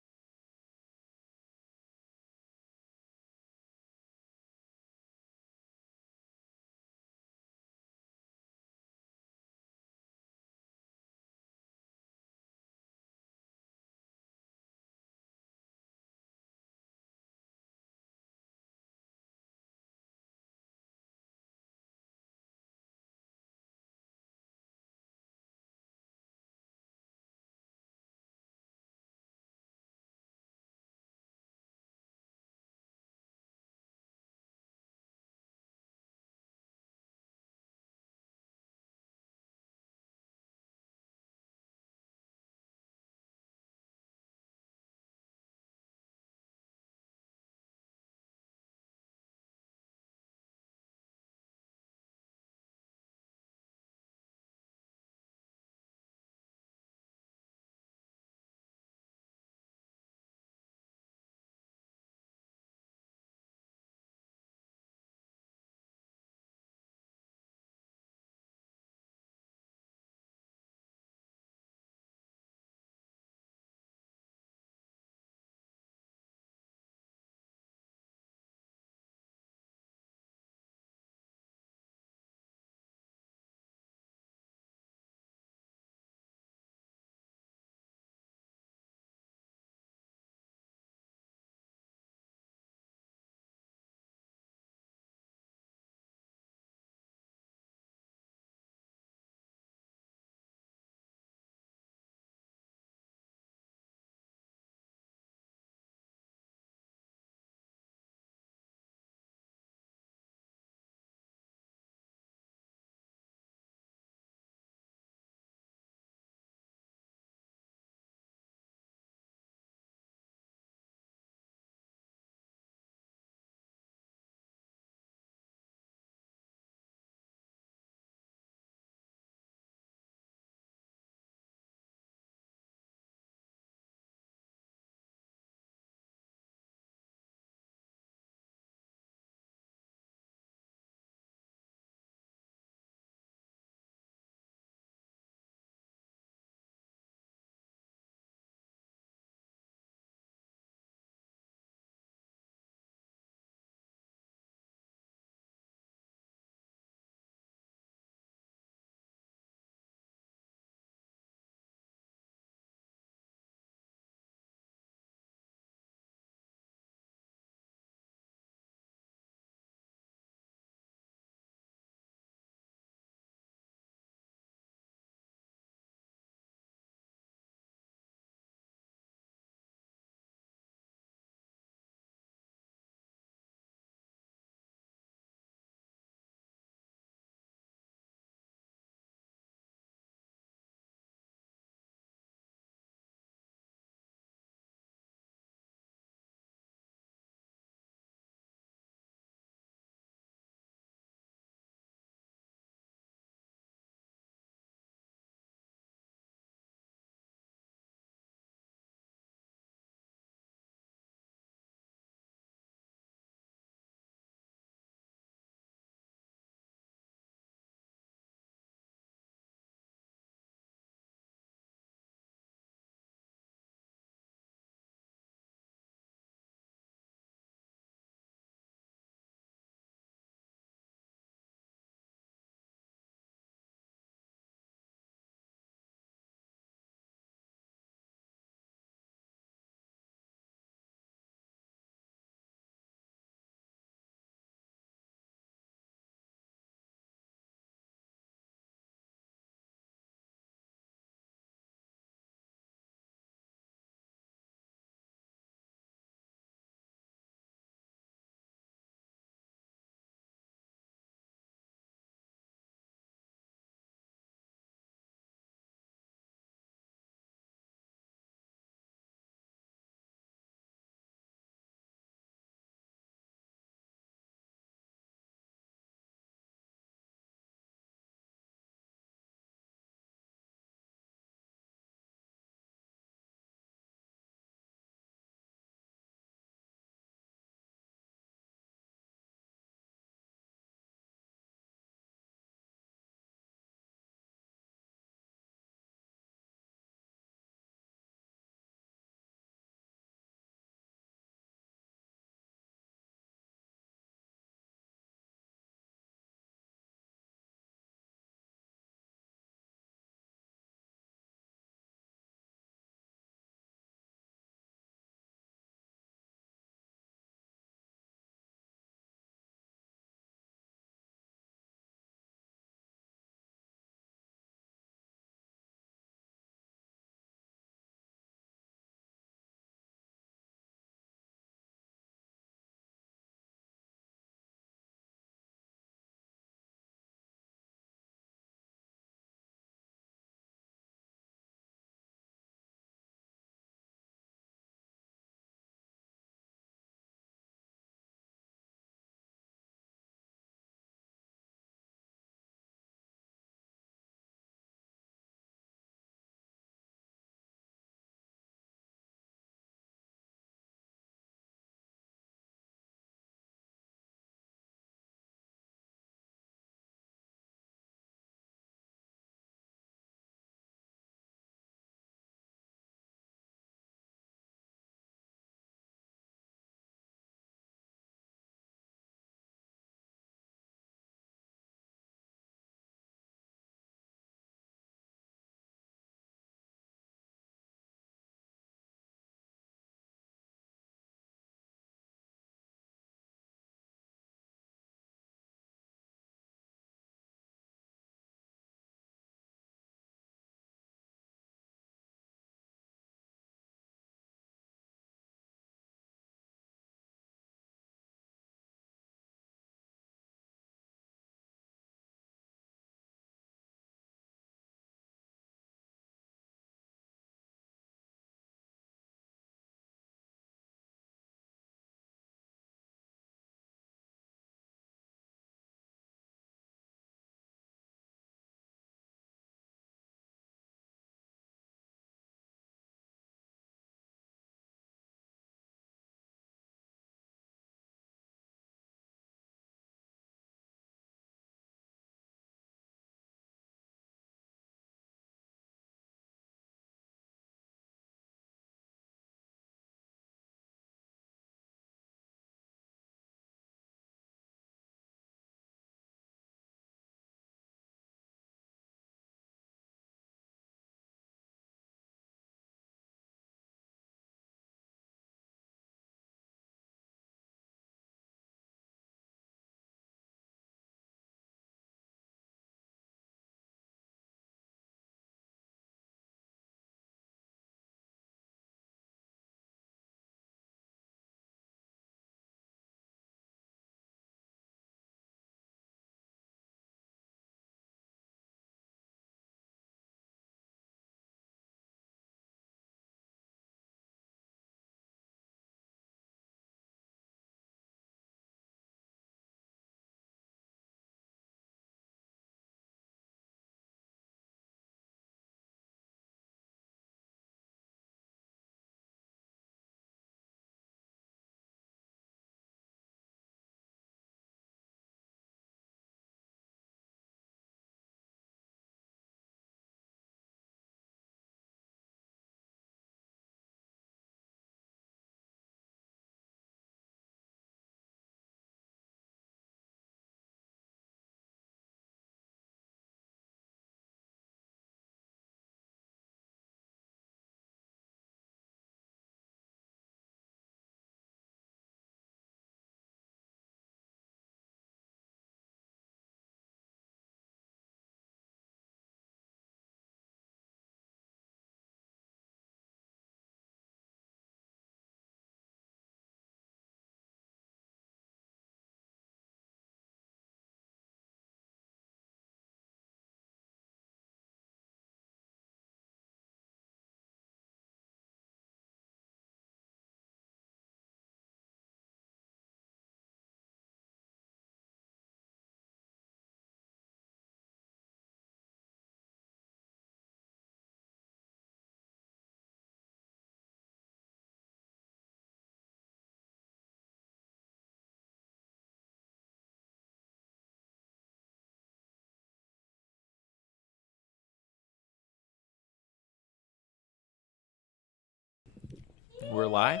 We're live?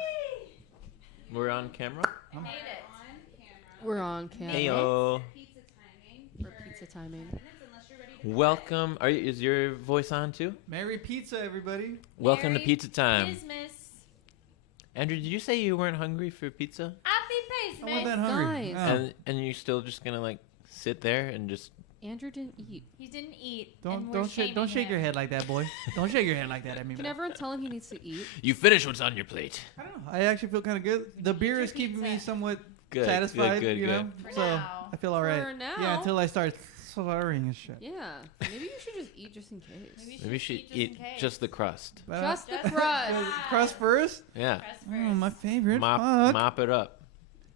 We're on camera? I made it. We're on camera Heyo. for pizza timing. Welcome. Is your voice on too? Merry pizza, everybody. Welcome to Merry pizza time. Business. Andrew, did you say you weren't hungry for pizza? Happy I Christmas. wasn't that hungry. Guys. And you're still just gonna like sit there and just Andrew didn't eat. He didn't eat. Don't shake your head like that, boy. Don't shake your head like that at me. Can man. everyone tell him he needs to eat? you finish what's on your plate. I don't know. I actually feel kind of good. The beer your is keeping me pizza. somewhat Good. satisfied. Good. You know, For so now. I feel all right. For now. Yeah, until I start slurring and shit. Yeah. Maybe you should just eat just in case. Maybe you should just in eat case. just the crust. But, Just the Just crust. crust first. Yeah. Press Oh, first. my favorite. Mop Fuck. mop it up.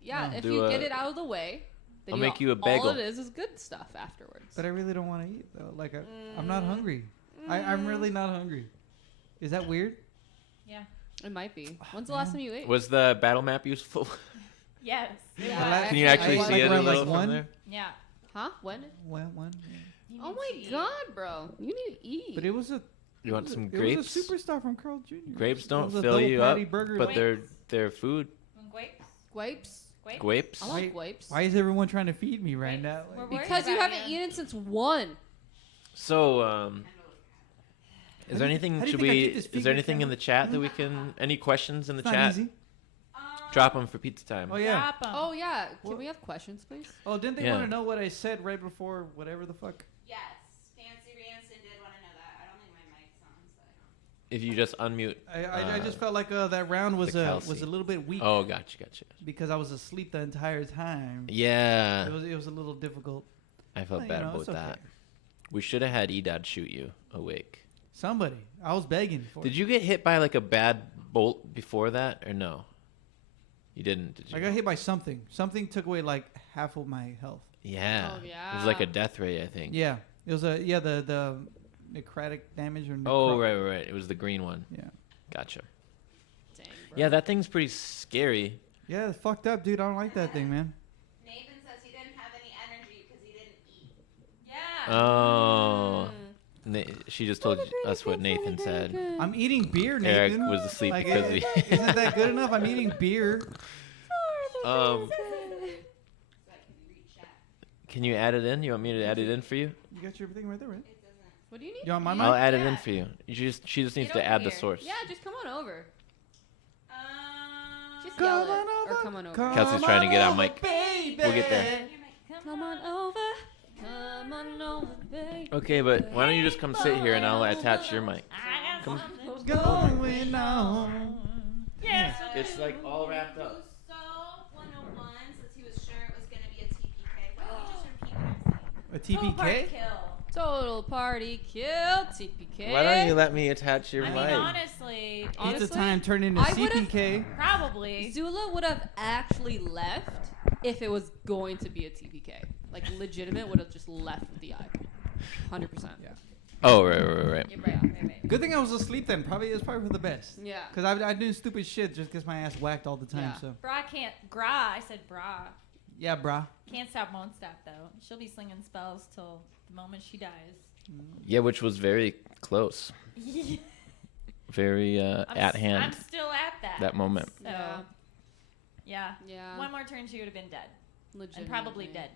Yeah, if Do you a- get it out of the way, then I'll make you a bagel. all it is good stuff afterwards. But I really don't want to eat though. Like I'm not hungry. I'm really not hungry. Is that weird? Yeah. It might be. When's the last time you ate? Was the battle map useful? Yes. Yeah. Can you actually I- see like it a around, little like, from one? there? Yeah. Huh? When? Well, one. You Oh need my to eat. god, bro. You need to eat. But it was a. You want some It grapes? was a superstar from Carl Jr. Grapes It don't was a fill double you up, patty burger. but like- they're food. Grapes? Grapes? Grapes? Grapes. I like grapes. Why is everyone trying to feed me right now? We're Like, worried Because you about haven't you. eaten since 1. So, How is do there you- anything? how do you Should think I we? keep this Is there figure anything in camera? the chat that we can? Any questions in the it's not chat? easy. Drop them for pizza time. Oh yeah. Drop 'em. Oh, yeah. Can What? we have questions, please? Oh, didn't they Yeah. want to know what I said right before whatever the fuck? Yes, Fancy Ranson did want to know that. I don't think my mic's on, so I don't. If you just unmute. I just felt like that round was the was Kelsey. a little bit weak Oh, gotcha. because I was asleep the entire time. Yeah, It was a little difficult. I felt Well, bad you know, about it's okay. that. We should have had Edad shoot you awake. Somebody, I was begging for. Did you get hit by like a bad bolt before that, or no? You didn't, did you? I got hit by something. Something took away like half of my health. Yeah. Oh, It was like a yeah. death ray, I think. Yeah, it was the necrotic damage or. Oh, right. It was the green one. Yeah. Gotcha. Dang, bro. Yeah, that thing's pretty scary. Yeah, it's fucked up, dude. I don't like that thing, man. Nathan says he didn't have any energy because he didn't eat. Yeah. Oh. She just told us what Nathan said. I'm eating beer, Eric Nathan. was asleep Like, because he. isn't that good enough? I'm eating beer. Um, So I can read chat. can you add it in? You want me to add it in for you? You got your everything right there, right? It doesn't. What do you need? You want my I'll mic? add it in Yeah. for you. She just needs Get to over add the here. source. Yeah, just come on over. Just Come yell it. on Or over. come on over. Come Kelsey's trying to on get our over, mic. baby. We'll get there. Come on over. Come on over, baby. Okay, but why don't you just come sit here and I'll attach your mic. I got Come- something Going on. Yes. It's like all wrapped up. So 101 says he was sure it was going to be a TPK. Why don't you just repeat what I'm saying? A Total party TPK? kill. Total party kill. TPK. Why don't you let me attach your I mic? mean, honestly, Pizza Honestly, time turned into I would've- CPK. probably. Zula would have actually left if it was going to be a TPK. Like, legitimate would have just left the eye. 100%. Yeah. Oh, right. You're right. Good thing I was asleep then. It's probably for the best. Yeah. Cause I do stupid shit just gets my ass whacked all the time. Yeah. So Bra can't. Bra. I said bra. yeah, brah. Can't stop, won't stop though. She'll be slinging spells till the moment she dies. Yeah, which was very close. Very I'm at I'm hand. still at that. That moment. So, Yeah. yeah. Yeah. One more turn, she would have been dead, Legitimately. and probably dead.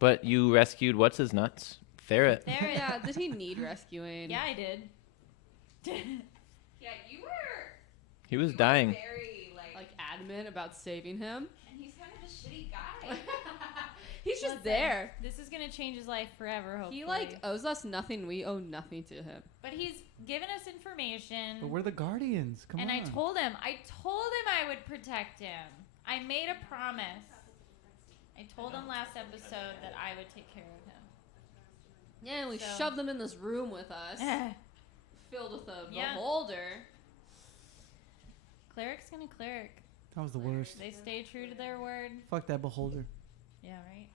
But you rescued what's his nuts? Ferret. There it Yeah, did he need rescuing? Yeah, I did. Yeah, you were He was dying. very, Like, adamant about saving him? and he's kind of a shitty guy. He's just Listen, there. This is gonna change his life forever. Hopefully. He, like, owes us nothing. We owe nothing to him. but he's given us information. But we're the guardians. Come and on. I told him I would protect him. I made a promise. I told him last episode that I would take care of him. Yeah, and we So- shoved him in this room with us, filled with a Yeah. beholder. Cleric's gonna cleric. That was the worst. They stay true to their word. Fuck that beholder. Yeah, right.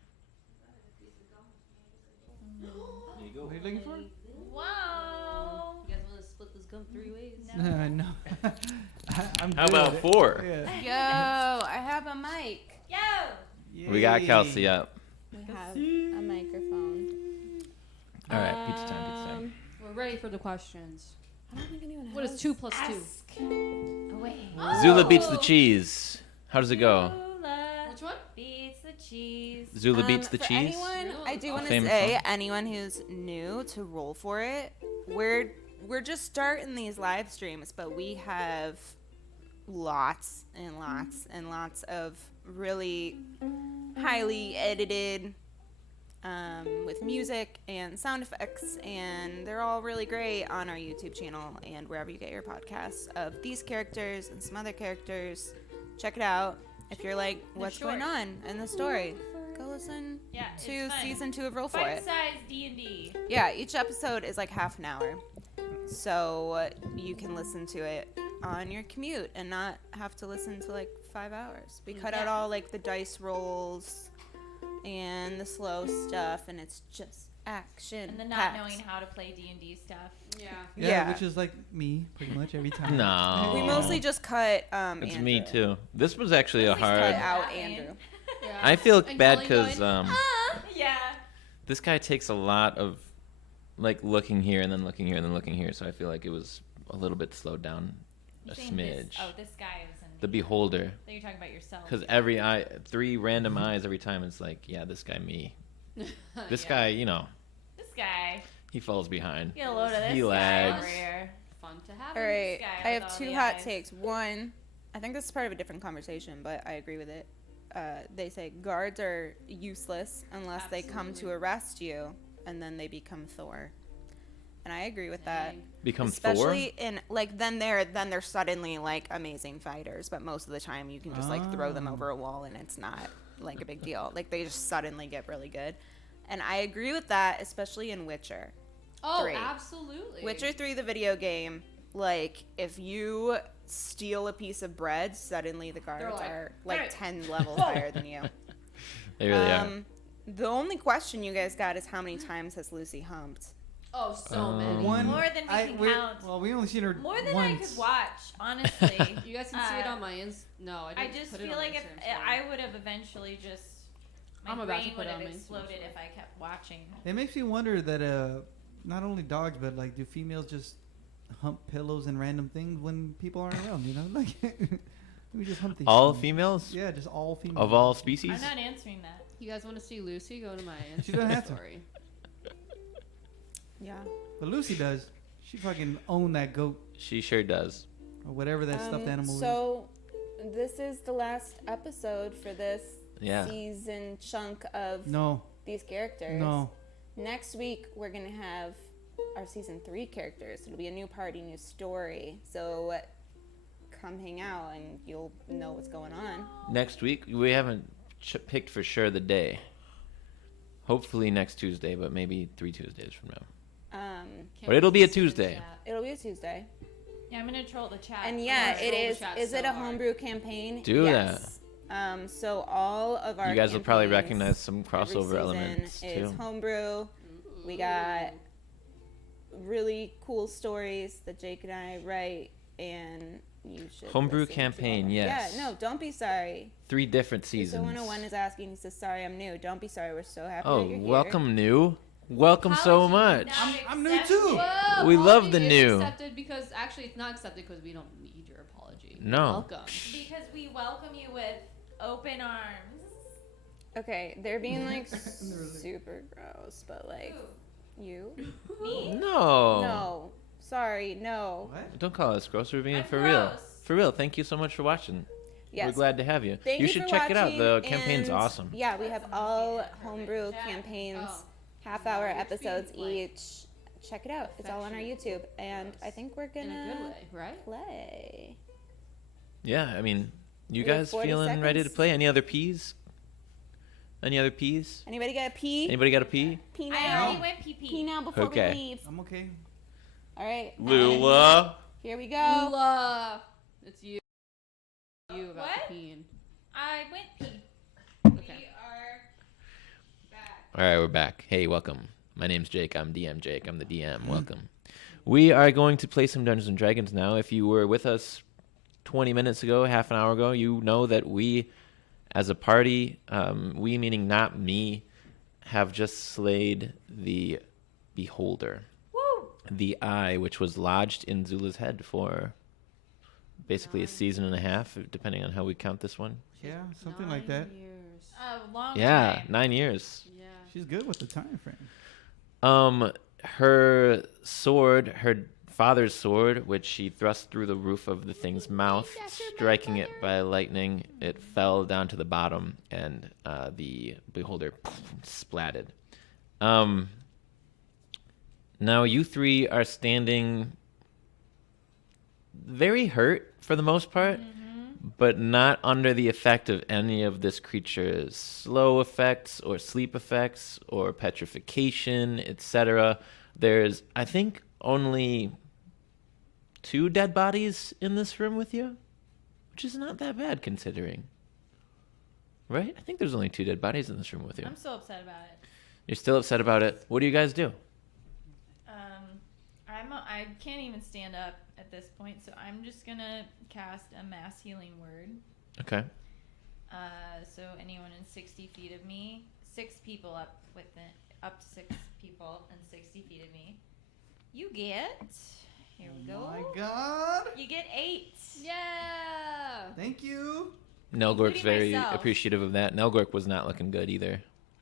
What are you looking for? Whoa. You guys want to split this gum 3 ways? No. I'm How good. about 4? Yeah. Yo, I have a mic. Yo. We got Yay. Kelsey up. We have a microphone. All right, pizza time. We're ready for the questions. I don't think anyone has. What is 2 plus 2? Ask away. Zula beats the cheese. How does it go? Zula Which one? beats the cheese. Zula beats the for cheese. Anyone, I do A want to famous say, song. anyone who's new to roll for it, we're just starting these live streams, but we have lots and lots and lots of really highly edited with music and sound effects, and they're all really great on our YouTube channel and wherever you get your podcasts of these characters and some other characters. Check it out. If you're like, what's going short. on in the story, go listen Yeah, to it's fun. season 2 of Roll For It. Bite-sized D&D. Yeah, each episode is like half an hour. So you can listen to it on your commute and not have to listen to like 5 hours. We cut out Yeah. all like the dice rolls and the slow stuff, and it's just action. And then not packed. knowing how to play D&D stuff. Yeah. Yeah. Which is like me pretty much every time. No. We mostly just cut It's Andrew. me too. This was actually a Mostly cut hard. out Yeah, Andrew. Yeah. I feel And bad Colleen because going, Yeah. this guy takes a lot of like looking here and then looking here and then looking here. So I feel like it was a little bit slowed down a You're saying this- smidge. this guy was in The beholder. Then you're talking about yourself. Because every eye, 3 random eyes every time. It's like, yeah, this guy, me. This Yeah. guy, you know, This guy. he falls behind. Get a load of this He guy lags. over here. Fun to have. All him. right, guy I with have all 2 the hot eyes. takes. One, I think this is part of a different conversation, but I agree with it. They say guards are useless unless they come to Absolutely. arrest you, and then they become Thor. And I agree with that. Dang. Become Especially in like then they're suddenly like amazing fighters, but most of the time you can just like throw them Oh. over a wall and it's not like a big deal. Like they just suddenly get really good. And I agree with that, especially in Witcher. Oh, 3. absolutely. Witcher 3, the video game, like, if you steal a piece of bread, suddenly the guards like, are, like, "Hey." 10 levels higher than you. They really are. The only question you guys got is how many times has Lucy humped? Oh, so many. One, More than we can count. Well, we only seen her More than once. I could watch, honestly. You guys can see it Uh, on my No, I I didn't just put it feel on my like if Instagram story. I would have eventually just my I'm about to brain put would it have on my Instagram exploded story. if I kept watching. It makes me wonder that not only dogs, but like, do females just hump pillows and random things when people aren't around? You know, like we just hump these. All things. females? Yeah, just all females. Of all species? I'm not answering that. You guys want to see Lucy? Go to my She doesn't Instagram have to. story. Yeah. But Lucy does. She fucking owned that goat She sure does. or whatever that stuffed animal is. So, this is the last episode for this Yeah. season chunk of No, these characters. no. Next week, we're going to have our season 3 characters. It'll be a new party, new story. So, come hang out and you'll know what's going on. Next week, we haven't picked for sure the day. Hopefully next Tuesday, but maybe 3 Tuesdays from now. Can't But it'll wait be to a see it in Tuesday. chat. It'll be a Tuesday. Yeah, I'm gonna troll the chat. And I'm yeah, gonna it troll the is. chat Is so it a hard. homebrew campaign? Do yes. So all of our You guys will probably campaigns recognize some every crossover season elements is too. homebrew. We got really cool stories that Jake and I write, and you should Homebrew listen to all campaign, of them. yes. Yeah, no, don't be sorry. 3 different So seasons. 101 is asking. He says, "Sorry, I'm new. Don't be sorry. We're so happy Oh, that you're here." welcome new. Welcome How so would you much. not I'm new accept too. it? Whoa, We love apology the is new. Accepted because actually it's not accepted because we don't need your apology. No. Welcome. Because we welcome you with open arms. Okay, they're being like Really. super gross, but like you. Me? No. No, sorry, no. What? Don't call us gross. We're being I'm for real. gross. For real. Thank you so much for watching. Yes. We're glad to have you. Thank you you should for check it out. The watching, campaign's and awesome. Yeah, we have all homebrew campaigns, Oh. half-hour You're being episodes like each. Check it out. It's all on our YouTube, and I think we're In a good gonna way, right? play. Yeah, I mean, you We have guys 40 feeling ready to seconds. play? Any other peas? Any other peas? Anybody got a pee? Anybody got a pea? Pee I now. already went pee Pee pee. now before Okay. we leave. I'm okay. All right. Lula. Here we go. Lula. It's you. You about What? the peeing. I went pee. Okay. We are back. All right, we're back. Hey, welcome. My name's Jake. I'm DM Jake. I'm the DM. Welcome. We are going to play some Dungeons and Dragons now. If you were with us 20 minutes ago, half an hour ago, you know that we, as a party, we meaning not me, have just slayed the Beholder. Woo! the eye, which was lodged in Zula's head for basically a 9 season and a half, depending on how we count this one. Yeah, something 9 like that. years. A long Yeah, time. 9 years. Yeah. She's good with the time frame. Her sword, her father's sword, which she thrust through the roof of the thing's mouth, striking it by lightning, it fell down to the bottom, and the beholder splatted. Now you three are standing very hurt for the most part, but not under the effect of any of this creature's slow effects or sleep effects or petrification, etc. There's, I think, only 2 dead bodies in this room with you, which is not that bad considering. Right? I think there's only 2 dead bodies in this room with you. I'm so upset about it. You're still upset about it. What do you guys do? I can't even stand up at this point, so I'm just gonna cast a mass healing word. Okay. So anyone in 60 feet of me, 6 people up to 6 people and 60 feet of me, you get. Here we go. Oh my god. You get 8. Yeah. Thank you. Nelgork's Including very myself. appreciative of that. Nelgork was not looking good either.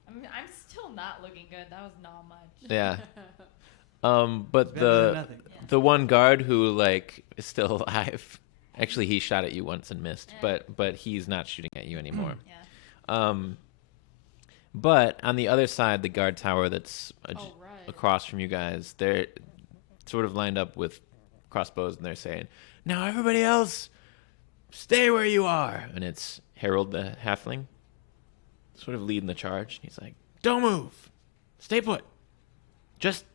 I'm still not looking good. That was not much. Yeah. But Better than nothing. the one guard who like is still alive. Actually, he shot at you once and missed, but he's not shooting at you anymore. Yeah. But on the other side, the guard tower that's Right. across from you guys, they're sort of lined up with crossbows, and they're saying, "Now everybody else, stay where you are." And it's Harold the halfling, sort of leading the charge. He's like, "Don't move, stay put, just."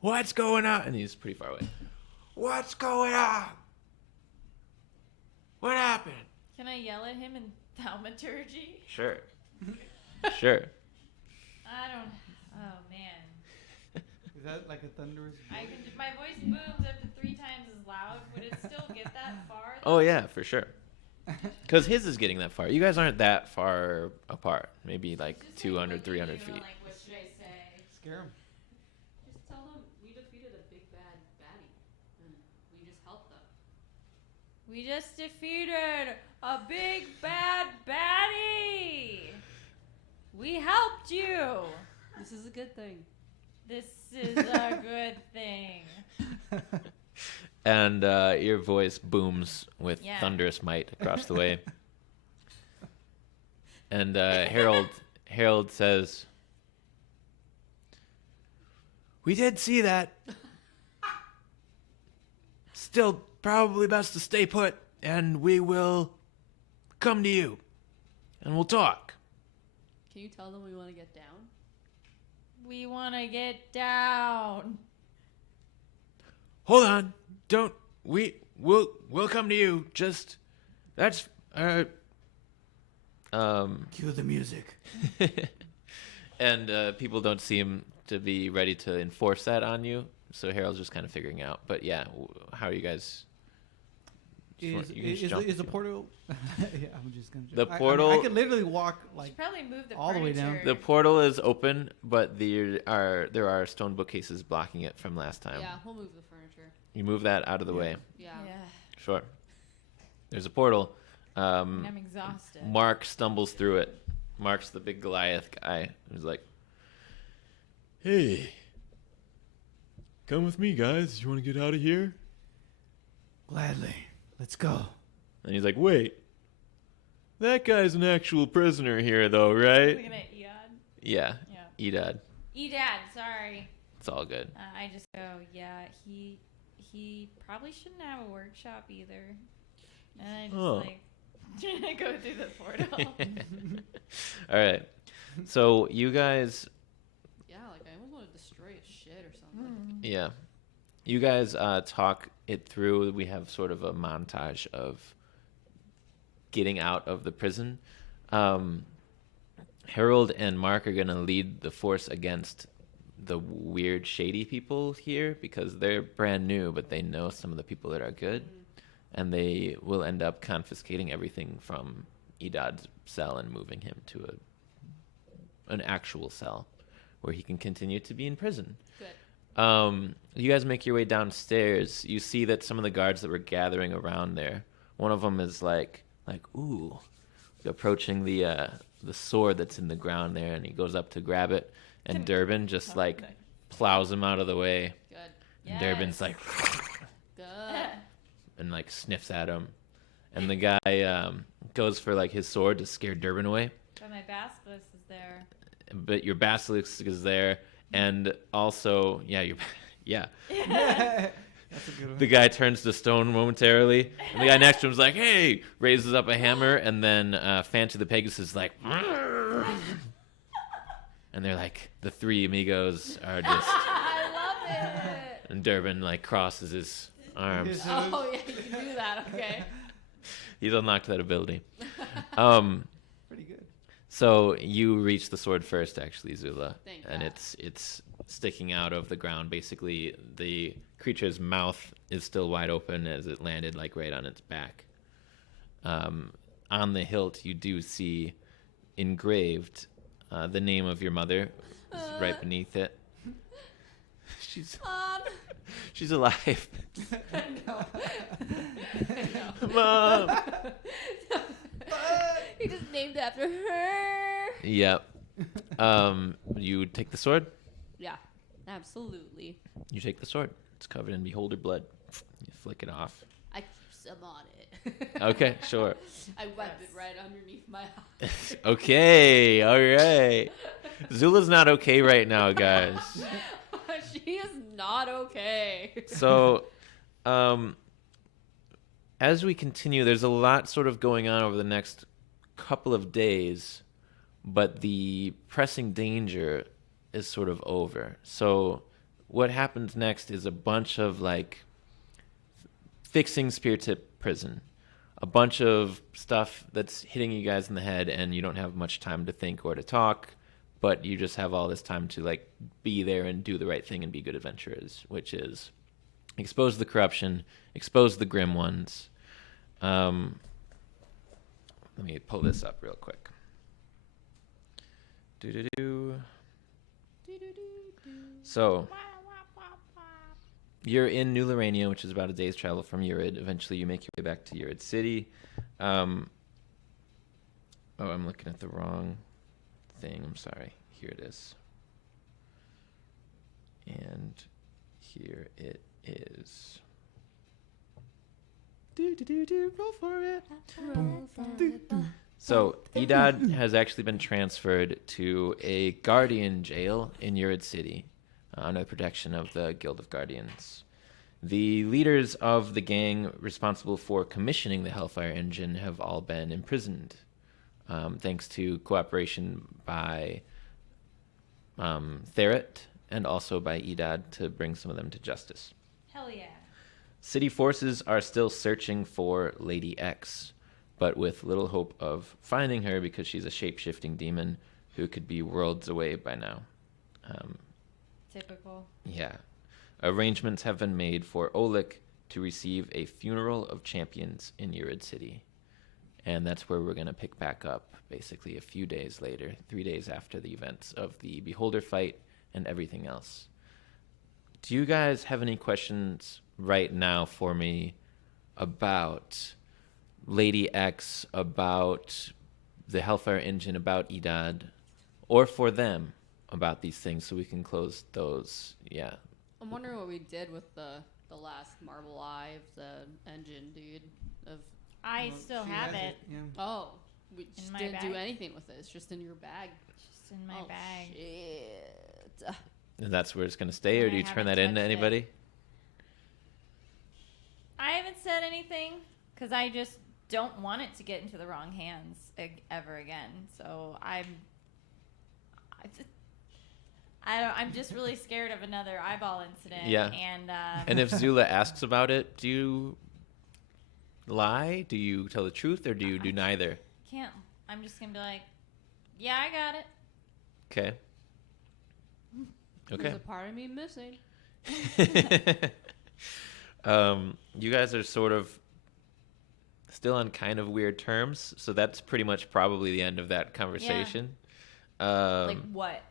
What's going on? And he's pretty far away. What's going on? What happened? Can I yell at him in thaumaturgy? Sure. Sure. I don't. Oh man. Is that like a thunderous? My voice booms up to 3 times as loud. Would it still get that far? Oh, yeah, for sure. Because his is getting that far. You guys aren't that far apart. Maybe like Just 200, like 300 looking at feet. you, Like, what should I say? Scare him. Just tell them we defeated a big bad baddie, and we just helped them. We just defeated a big bad baddie. We helped you. This is a good thing. This is a good thing. And your voice booms with Yeah. thunderous might across the way. And Harold says, "We did see that. Still probably best to stay put, and we will come to you, and we'll talk." Can you tell them we want to get down? We want to get down. Hold on, don't. We'll come to you. Just that's Cue the music. And people don't seem to be ready to enforce that on you. So Harold's just kind of figuring out. But yeah, how are you guys? You can just jump Is if the you want. portal? Yeah, I'm just gonna. The jump. I portal- could literally walk Like, like. should probably move the all the way down. furniture. The portal is open, but there are stone bookcases blocking it from last time. Yeah, we'll move the furniture. You move that out of the way. Yeah. Yeah. Sure. There's a portal. And I'm exhausted. Mark stumbles through it. Mark's the big Goliath guy. He's like, "Hey, come with me, guys. You want to get out of here?" Gladly. Let's go. And he's like, "Wait, that guy's an actual prisoner here, though, right?" Looking at Eod. Yeah, Yeah. Edad. Edad, sorry. It's all good. I just go, yeah, he probably shouldn't have a workshop either. And I just Oh. go through the portal. All right. So you guys, Yeah, like I almost want to destroy his shit or something. yeah, you guys talk it through. We have sort of a montage of getting out of the prison. Harold and Mark are going to lead the force against the weird, shady people here because they're brand new, but they know some of the people that are good. And they will end up confiscating everything from Edad's cell and moving him to an actual cell where he can continue to be in prison. Good. You guys make your way downstairs. You see that some of the guards that were gathering around there, one of them is like, ooh, approaching the sword that's in the ground there, and he goes up to grab it, and Durbin just like plows him out of the way. Good. And Durbin's like, Good. and like sniffs at him, and the guy goes for like his sword to scare Durbin away. But my basilisk is there. But your basilisk is there, and also, yeah. That's a good one. The guy turns to stone momentarily, and the guy next to him's like, "Hey!" Raises up a hammer, and then Fancy the Pegasus is like, and they're like, the three amigos are just, I love it. and Durbin like crosses his arms. Oh yeah, you can do that. Okay. He's unlocked that ability. Pretty good. So you reach the sword first, actually, Zula, Thank and God. it's sticking out of the ground. Basically, the creature's mouth is still wide open as it landed like right on its back. On the hilt, you do see engraved the name of your mother is right beneath it. She's alive. No. Mom. He just named it after her. Yep. You take the sword. Yeah, absolutely. You take the sword. It's covered in beholder blood. You flick it off. I keep some on it. Okay, sure. I wipe it right underneath my eye. Okay, all right. Zula's not okay right now, guys. She is not okay. So, as we continue, there's a lot sort of going on over the next couple of days, but the pressing danger is sort of over. So, what happens next is a bunch of like fixing Spear Tip Prison, a bunch of stuff that's hitting you guys in the head, and you don't have much time to think or to talk, but you just have all this time to like be there and do the right thing and be good adventurers, which is expose the corruption, expose the grim ones. Let me pull this up real quick. So, you're in New Lorania, which is about a day's travel from Urid. Eventually, you make your way back to Urid City. I'm looking at the wrong thing. I'm sorry. Here it is. And here it is. Roll for it. So, Edad has actually been transferred to a guardian jail in Urid City under the protection of the Guild of Guardians. The leaders of the gang responsible for commissioning the Hellfire engine have all been imprisoned, thanks to cooperation by Theret and also by Edad to bring some of them to justice. Hell yeah. City forces are still searching for Lady X, but with little hope of finding her because she's a shape-shifting demon who could be worlds away by now. Typical. Yeah. Arrangements have been made for Oleg to receive a funeral of champions in Urid City. And that's where we're going to pick back up, basically a few days later, 3 days after the events of the Beholder fight and everything else. Do you guys have any questions right now for me about Lady X, about the Hellfire engine, about Edad, or for them about these things so we can close those? Yeah. I'm wondering what we did with the last marble eye of the engine, dude. I still She have has it. Yeah. Oh, we just my didn't do bag. anything with it. It's just in your bag. Just in my bag. Shit. And that's where it's going to stay, or And do I you turn haven't that in to touched it. anybody? I haven't said anything because I just don't want it to get into the wrong hands ever again. So I'm just really scared of another eyeball incident. Yeah. And if Zula asks about it, do you lie? Do you tell the truth, or do you do neither? can't. I'm just gonna be like, yeah, I got it. Okay. There's a part of me missing. You guys are sort of still on kind of weird terms, so that's pretty much probably the end of that conversation. Like what?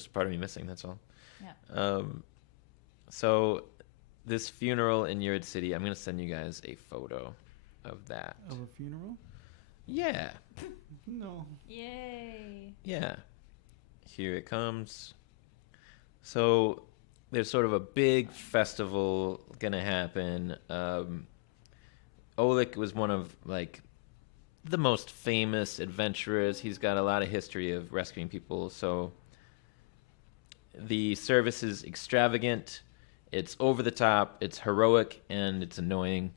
just a part of me missing. That's all. Yeah. So this funeral in Yurd City, I'm gonna send you guys a photo of that. Of a funeral? Yeah. No. Yay. Yeah. Here it comes. So there's sort of a big festival gonna happen. Oleg was one of like the most famous adventurers. He's got a lot of history of rescuing people. So the service is extravagant, it's over the top, it's heroic, and it's annoying.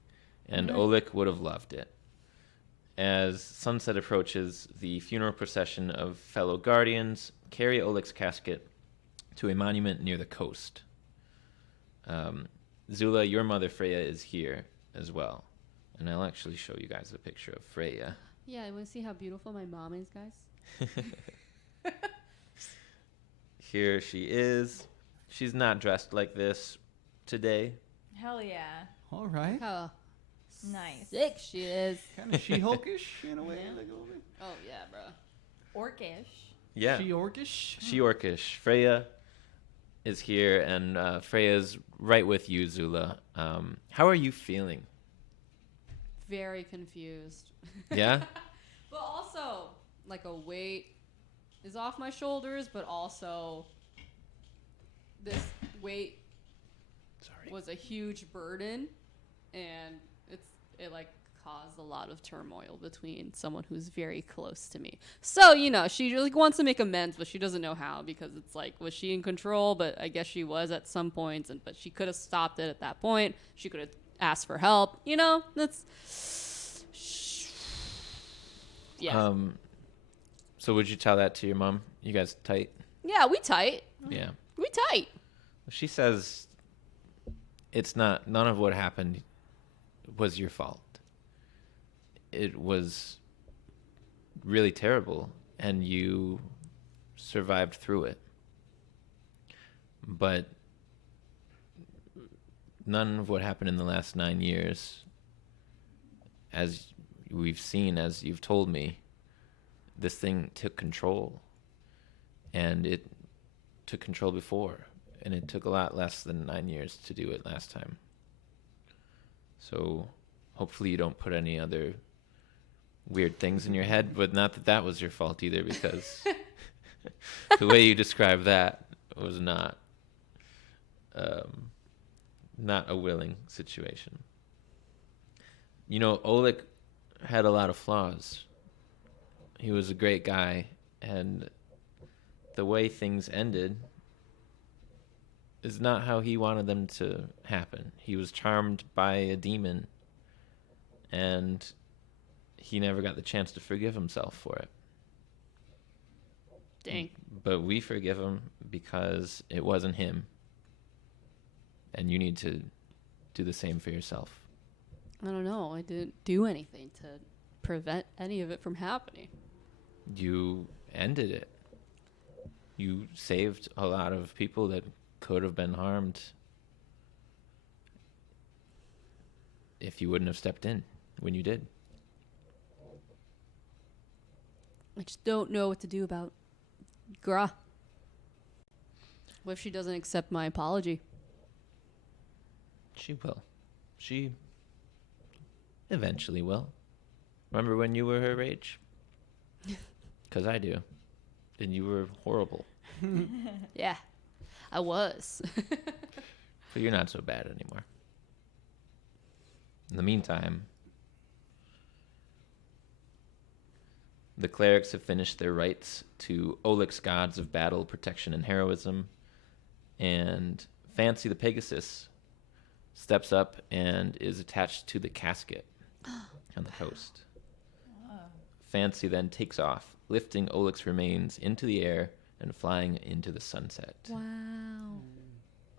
And Oleg would have loved it. As sunset approaches, the funeral procession of fellow guardians carry Oleg's casket to a monument near the coast. Zula, your mother Freya is here as well. And I'll actually show you guys a picture of Freya. Yeah, I want to see how beautiful my mom is, guys. Here she is. She's not dressed like this today. Hell yeah. All right. How Nice. sick she is. Kind of She-Hulkish in a way. Yeah. Like a little bit. Oh, yeah, bro. Orcish. Yeah. She-Orcish? She-Orcish. Freya is here, and Freya's right with you, Zula. How are you feeling? Very confused. Yeah? But also, like, a weight is off my shoulders, but also this weight Sorry. was a huge burden, and it like caused a lot of turmoil between someone who's very close to me. So, you know, she like wants to make amends, but she doesn't know how, because it's like, was she in control? But I guess she was at some points, but she could have stopped it at that point. She could have asked for help. You know, that's yeah. So would you tell that to your mom? You guys tight? Yeah, we tight. Yeah. We tight. She says none of what happened was your fault. It was really terrible, and you survived through it. But none of what happened in the last 9 years, as we've seen, as you've told me, this thing took control. And it took control before. And it took a lot less than 9 years to do it last time. So hopefully you don't put any other weird things in your head, but not that that was your fault either, because the way you described that was not a willing situation. You know, Oleg had a lot of flaws. He was a great guy, and the way things ended is not how he wanted them to happen. He was charmed by a demon, and he never got the chance to forgive himself for it. Dang. But we forgive him because it wasn't him. And you need to do the same for yourself. I don't know. I didn't do anything to prevent any of it from happening. You ended it. You saved a lot of people that could have been harmed if you wouldn't have stepped in when you did. I just don't know what to do about Gra. What if she doesn't accept my apology? She will. She eventually will. Remember when you were her age? Because I do. And you were horrible. Yeah, I was. But you're not so bad anymore. In the meantime, the clerics have finished their rites to Oleg's gods of battle, protection, and heroism. And Fancy the Pegasus steps up and is attached to the casket on the coast. Fancy then takes off, lifting Oleg's remains into the air and flying into the sunset. Wow.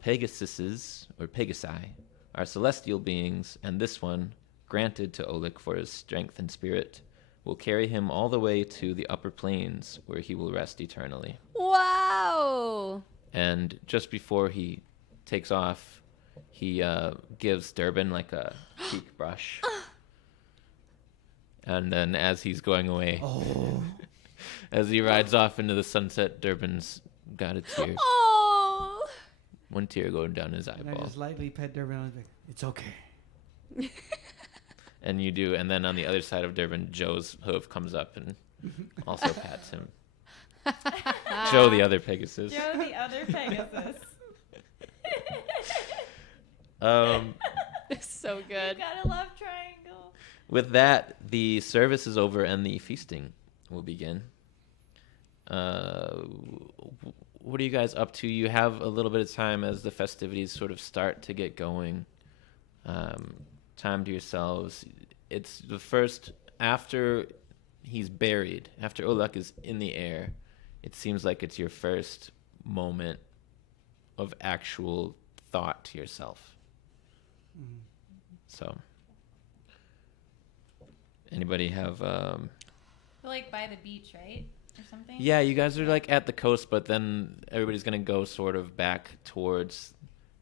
Pegasuses, or Pegasi, are celestial beings, and this one, granted to Oleg for his strength and spirit, will carry him all the way to the upper planes, where he will rest eternally. Wow. And just before he takes off, he gives Durbin like a cheek brush. And then as he's going away, as he rides off into the sunset, Durbin's got a tear. Oh. One tear going down his And I eyeball. just lightly pet Durbin on his back. It's okay. And you do, and then on the other side of Durbin, Joe's hoof comes up and also pats him. Joe, the other Pegasus. Joe, the other Pegasus. It's so good. You got a love triangle. With that, the service is over and the feasting will begin. What are you guys up to? You have a little bit of time as the festivities sort of start to get going. Time to yourselves. It's the first, after he's buried, after Olek is in the air, it seems like it's your first moment of actual thought to yourself. So, anybody have... We're like by the beach, right? Or something? Yeah, you guys are like at the coast, but then everybody's going to go sort of back towards...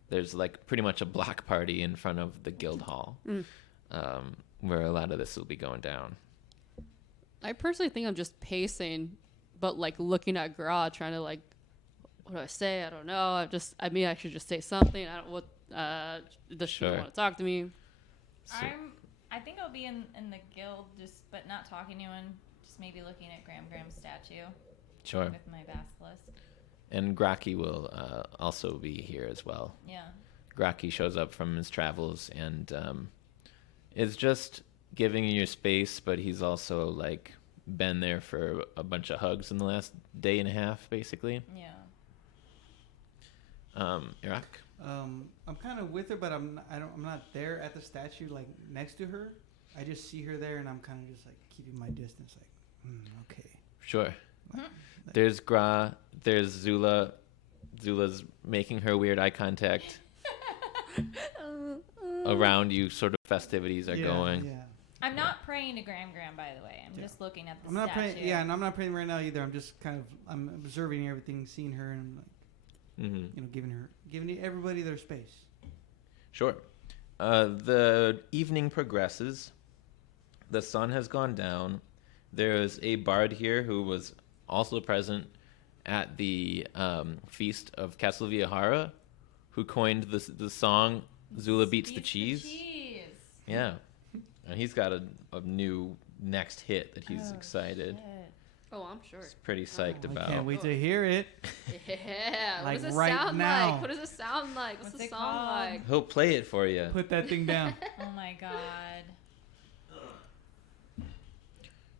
There's like pretty much a block party in front of the guild hall, where a lot of this will be going down. I personally think I'm just pacing, but like looking at Gra, trying to like, what do I say? I don't know. I mean, I should just say something. I don't what. Does she Sure. want to talk to me? So, I think I'll be in the guild, but not talking to anyone. Just maybe looking at Graham's statue sure. with my basilisk. And Graki will also be here as well. Yeah. Graki shows up from his travels and is just giving you your space, but he's also like been there for a bunch of hugs in the last day and a half, basically. Yeah. Iraq? I'm kind of with her, but I'm not there at the statue like next to her. I just see her there, and I'm kind of just like keeping my distance. Like, okay. Sure. There's Gra. There's Zula. Zula's making her weird eye contact. Around you, sort of festivities are going. Yeah. I'm not praying to Graham, by the way. I'm just looking at the I'm not statue. praying. Yeah, and I'm not praying right now either. I'm just kind of observing everything, seeing her, and like giving everybody their space. Sure. The evening progresses. The sun has gone down. There's a bard here who was also present at the feast of Castle Villahara, who coined the song "Zula Beats the Cheese." Yeah, and he's got a new next hit that he's excited. Shit. Oh, I'm sure. He's pretty psyched I about. can't wait to hear it. Yeah. Like what does it right sound now. like? What does it sound like? What's What's the it song called? like? He'll play it for you. Put that thing down. Oh my god.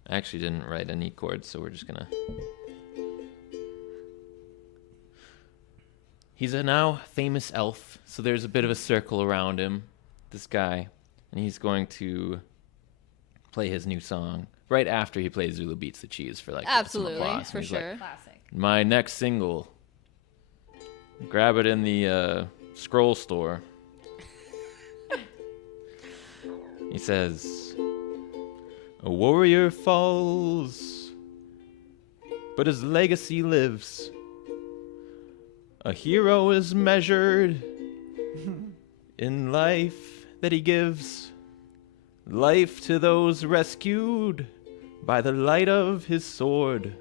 I actually didn't write any chords, so we're just gonna. He's a now famous elf, so there's a bit of a circle around him, this guy, and he's going to play his new song right after he plays Zula Beats the Cheese for like some Absolutely, applause. for And he's like, sure. Classic. my next single. Grab it in the scroll store. He says, a warrior falls, but his legacy lives. A hero is measured in life that he gives. Life to those rescued by the light of his sword.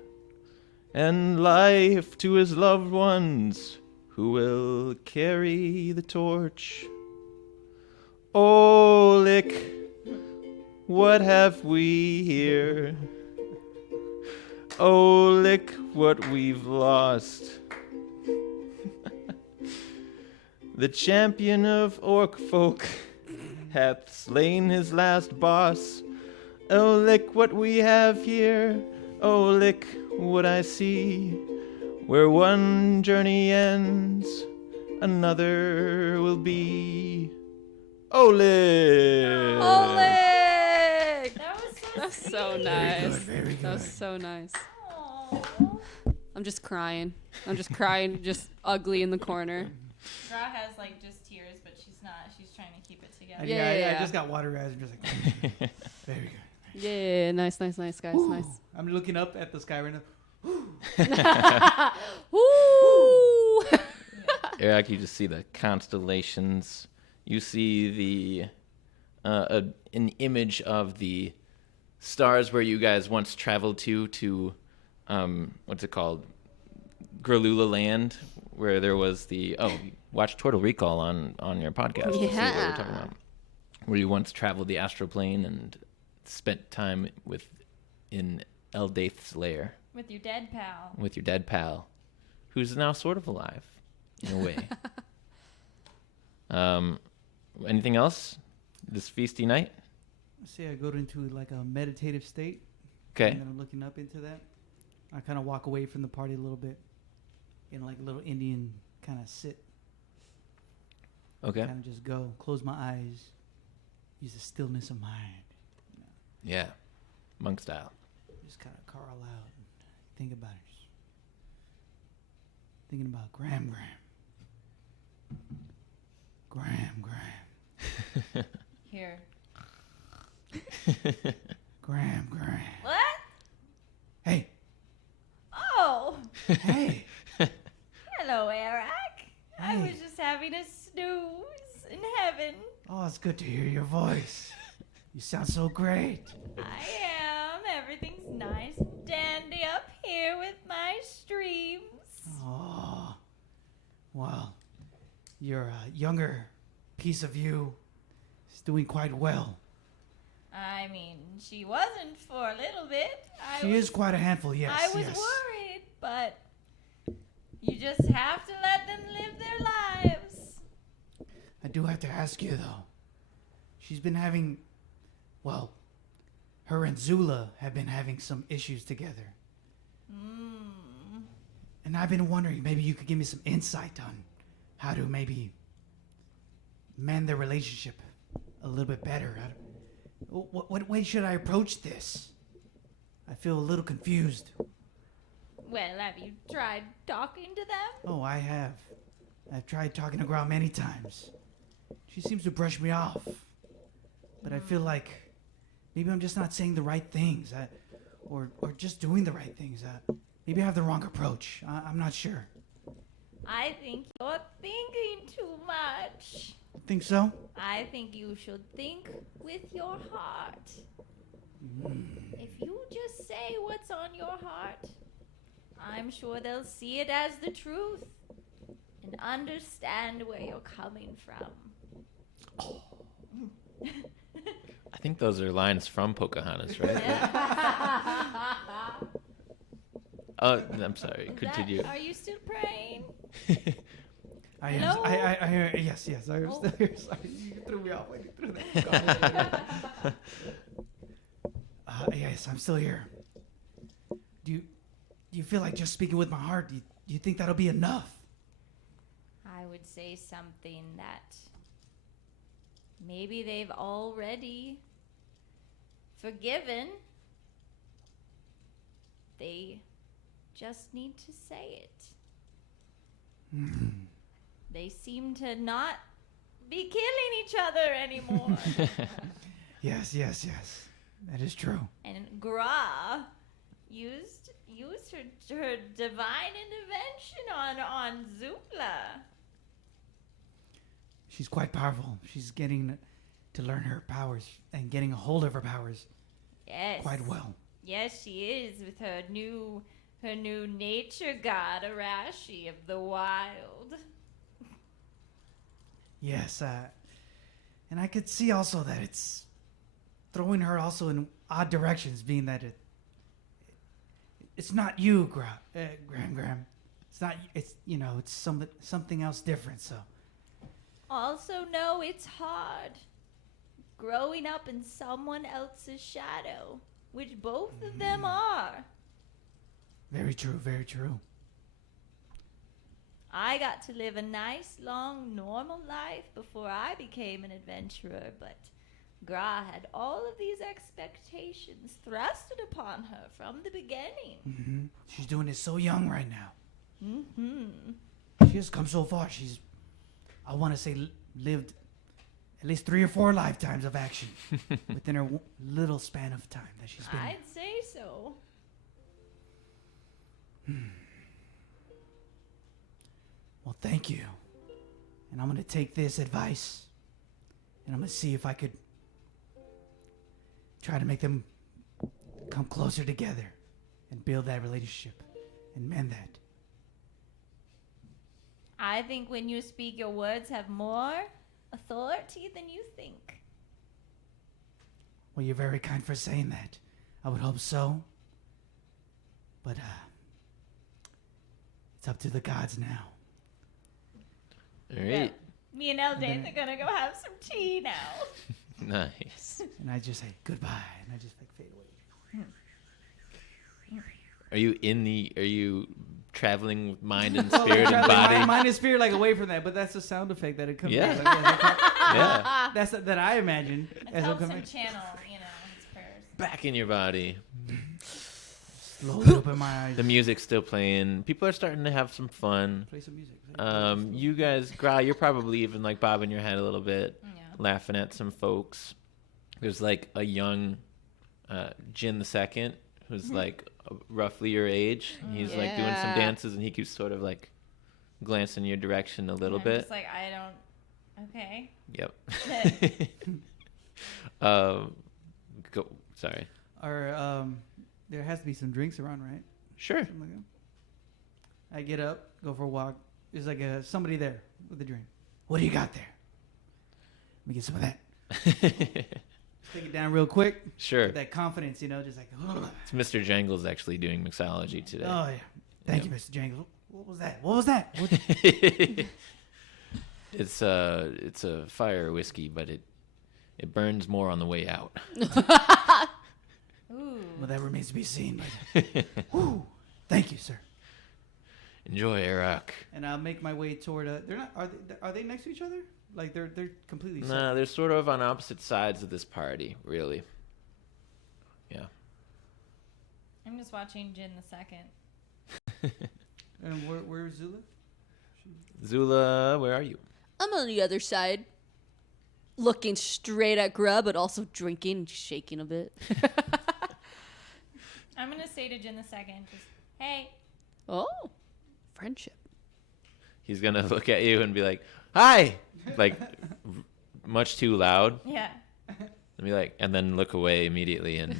And life to his loved ones who will carry the torch. Olik, what have we here? Olik, what we've lost. The champion of orc folk hath slain his last boss. Olik, what we have here. Olik, what I see. Where one journey ends, another will be. Olik! Oleg! That was so That's sweet. so nice. Very good. That was so nice. Aw. I'm just crying, just ugly in the corner. Gra has like just tears, but she's not. She's trying to keep it together. Yeah. I just got water eyes. I'm just like, very good. Yeah, nice, guys, nice. I'm looking up at the sky right now. Woo! Eric, you just see the constellations. You see an image of the stars where you guys once traveled to what's it called? Gralula Land, where there was the watch Total Recall on your podcast. To see what we're talking about. Where you once traveled the astral plane and spent time in Eldath's lair With your dead pal. with your dead pal, who's now sort of alive, in a way. Anything else? This feasty night? Say I go into like a meditative state. Okay. And then I'm looking up into that. I kind of walk away from the party a little bit, in like a little Indian kind of sit. Okay. Kind of just go, close my eyes, use the stillness of mind. Yeah. Monk style. Just kind of carl out and think about it. Just thinking about Graham. Here. Graham. What? Hey. Oh. Hey. Hello, Eric. I Hey. was just having a snooze in heaven. Oh, it's good to hear your voice. You sound so great. I am. Everything's nice and dandy up here with my streams. Oh. Well, your younger piece of you is doing quite well. I mean, she wasn't for a little bit. She is quite a handful, yes. I was yes. worried, but you just have to let them live their lives. I do have to ask you, though. She's been having, well, her and Zula have been having some issues together. And I've been wondering, maybe you could give me some insight on how to maybe mend their relationship a little bit better. What way should I approach this? I feel a little confused. Well, have you tried talking to them? Oh, I have. I've tried talking to Grau many times. She seems to brush me off. But I feel like maybe I'm just not saying the right things, or just doing the right things. Maybe I have the wrong approach. I'm not sure. I think you're thinking too much. Think so? I think you should think with your heart. If you just say what's on your heart, I'm sure they'll see it as the truth and understand where you're coming from. I think those are lines from Pocahontas, right? Oh, I'm sorry. Continue. Are you still praying? I am. Hello? I hear. Yes. I am still here. Sorry, you threw me off when you threw that. Yes, I'm still here. Do you feel like just speaking with my heart? Do you think that'll be enough? I would say something that maybe they've already forgiven. They just need to say it. They seem to not be killing each other anymore. Yes. That is true. And Gra used her divine intervention on Zula. She's quite powerful. She's getting to learn her powers and getting a hold of her powers Yes. quite well. Yes, she is with her new nature god Arashi of the wild. Yes, and I could see also that it's throwing her also in odd directions, being that it's not you, Graham. It's not. It's it's something else different. So Also know it's hard growing up in someone else's shadow, which both of them are. very true. Very true. I got to live a nice, long, normal life before I became an adventurer, but Gra had all of these expectations thrusted upon her from the beginning. She's doing it so young right now. Mm-hmm. She has come so far. I want to say, lived at least 3 or 4 lifetimes of action within her little span of time that she's been. I'd say so. Well, thank you. And I'm going to take this advice and I'm going to see if I could try to make them come closer together and build that relationship and mend that. I think when you speak, your words have more authority than you think. Well, you're very kind for saying that. I would hope so. But, it's up to the gods now. All Yeah. right. Me and Eldane's are gonna go have some tea now. Nice. And I just say goodbye, and I just like fade away. Are you traveling with mind and Well, spirit and like, body? Mind and spirit like away from that, but that's the sound effect that it comes. Yeah. Like, Yeah. that's that I imagine. It as helps it'll him come channel, his prayers. Back in your body. slowly open my eyes. The music's still playing. People are starting to have some fun. Play some music. You guys, Gra, you're probably even like bobbing your head a little bit, Yeah. laughing at some folks. There's like a young Jin the Second who's like roughly your age. He's like doing some Yeah. dances, and he keeps sort of like glancing your direction a little I'm bit. just like, I don't. Okay. Yep. Go. Sorry. Or there has to be some drinks around, right? Sure. Something like that. I get up, go for a walk. There's like somebody there with a drink. What do you got there? Let me get some of that. Take it down real quick. Sure. Get that confidence, just like. It's Mr. Jangles actually doing mixology today. Oh yeah. Thank you, Mr. Jangles. What was that? What was that? What It's a fire whiskey, but it burns more on the way out. Ooh. Well, that remains to be seen. But, whew, thank you, sir. Enjoy, Eric. And I'll make my way toward. They're not. Are they next to each other? Like they're completely. Nah, separate. they're sort of on opposite sides of this party, really. Yeah. I'm just watching Jin the Second. And where's Zula? Zula, where are you? I'm on the other side, looking straight at Grub, but also drinking and shaking a bit. I'm gonna say to Jin the Second, just hey. Oh, friendship. He's gonna look at you and be like, "Hi," like much too loud, Yeah. and be like, and then look away immediately and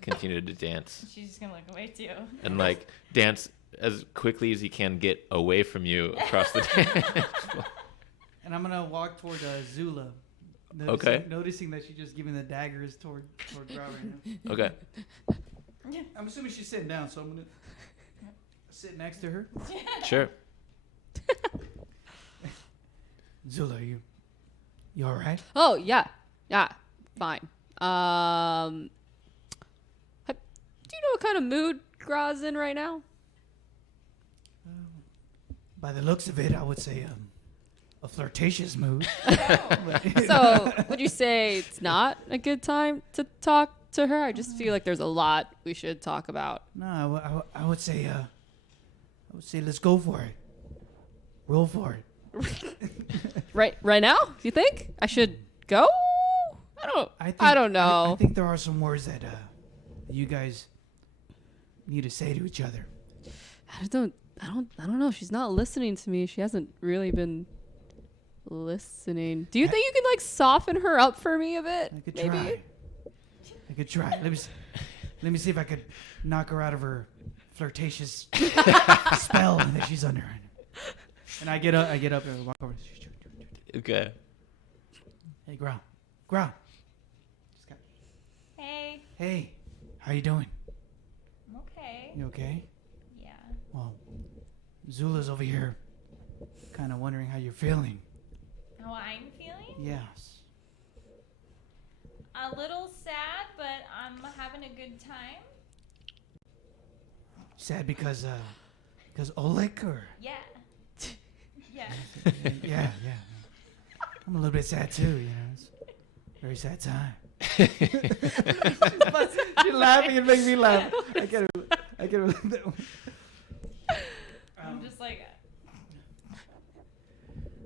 continue to dance She's just gonna look away too. and like dance as quickly as he can get away from you across the dance floor. And I'm gonna walk toward Zula. Okay. Noticing that she's just giving the daggers toward Grau right now. Okay. I'm assuming she's sitting down, so I'm gonna sit next to her. Sure. Zula, you all right? Oh yeah, fine. Do you know what kind of mood Gra's in right now? By the looks of it, I would say a flirtatious mood. So would you say it's not a good time to talk to her? I just feel like there's a lot we should talk about. No, I would say let's go for it. Roll for it. Right now? Do you think I should go? I don't know. I think there are some words that you guys need to say to each other. I don't know. She's not listening to me. She hasn't really been listening. Do you think you can like soften her up for me a bit? I could maybe? try. I could try. Let me see if I could knock her out of her flirtatious spell that she's under. And I get up and walk over. Okay. Hey, Grau. Hey. Hey, how you doing? I'm okay. You okay? Yeah. Well, Zula's over here, kind of wondering how you're feeling. How I'm feeling? Yes. A little sad, but I'm having a good time. Sad because Oleg or Yeah. Yeah. yeah. I'm a little bit sad too. It's a very sad time. You're laughing and making me laugh. I get it. I'm just like,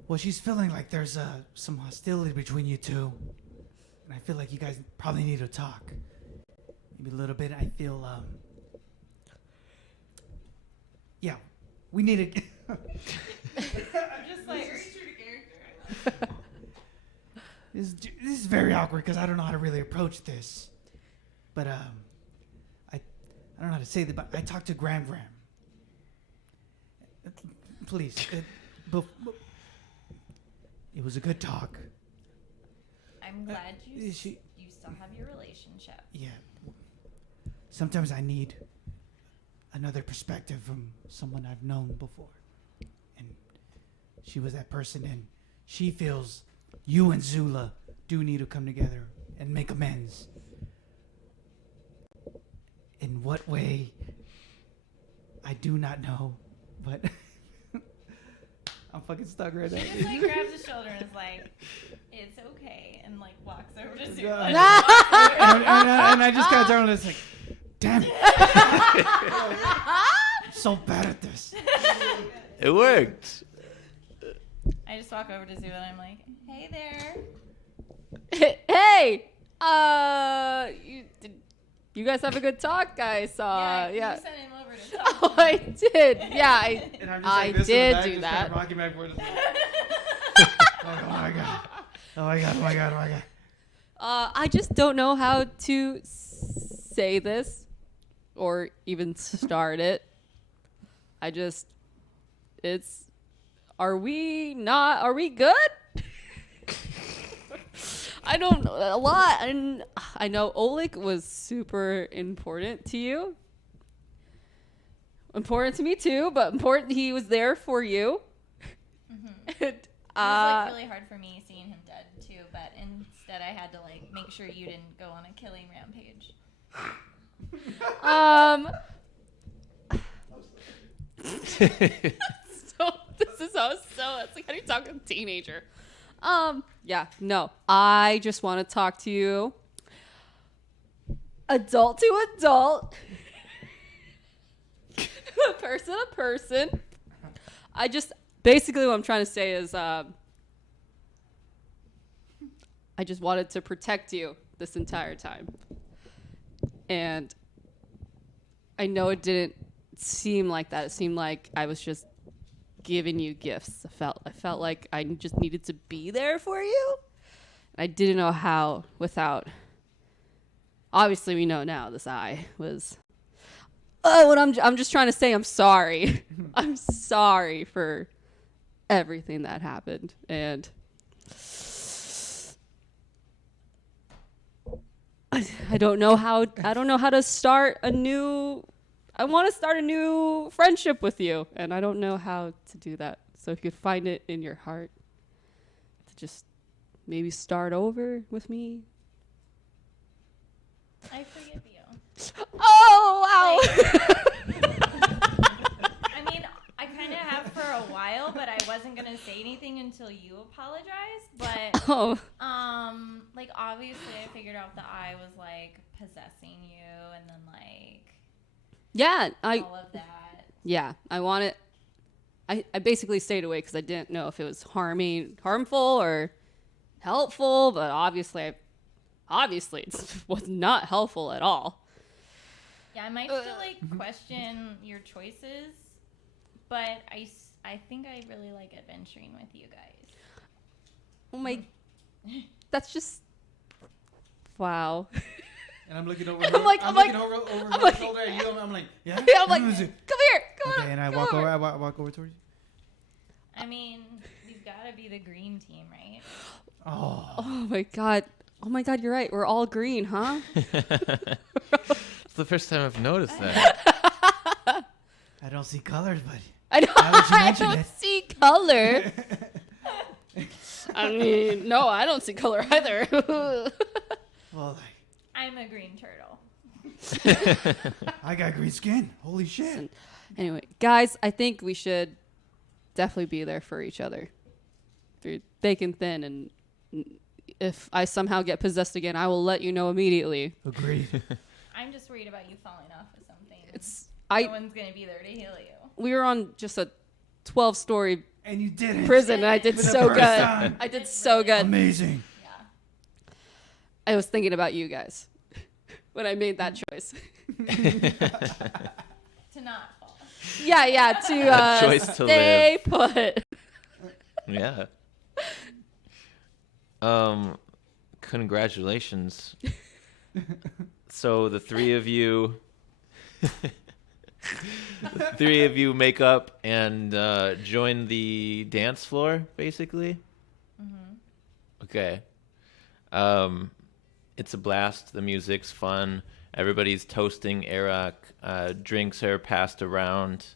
Well, she's feeling like there's some hostility between you two, and I feel like you guys probably need to talk. Maybe a little bit. I feel yeah, we need to. I'm just like, This is very awkward because I don't know how to really approach this. But I don't know how to say that. But I talked to Gram. Please, it was a good talk. I'm glad you is she- you still have your relationship. Yeah. Sometimes I need another perspective from someone I've known before. And she was that person, and she feels you and Zula do need to come together and make amends. In what way? I do not know, but I'm fucking stuck right now. She just like grabs his shoulder and is like, "It's okay," and like walks over to Zula. and I just got down and it's like, damn it. I'm so bad at this. It worked. I just walk over to Zula and I'm like, "Hey there." Hey, you guys have a good talk, I saw. You sent him over to talk. Oh, I did. Yeah, And I'm I this in the did back, do just that. Kind of rocking back and forth. Oh my god. Oh my god. Oh my god. Oh my god. I just don't know how to say this or even start it. Are we good? I don't know a lot. And I know Oleg was super important to you. Important to me too, but important he was there for you. And, It was like really hard for me seeing him dead too, but instead I had to like make sure you didn't go on a killing rampage. So this is so it's like how do you talk to a teenager? Yeah, no. I just want to talk to you. Adult to adult. Person to person. I just basically what I'm trying to say is I just wanted to protect you this entire time. And I know it didn't seem like that. It seemed like I was just giving you gifts. I felt like I just needed to be there for you. I didn't know how without. Obviously, we know now this eye was. Oh, what I'm just trying to say. I'm sorry. I'm sorry for everything that happened, and I don't know how to start a new. I want to start a new friendship with you, and I don't know how to do that. So if you could find it in your heart to just maybe start over with me. I forgive you. Oh, wow. I mean, I kind of have for a while, but I wasn't gonna say anything until you apologized. But Oh. like obviously, I figured out the eye was like possessing you, and then like Yeah, all of that. Yeah, I want it. I basically stayed away because I didn't know if it was harmful or helpful, but obviously it was not helpful at all. Yeah, I might still like question your choices, but I think I really like adventuring with you guys. Oh my, that's just, wow. And I'm looking over. I'm her, like- I'm I'm looking like- over I'm her like- shoulder at you. I'm like, yeah. Yeah, I'm like, Mm, come here, come okay, on. and I come walk over. over. I walk over towards you. I mean, you've got to be the green team, right? Oh. Oh my god, you're right. We're all green, huh? It's the first time I've noticed that. I don't see colors, buddy. I know. Now that you I mention don't it. see color. I mean, no, I don't see color either. Well, I'm a green turtle. I got green skin. Holy shit. Anyway, guys, I think we should definitely be there for each other through thick and thin. And if I somehow get possessed again, I will let you know immediately. Agreed. I'm just worried about you falling off of something. No I one's gonna be there to heal you. we were on just a 12-story And you did it. prison, and I did For the so first good. time. I did It's so really good. Amazing. Yeah. I was thinking about you guys when I made that choice. To not fall. Yeah, to choice to stay put. Yeah. Congratulations. So the three of you Three of you make up and join the dance floor, basically. Okay. It's a blast. The music's fun. Everybody's toasting Arak. Drinks are passed around.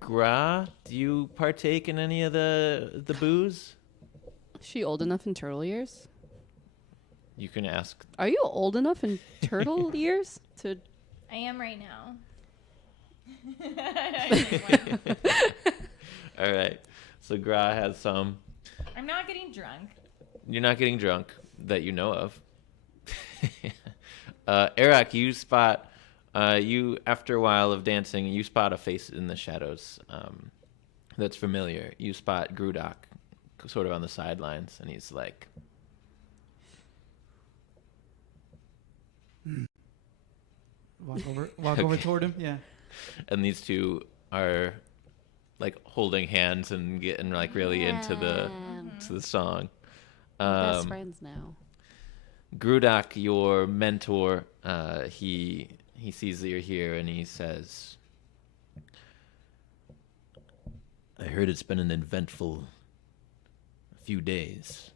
Gra, do you partake in any of the booze? Is she old enough in turtle years? You can ask. Are you old enough in turtle years to? I am right now. All right. So Gra has some. I'm not getting drunk. You're not getting drunk that you know of. Arak, you spot. You after a while of dancing, you spot a face in the shadows. That's familiar. You spot Grudak, sort of on the sidelines, and he's like, Walk over toward him. Yeah. and these two are like holding hands and getting like really into the song. Best friends now. Grudak, your mentor, he sees that you're here and he says, I heard it's been an eventful few days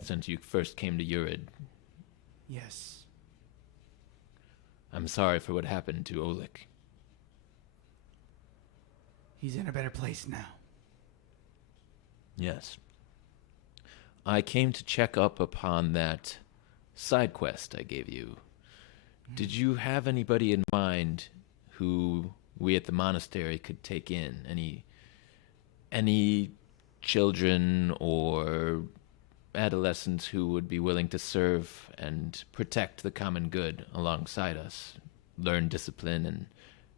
since you first came to Urid. Yes. I'm sorry for what happened to Oleg. He's in a better place now. Yes. I came to check up upon that side quest I gave you. Did you have anybody in mind who we at the monastery could take in? Any children or adolescents who would be willing to serve and protect the common good alongside us, learn discipline, and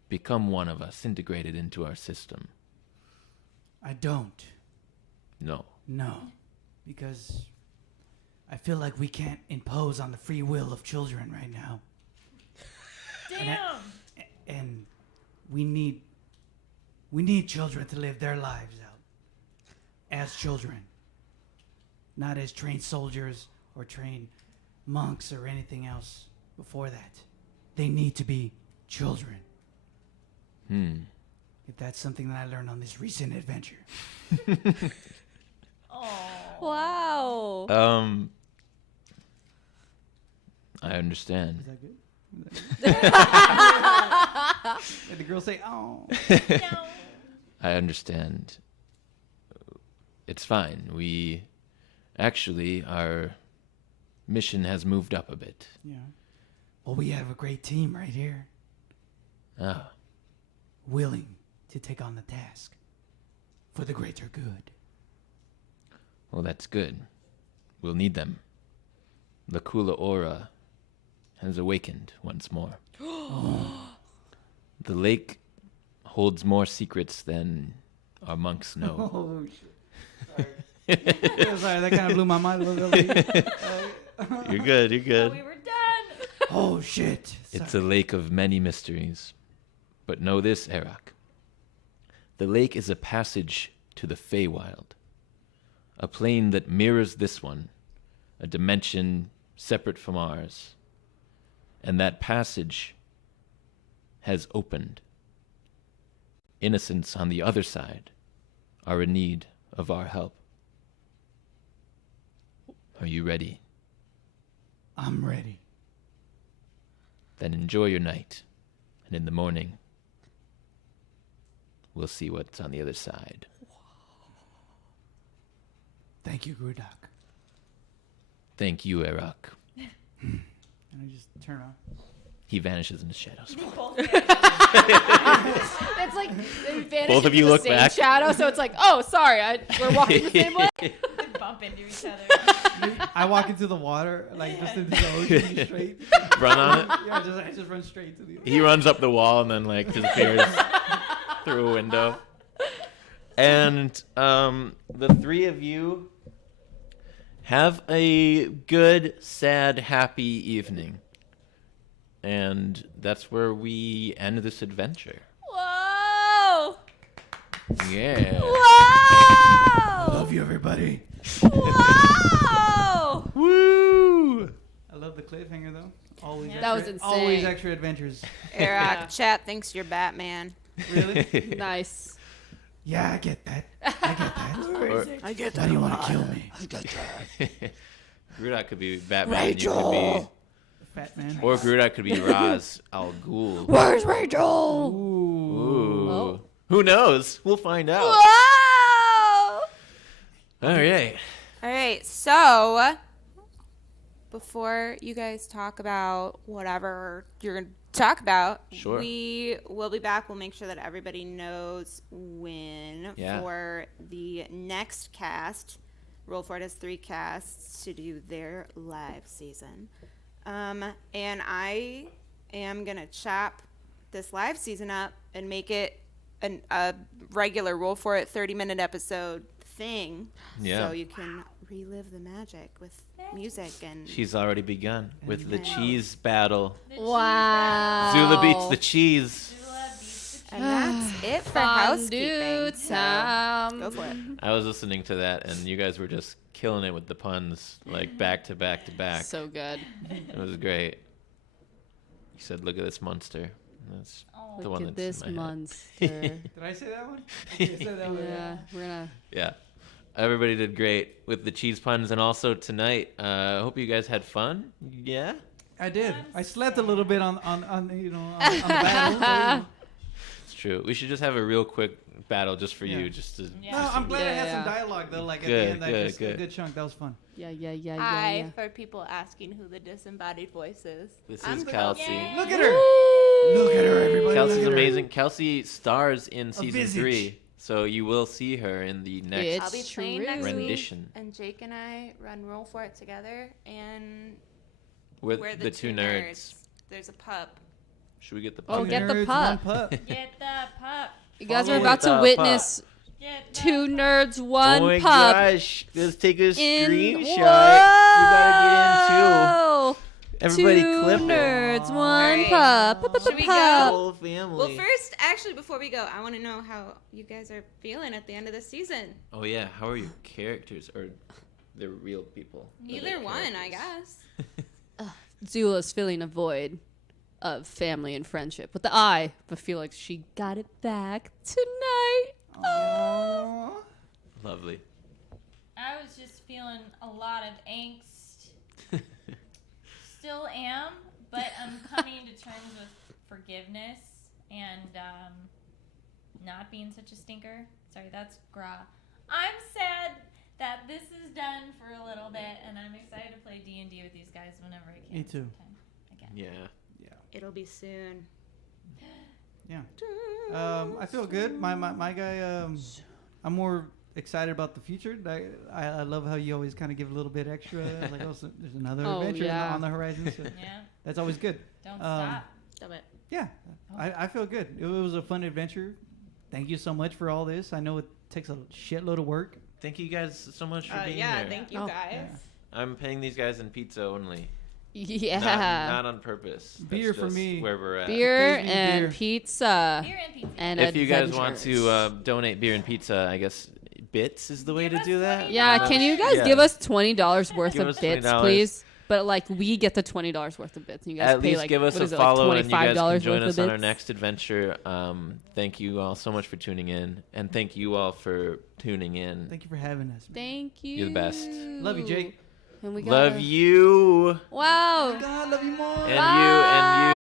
become one of us, integrated into our system? I don't. No. No. Because I feel like we can't impose on the free will of children right now. Damn. And we need children to live their lives out as children, not as trained soldiers or trained monks or anything else before that. They need to be children. If that's something that I learned on this recent adventure. Wow. I understand. Is that good? Did the girl say, oh? No. I understand. It's fine. We actually, our mission has moved up a bit. Yeah. Well, we have a great team right here, Ah, willing to take on the task for the greater good. well, that's good. We'll need them. The Kula Aura has awakened once more. The lake holds more secrets than our monks know. Oh, shit. Sorry. Sorry, that kind of blew my mind a little bit. You're good, you're Oh, good. we were done. Oh, shit. It's a Sorry. lake of many mysteries. But know this, Arak. The lake is a passage to the Feywild. A plane that mirrors this one, a dimension separate from ours. And that passage has opened. Innocents on the other side are in need of our help. Are you ready? I'm ready. Then enjoy your night. And in the morning, we'll see what's on the other side. Thank you, Grudak. Thank you, Arak. And I just turn off. He vanishes in the shadows. It's like they vanish Both of into you the look same back. shadow, so it's like, oh, sorry, we're walking the same way. They bump into each other. I walk into the water, like just into the ocean straight. Run on it. Yeah, I just run straight to the ocean. He runs up the wall and then like disappears through a window. And the three of you have a good, sad, happy evening. And that's where we end this adventure. Whoa! Yeah. Whoa! Love you, everybody. Whoa! Woo! I love the the cliffhanger though. Always. Yeah. That was extra- Always insane. extra adventures. Eric, Yeah. chat thinks you're Batman. Really? Nice. Yeah, I get that. I get that. Or, I get that. Why do you want to kill me? Grudak could be Batman. You could be, Fat man. or Grudak could be Ra's al Ghul. Where's Rachel? Ooh. Oh. Who knows? We'll find out. Whoa! All right. All right, so before you guys talk about whatever you're going to talk about, Sure. we will be back. We'll make sure that everybody knows when Yeah. for the next cast. Roll For It has 3 casts to do their live season. And I am going to chop this live season up and make it a regular Roll For It 30-minute episode thing. Yeah. So you can relive the magic with music and She's already begun with the Yeah. cheese battle. The Wow. Zula beats the cheese. Zula beats the and that's it for Fondue housekeeping. So time. go for it. I was listening to that, and you guys were just killing it with the puns, like back to back to back. So good. It was great. You said, "Look at this monster." That's Oh. the Look one at that's this in my head. monster. Did I say that one? I said that one. Yeah, we're gonna. Yeah. Everybody did great with the cheese puns, and also tonight. I hope you guys had fun. Yeah. I did. I slept a little bit on you know on the battle. So, you know. It's true. We should just have a real quick battle just for Yeah. you, just to. Yeah. No, I'm glad I had Yeah. some dialogue though. Like Good, at the end, like good, just good. a good chunk. That was fun. Yeah. Hi, for people asking who the disembodied voice is. This I'm is Grove. Kelsey. Yay. Look at her. Look at her, everybody. Kelsey's look at her. amazing. Kelsey stars in season visage. 3, so you will see her in the next It's I'll be playing next rendition. week, and Jake and I run Roll For It together, and with we're the two nerds. There's a pup. Should we get the Oh, pup? get the Nerds, pup. one pup. Get the pup. You guys Follow are about the to witness Get the 2 pup. nerds, 1 oh my pup. gosh! Let's take a In screenshot. Whoa! You gotta get in too. Everybody 2 clip it. nerds, 1 Alright. pup. Should we The go? whole family. Well, first, actually, before we go, I want to know how you guys are feeling at the end of the season. Oh yeah, how are your characters or the real people? that are Either one, I characters? guess. Zula's filling a void of family and friendship with the eye, but feel like she got it back tonight. Aww. Lovely. I was just feeling a lot of angst. Still am, but I'm coming to terms with forgiveness and not being such a stinker. Sorry, that's Gra. I'm sad that this is done for a little bit, and I'm excited to play D&D with these guys whenever I can. Me too. sometime again. Yeah. It'll be soon. Yeah. I feel good. My guy. I'm more excited about the future. I love how you always kind of give a little bit extra. Like, oh, so there's another Oh, adventure yeah. on the horizon. So Yeah, that's always good. don't Um, stop. Stop it. Yeah, I feel good. It was a fun adventure. Thank you so much for all this. I know it takes a shitload of work. Thank you guys so much for being Yeah, here. thank you Oh, guys. yeah. I'm paying these guys in pizza only. Yeah. Not on purpose. That's Beer for just me. Where we're at. Beer Pays me and beer. pizza. Beer and pizza. And If you guys want adventures. to donate beer and pizza, I guess bits is the way Give to us do that. $20. Yeah, can you guys Yeah. give us $20 worth Give of us bits, $20. please? But like we get the $20 worth of bits, and you guys At pay least like give us what a is it, follow, like and you guys $25 can join worth us of on our bits? next adventure. Thank you all so much for tuning in, and thank you all for tuning in. Thank you for having us. Man. Thank you. You're the best. Love you, Jake. And we Love gotta- you, Wow. God, love you more. and you, and you.